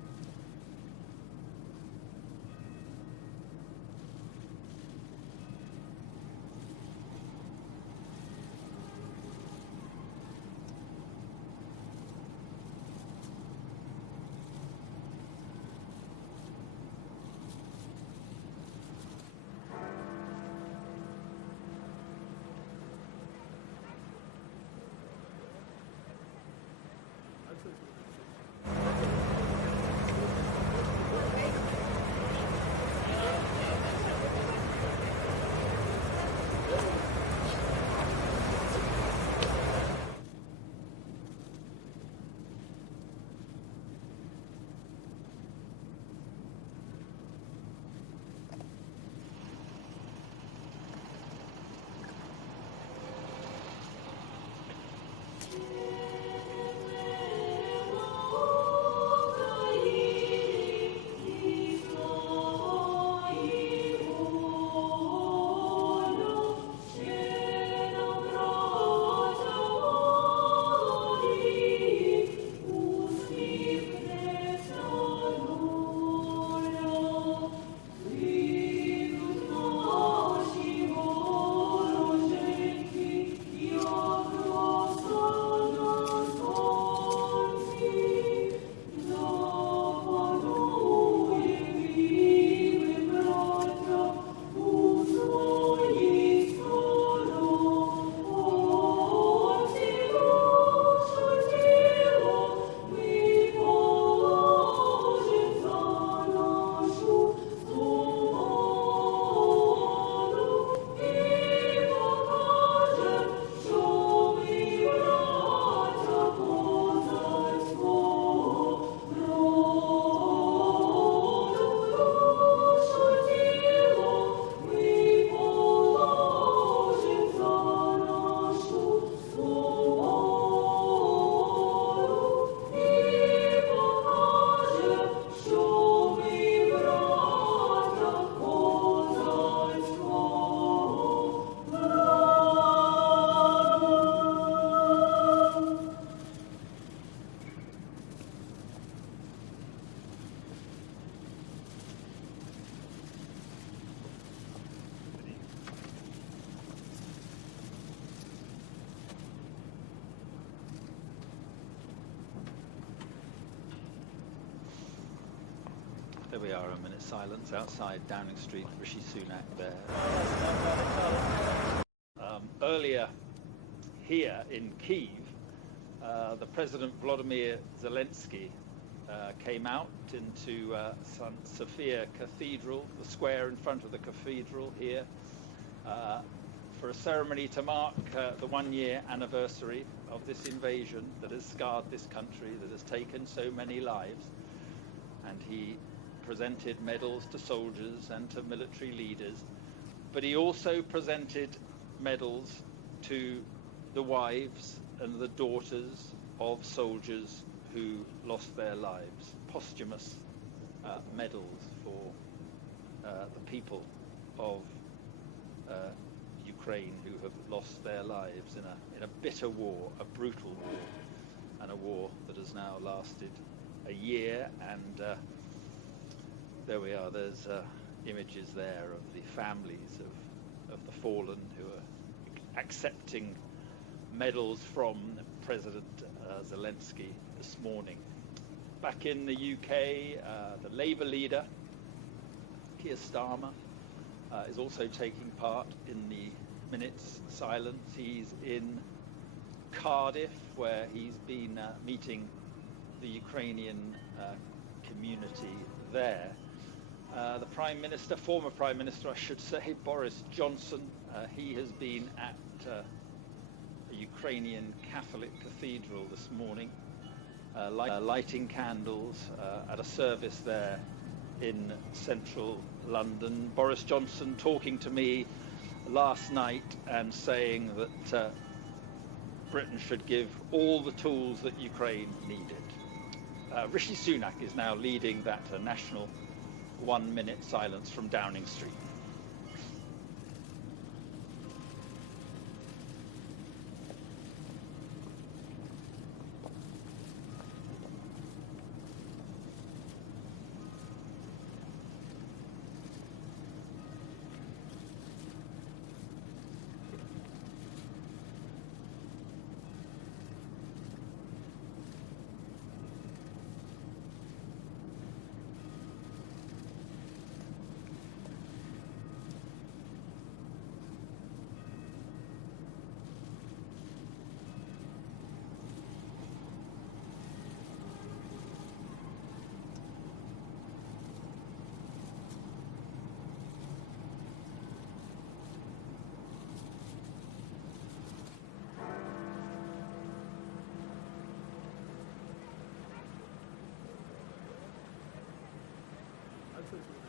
we are, a minute's silence outside Downing Street, Rishi Sunak there. Earlier here in Kyiv, the President Volodymyr Zelensky came out into St. Sophia Cathedral, the square in front of the cathedral here, for a ceremony to mark the one-year anniversary of this invasion that has scarred this country, that has taken so many lives. And he presented medals to soldiers and to military leaders, but he also presented medals to the wives and the daughters of soldiers who lost their lives, posthumous medals for the people of Ukraine who have lost their lives in a bitter war, a brutal war, and a war that has now lasted a year. And there we are, there's images there of the families of the fallen who are accepting medals from President Zelensky this morning. Back in the UK, the Labour leader, Keir Starmer, is also taking part in the minute's silence. He's in Cardiff, where he's been meeting the Ukrainian community there. The Prime Minister, former Prime Minister I should say, Boris Johnson, he has been at a Ukrainian Catholic cathedral this morning, lighting candles at a service there in central London. Boris Johnson talking to me last night and saying that Britain should give all the tools that Ukraine needed. Rishi Sunak is now leading that national 1 minute silence from Downing Street. Absolutely.